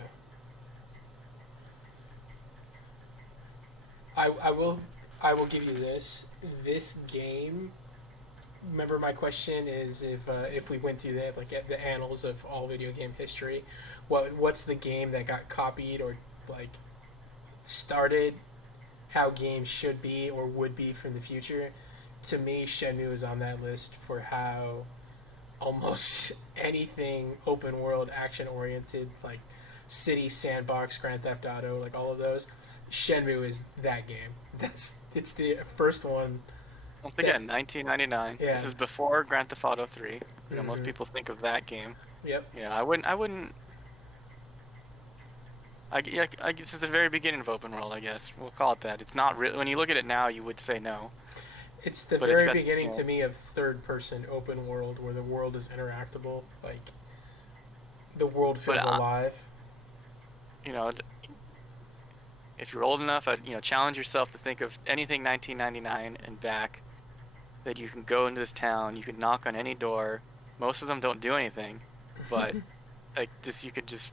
I will give you this. This game. Remember, my question is if we went through the annals of all video game history, what's the game that got copied or like started how games should be or would be from the future? To me, Shenmue is on that list for how almost anything open world, action oriented, like city, sandbox, Grand Theft Auto, like all of those. Shenmue is that game. It's the first one. Once again, 1999. Yeah. This is before Grand Theft Auto 3. You know, most people think of that game. Yep. Yeah, I wouldn't. I guess this is the very beginning of open world. I guess we'll call it that. It's not really. When you look at it now, you would say no. It's the very beginning to me of third-person open world, where the world is interactable. Like the world feels alive. You know, if you're old enough, challenge yourself to think of anything 1999 and back. That you can go into this town, you can knock on any door. Most of them don't do anything, but like you could just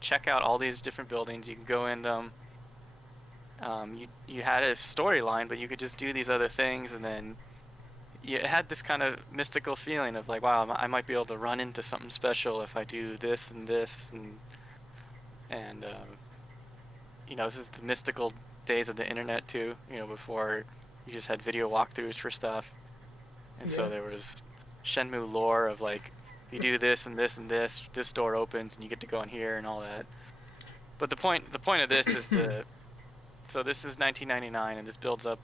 check out all these different buildings. You can go in them. You had a storyline, but you could just do these other things, and then it had this kind of mystical feeling of like, wow, I might be able to run into something special if I do this and this, and this is the mystical days of the internet too. Before you just had video walkthroughs for stuff. And so there was Shenmue lore of like, you do this and this and this door opens and you get to go in here and all that. But the point of this is so this is 1999 and this builds up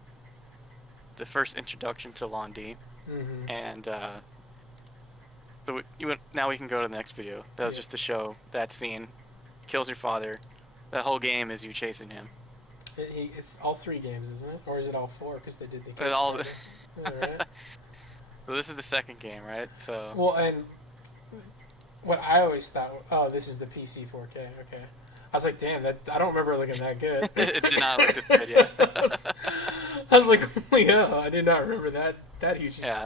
the first introduction to Londi. Mm-hmm. And now we can go to the next video. That was just to show that scene. Kills your father. That whole game is you chasing him. It's all 3 games, isn't it? Or is it all 4? Because they did the game. All right. So this is the second game, right? So. Well, and what I always thought, this is the PC 4K. Okay. I was like, damn, I don't remember it looking that good. It did not look that good, yeah. I was like, oh yeah, I did not remember that huge. Yeah.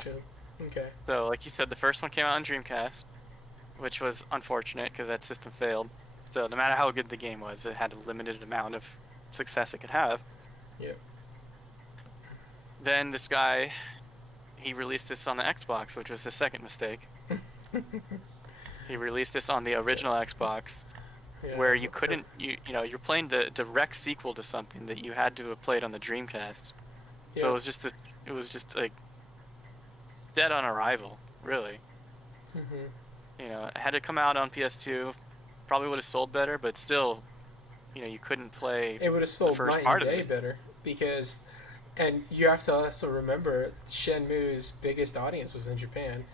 Okay. So, like you said, the first one came out on Dreamcast, which was unfortunate because that system failed. So no matter how good the game was, it had a limited amount of success it could have. Yep. Then this guy, he released this on the Xbox, which was his second mistake. He released this on the original Xbox, where you couldn't, you're playing the direct sequel to something that you had to have played on the Dreamcast. Yep. So it was just like dead on arrival, really. Mm-hmm. It had to come out on PS2, probably would have sold better, but still, you couldn't play. It would have sold the first night part and of day it. better because, and you have to also remember Shenmue's biggest audience was in Japan,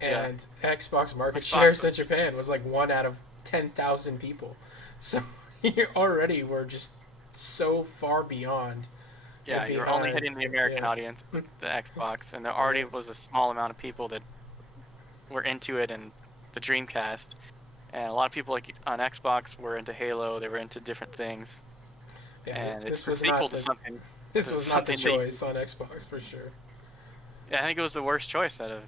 and Xbox market shares in Japan was like 1 out of 10,000 people, so you already were just so far beyond. Yeah, you're only hitting the American audience with the Xbox, and there already was a small amount of people that were into it and the Dreamcast, and a lot of people like on Xbox were into Halo. They were into different things, and it's the sequel to something. This was not the choice on Xbox for sure. Yeah, I think it was the worst choice out of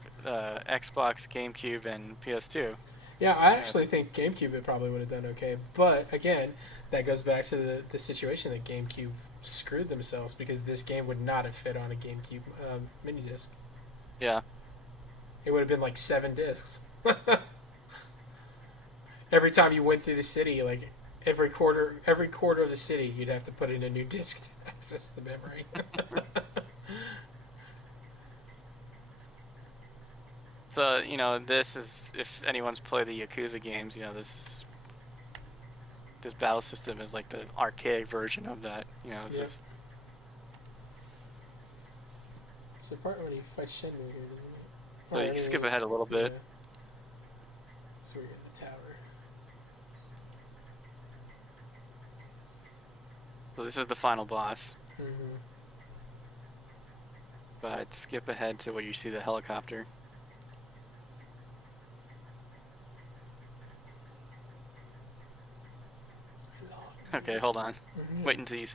Xbox, GameCube, and PS2. Yeah, I actually think GameCube it probably would have done okay, but again, that goes back to the situation that GameCube screwed themselves because this game would not have fit on a GameCube mini disc. Yeah. It would have been like 7 discs. Every time you went through the city, like every quarter of the city, you'd have to put in a new disc to access the memory. So, this is, if anyone's played the Yakuza games, this battle system is like the archaic version of that. It's the part when he fights Shenmue here, doesn't it? So you can skip ahead a little bit. Yeah. That's where you're in the tower. So this is the final boss. Mm-hmm. But skip ahead to where you see the helicopter. Okay, hold on. Mm-hmm. Wait until you...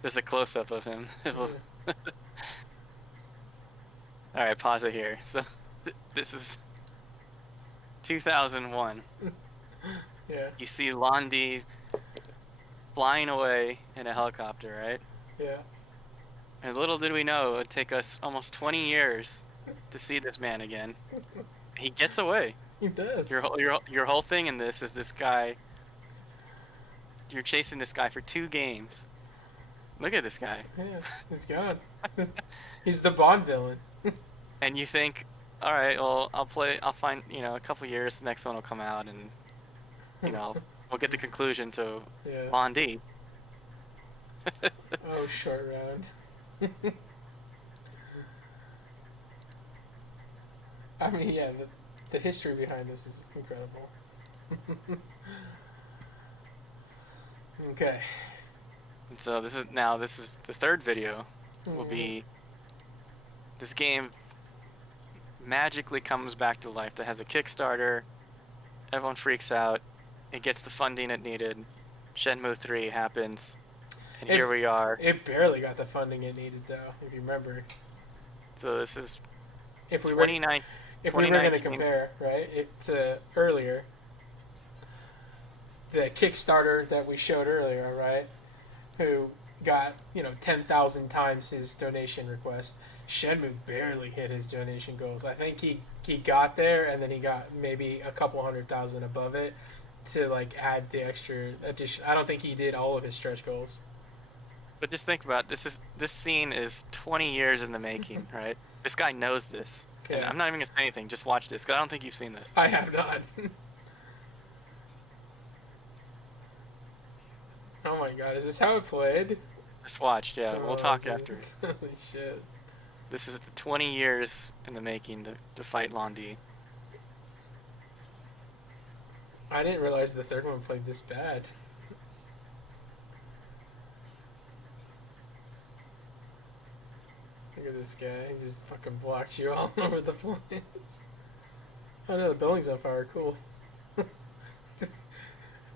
There's a close-up of him. Yeah. Alright, pause it here. So, this is 2001. Yeah. You see Londi flying away in a helicopter, right? Yeah. And little did we know it would take us almost 20 years to see this man again. He gets away. He does. Your whole thing in this is this guy... You're chasing this guy for 2 games. Look at this guy. Yeah, he's gone. He's the Bond villain. And you think, all right, well, I'll find, a couple years, the next one will come out, and, we'll get the conclusion to Yeah. Londi. Oh, short round. I mean, yeah, the history behind this is incredible. Okay. And so this is the third video. Will be this game magically comes back to life. That has a Kickstarter. Everyone freaks out. It gets the funding it needed. Shenmue 3 happens, and here we are. It barely got the funding it needed, though, if you remember. So this is If we were 29. If we were going to compare, right, it's earlier, the Kickstarter that we showed earlier, right, who got, 10,000 times his donation request. Shenmue barely hit his donation goals. I think he got there, and then he got maybe a couple 100,000 above it to, add the extra addition. I don't think he did all of his stretch goals. But just think about it. This scene is 20 years in the making, right? This guy knows this. Yeah. And I'm not even going to say anything. Just watch this, because I don't think you've seen this. I have not. Oh my god, is this how it played? Just watch, yeah. We'll talk after. Holy shit. This is 20 years in the making to fight Londi. I didn't realize the third one played this bad. Look at this guy. He just fucking blocks you all over the place. Oh no, the building's on fire. Cool.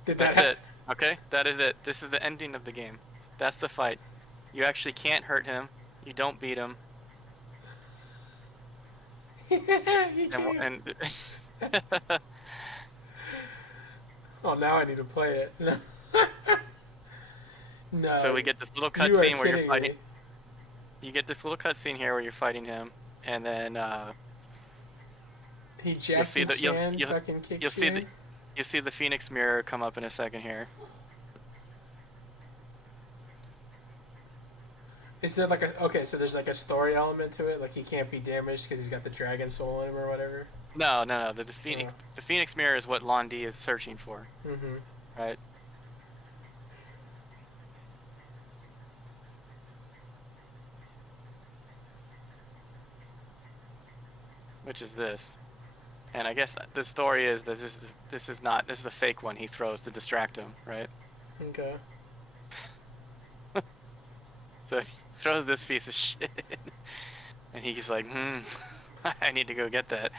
That's it. Okay? That is it. This is the ending of the game. That's the fight. You actually can't hurt him. You don't beat him. and Oh, now I need to play it. No. So we get this little You are cutscene where you're kidding fighting. me. You get this little cutscene here where you're fighting him, and then He you'll Jackie see the Chan fucking kicks you'll see the Phoenix mirror come up in a second here. Is there so there's a story element to it, he can't be damaged because he's got the dragon soul in him or whatever? No. The Phoenix mirror is what Londi is searching for. Mm-hmm. Right? Which is this. And I guess the story is that this is a fake one he throws to distract him, right? Okay. So he throws this piece of shit in, and he's like, I need to go get that.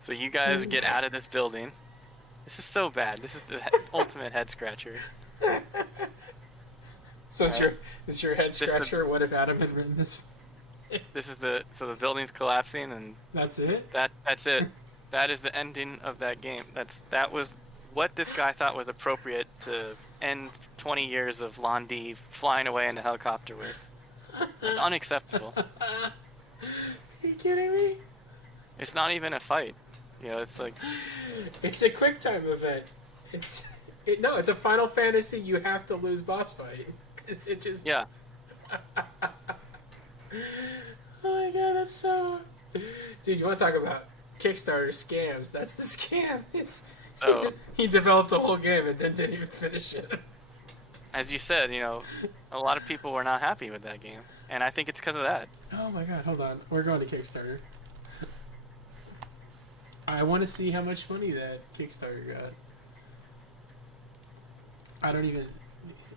So you guys get out of this building. This is so bad. This is the ultimate head scratcher. So it's your head scratcher. What if Adam had written this? So the building's collapsing, and That's it. That's it. That is the ending of that game. That was what this guy thought was appropriate to end 20 years of Londi flying away in a helicopter with. It's unacceptable. Are you kidding me? It's not even a fight. It's like... It's a quick time event. It's a Final Fantasy you have to lose boss fight. It just... Yeah. Oh my god, that's so... Dude, you want to talk about Kickstarter scams? That's the scam. He developed a whole game and then didn't even finish it. as you said, a lot of people were not happy with that game, and I think it's because of that. Oh my god, hold on. We're going to Kickstarter. I want to see how much money that Kickstarter got. I don't even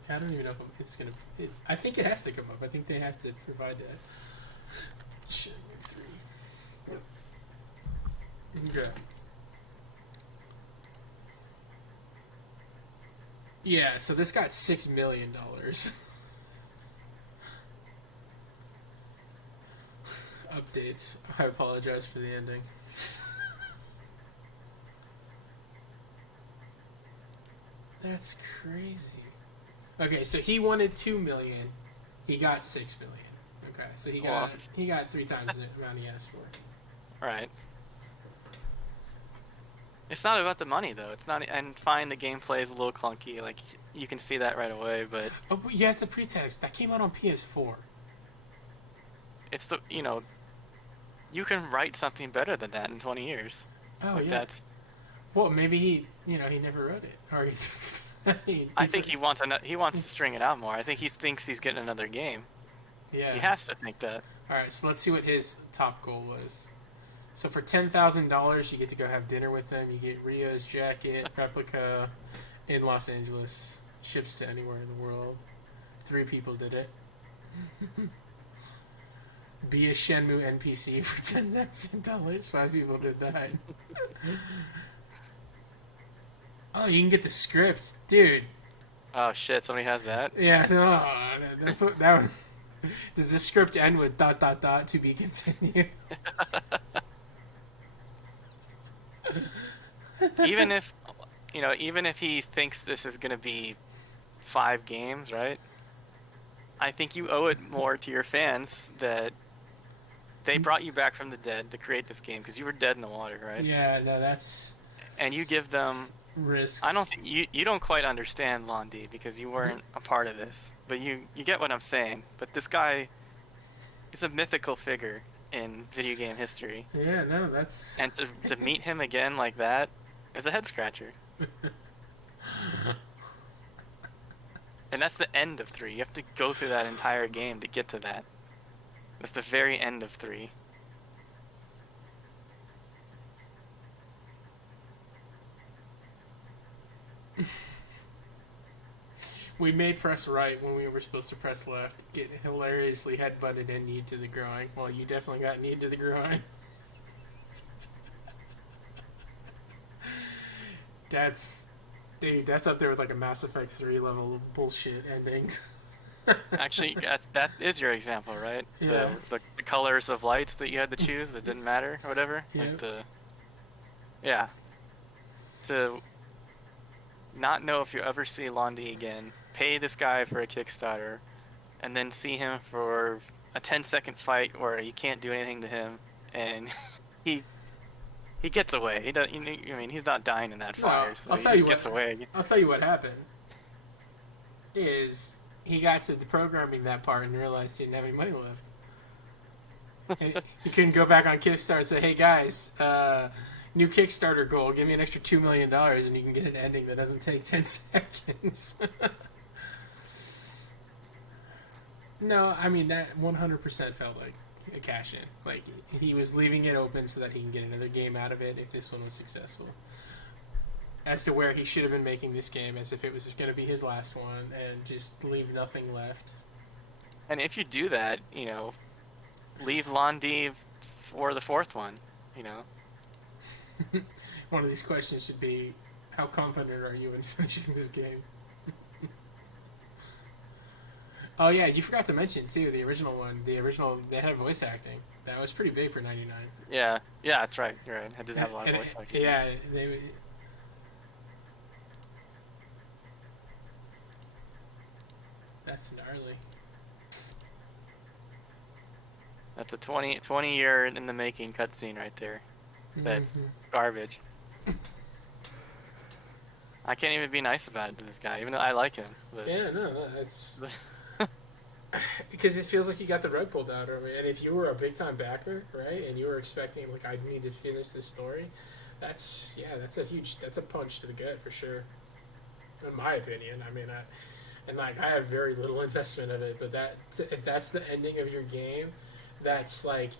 know if it's gonna. I think it has to come up. I think they have to provide that. Shit, 3. Okay. Yeah, so this got $6 million. Updates. I apologize for the ending. That's crazy. Okay, so he wanted 2 million. He got 6 million. Okay, so he got 3 times the amount he asked for. Right. It's not about the money though. It's not, and fine, the gameplay is a little clunky. Like you can see that right away, but you have to pretext that came out on PS4. it's the you can write something better than that in 20 years. Oh like yeah. That's. Well, maybe he never wrote it, or I think he wants to string it out more. I think he thinks he's getting another game. Yeah. He has to think that. All right, so let's see what his top goal was. So for $10,000, you get to go have dinner with them. You get Rio's jacket, replica, in Los Angeles. Ships to anywhere in the world. 3 people did it. Be a Shenmue NPC for $10,000. 5 people did that. Oh, you can get the script, dude. Oh shit! Somebody has that. Yeah, no, that's what that one. Does this script end with ... to be continued? even if he thinks this is gonna be 5 games, right? I think you owe it more to your fans that they brought you back from the dead to create this game because you were dead in the water, right? Yeah, no, that's. And you give them Risks. I don't think you don't quite understand Londi because you weren't a part of this, but you get what I'm saying. But this guy is a mythical figure in video game history. Yeah, no, that's. And to meet him again like that is a head scratcher. And that's the end of 3. You have to go through that entire game to get to that. That's the very end of 3. We may press right when we were supposed to press left. Get hilariously headbutted and knee to the groin. Well, you definitely got knee to the groin. That's up there with like a Mass Effect 3 level bullshit endings. Actually, that is your example, right? Yeah. The colors of lights that you had to choose that didn't matter or whatever. Yep. Yeah. To not know if you ever see Londi again, pay this guy for a Kickstarter, and then see him for a 10-second fight where you can't do anything to him, and he gets away. He does. He's not dying in that fire, so he just gets away. I'll tell you what happened. Is he got to programming that part and realized he didn't have any money left. He couldn't go back on Kickstarter and say, "Hey guys, new Kickstarter goal. Give me an extra $2 million, and you can get an ending that doesn't take 10 seconds." No, I mean that 100% felt like a cash in. Like he was leaving it open so that he can get another game out of it if this one was successful. As to where he should have been making this game as if it was going to be his last one and just leave nothing left. And if you do that, leave Londi for the 4th one. One of these questions should be, how confident are you in finishing this game? Oh yeah, you forgot to mention too the original one. They had voice acting. That was pretty big for '99. Yeah, that's right. You're right. I did have a lot of voice acting. Yeah, that's gnarly. That's the 20 year in the making cutscene right there. That's garbage. I can't even be nice about it to this guy, even though I like him. But... Yeah, no, that's because it feels like you got the rug pulled out of it. And if you were a big time backer, right, and you were expecting like I need to finish this story, that's a punch to the gut for sure. In my opinion, I mean, and like I have very little investment of it. But if that's the ending of your game, that's like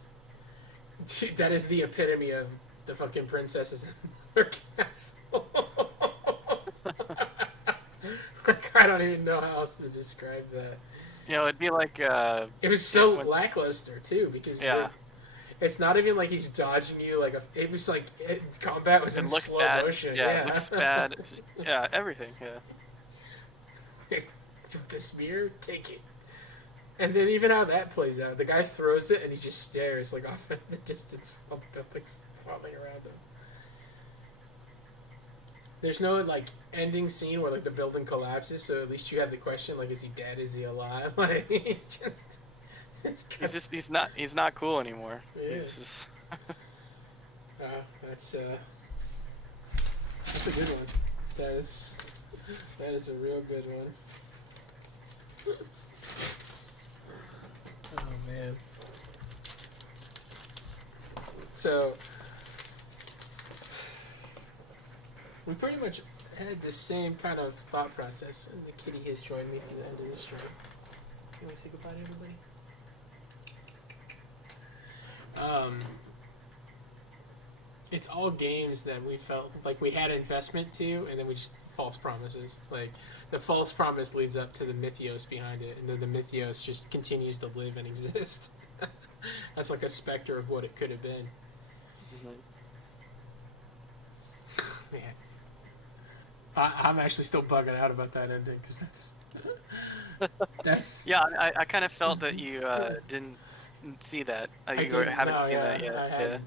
that is the epitome of the fucking princesses in their castle. Like I don't even know how else to describe that. You know, it'd be like It was so lackluster too because it's not even like he's dodging you. Like it was like combat was in slow motion. Yeah, it looks bad. It's just everything. Yeah. The spear, take it. And then even how that plays out, the guy throws it and he just stares like off in the distance while the building's falling around him. There's no like ending scene where like the building collapses, so at least you have the question like, is he dead? Is he alive? Like he's not cool anymore. Yeah. He's just... that's a good one. That is a real good one. Oh man. So we pretty much had the same kind of thought process, and the kitty has joined me for the end of the stream. You want to say goodbye to everybody? It's all games that we felt like we had investment to, and then we just false promises. Like the false promise leads up to the mythos behind it, and then the mythos just continues to live and exist. That's like a specter of what it could have been. Man, I'm actually still bugging out about that ending because that's. Yeah, I kind of felt that you didn't see that. You haven't seen that yet.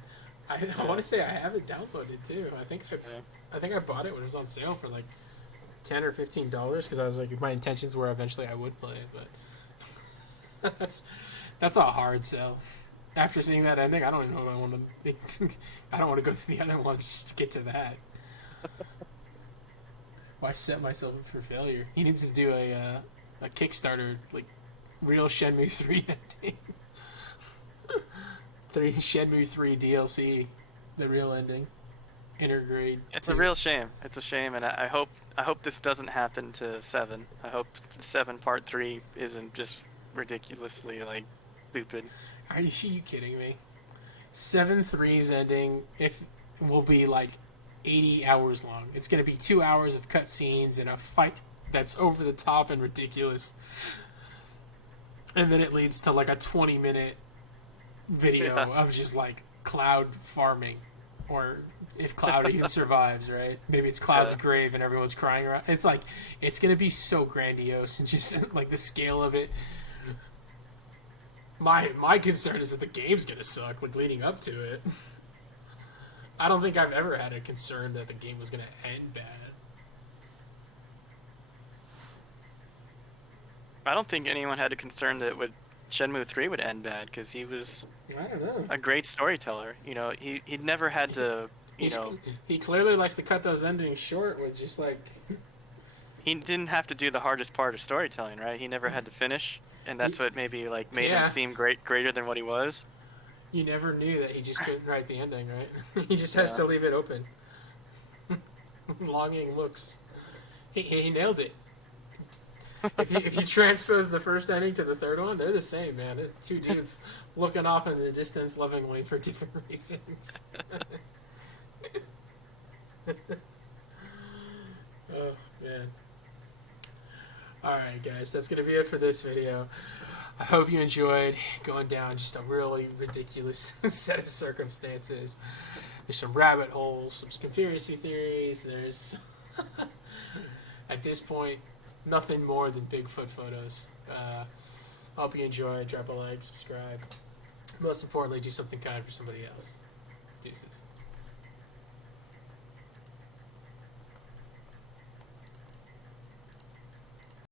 I want to say I have it downloaded too. I think I bought it when it was on sale for like $10 or $15 because I was like, my intentions were eventually I would play it, but that's a hard sell. After seeing that ending, I don't even know what I want to. I don't want to go through the other ones just to get to that. Why set myself up for failure? He needs to do a Kickstarter like real Shenmue 3 ending. Shenmue 3 DLC, the real ending, intergrade. It's a real shame. It's a shame, and I hope this doesn't happen to 7. I hope 7 Part 3 isn't just ridiculously like stupid. Are you kidding me? 7-3's ending will be like 80 hours long. It's gonna be 2 hours of cutscenes and a fight that's over the top and ridiculous, and then it leads to like a 20-minute video of just like Cloud farming, or if Cloud even survives, right? Maybe it's Cloud's grave and everyone's crying around. It's like it's gonna be so grandiose and just like the scale of it. My concern is that the game's gonna suck, like leading up to it. I don't think I've ever had a concern that the game was gonna end bad. I don't think anyone had a concern that Shenmue 3 would end bad because he was a great storyteller. You know, he'd never had to. He clearly likes to cut those endings short with just like. He didn't have to do the hardest part of storytelling, right? He never had to finish, and that's what maybe like made him seem greater than what he was. You never knew that he just couldn't write the ending, right? He just has to leave it open. Longing looks. He nailed it. If you transpose the first ending to the third one, they're the same, man. It's two dudes looking off in the distance lovingly for different reasons. Oh, man. Alright, guys. That's going to be it for this video. I hope you enjoyed going down just a really ridiculous set of circumstances. There's some rabbit holes, some conspiracy theories. There's, at this point, nothing more than Bigfoot photos. Hope you enjoy. Drop a like, subscribe. Most importantly, do something kind for somebody else. Deuces.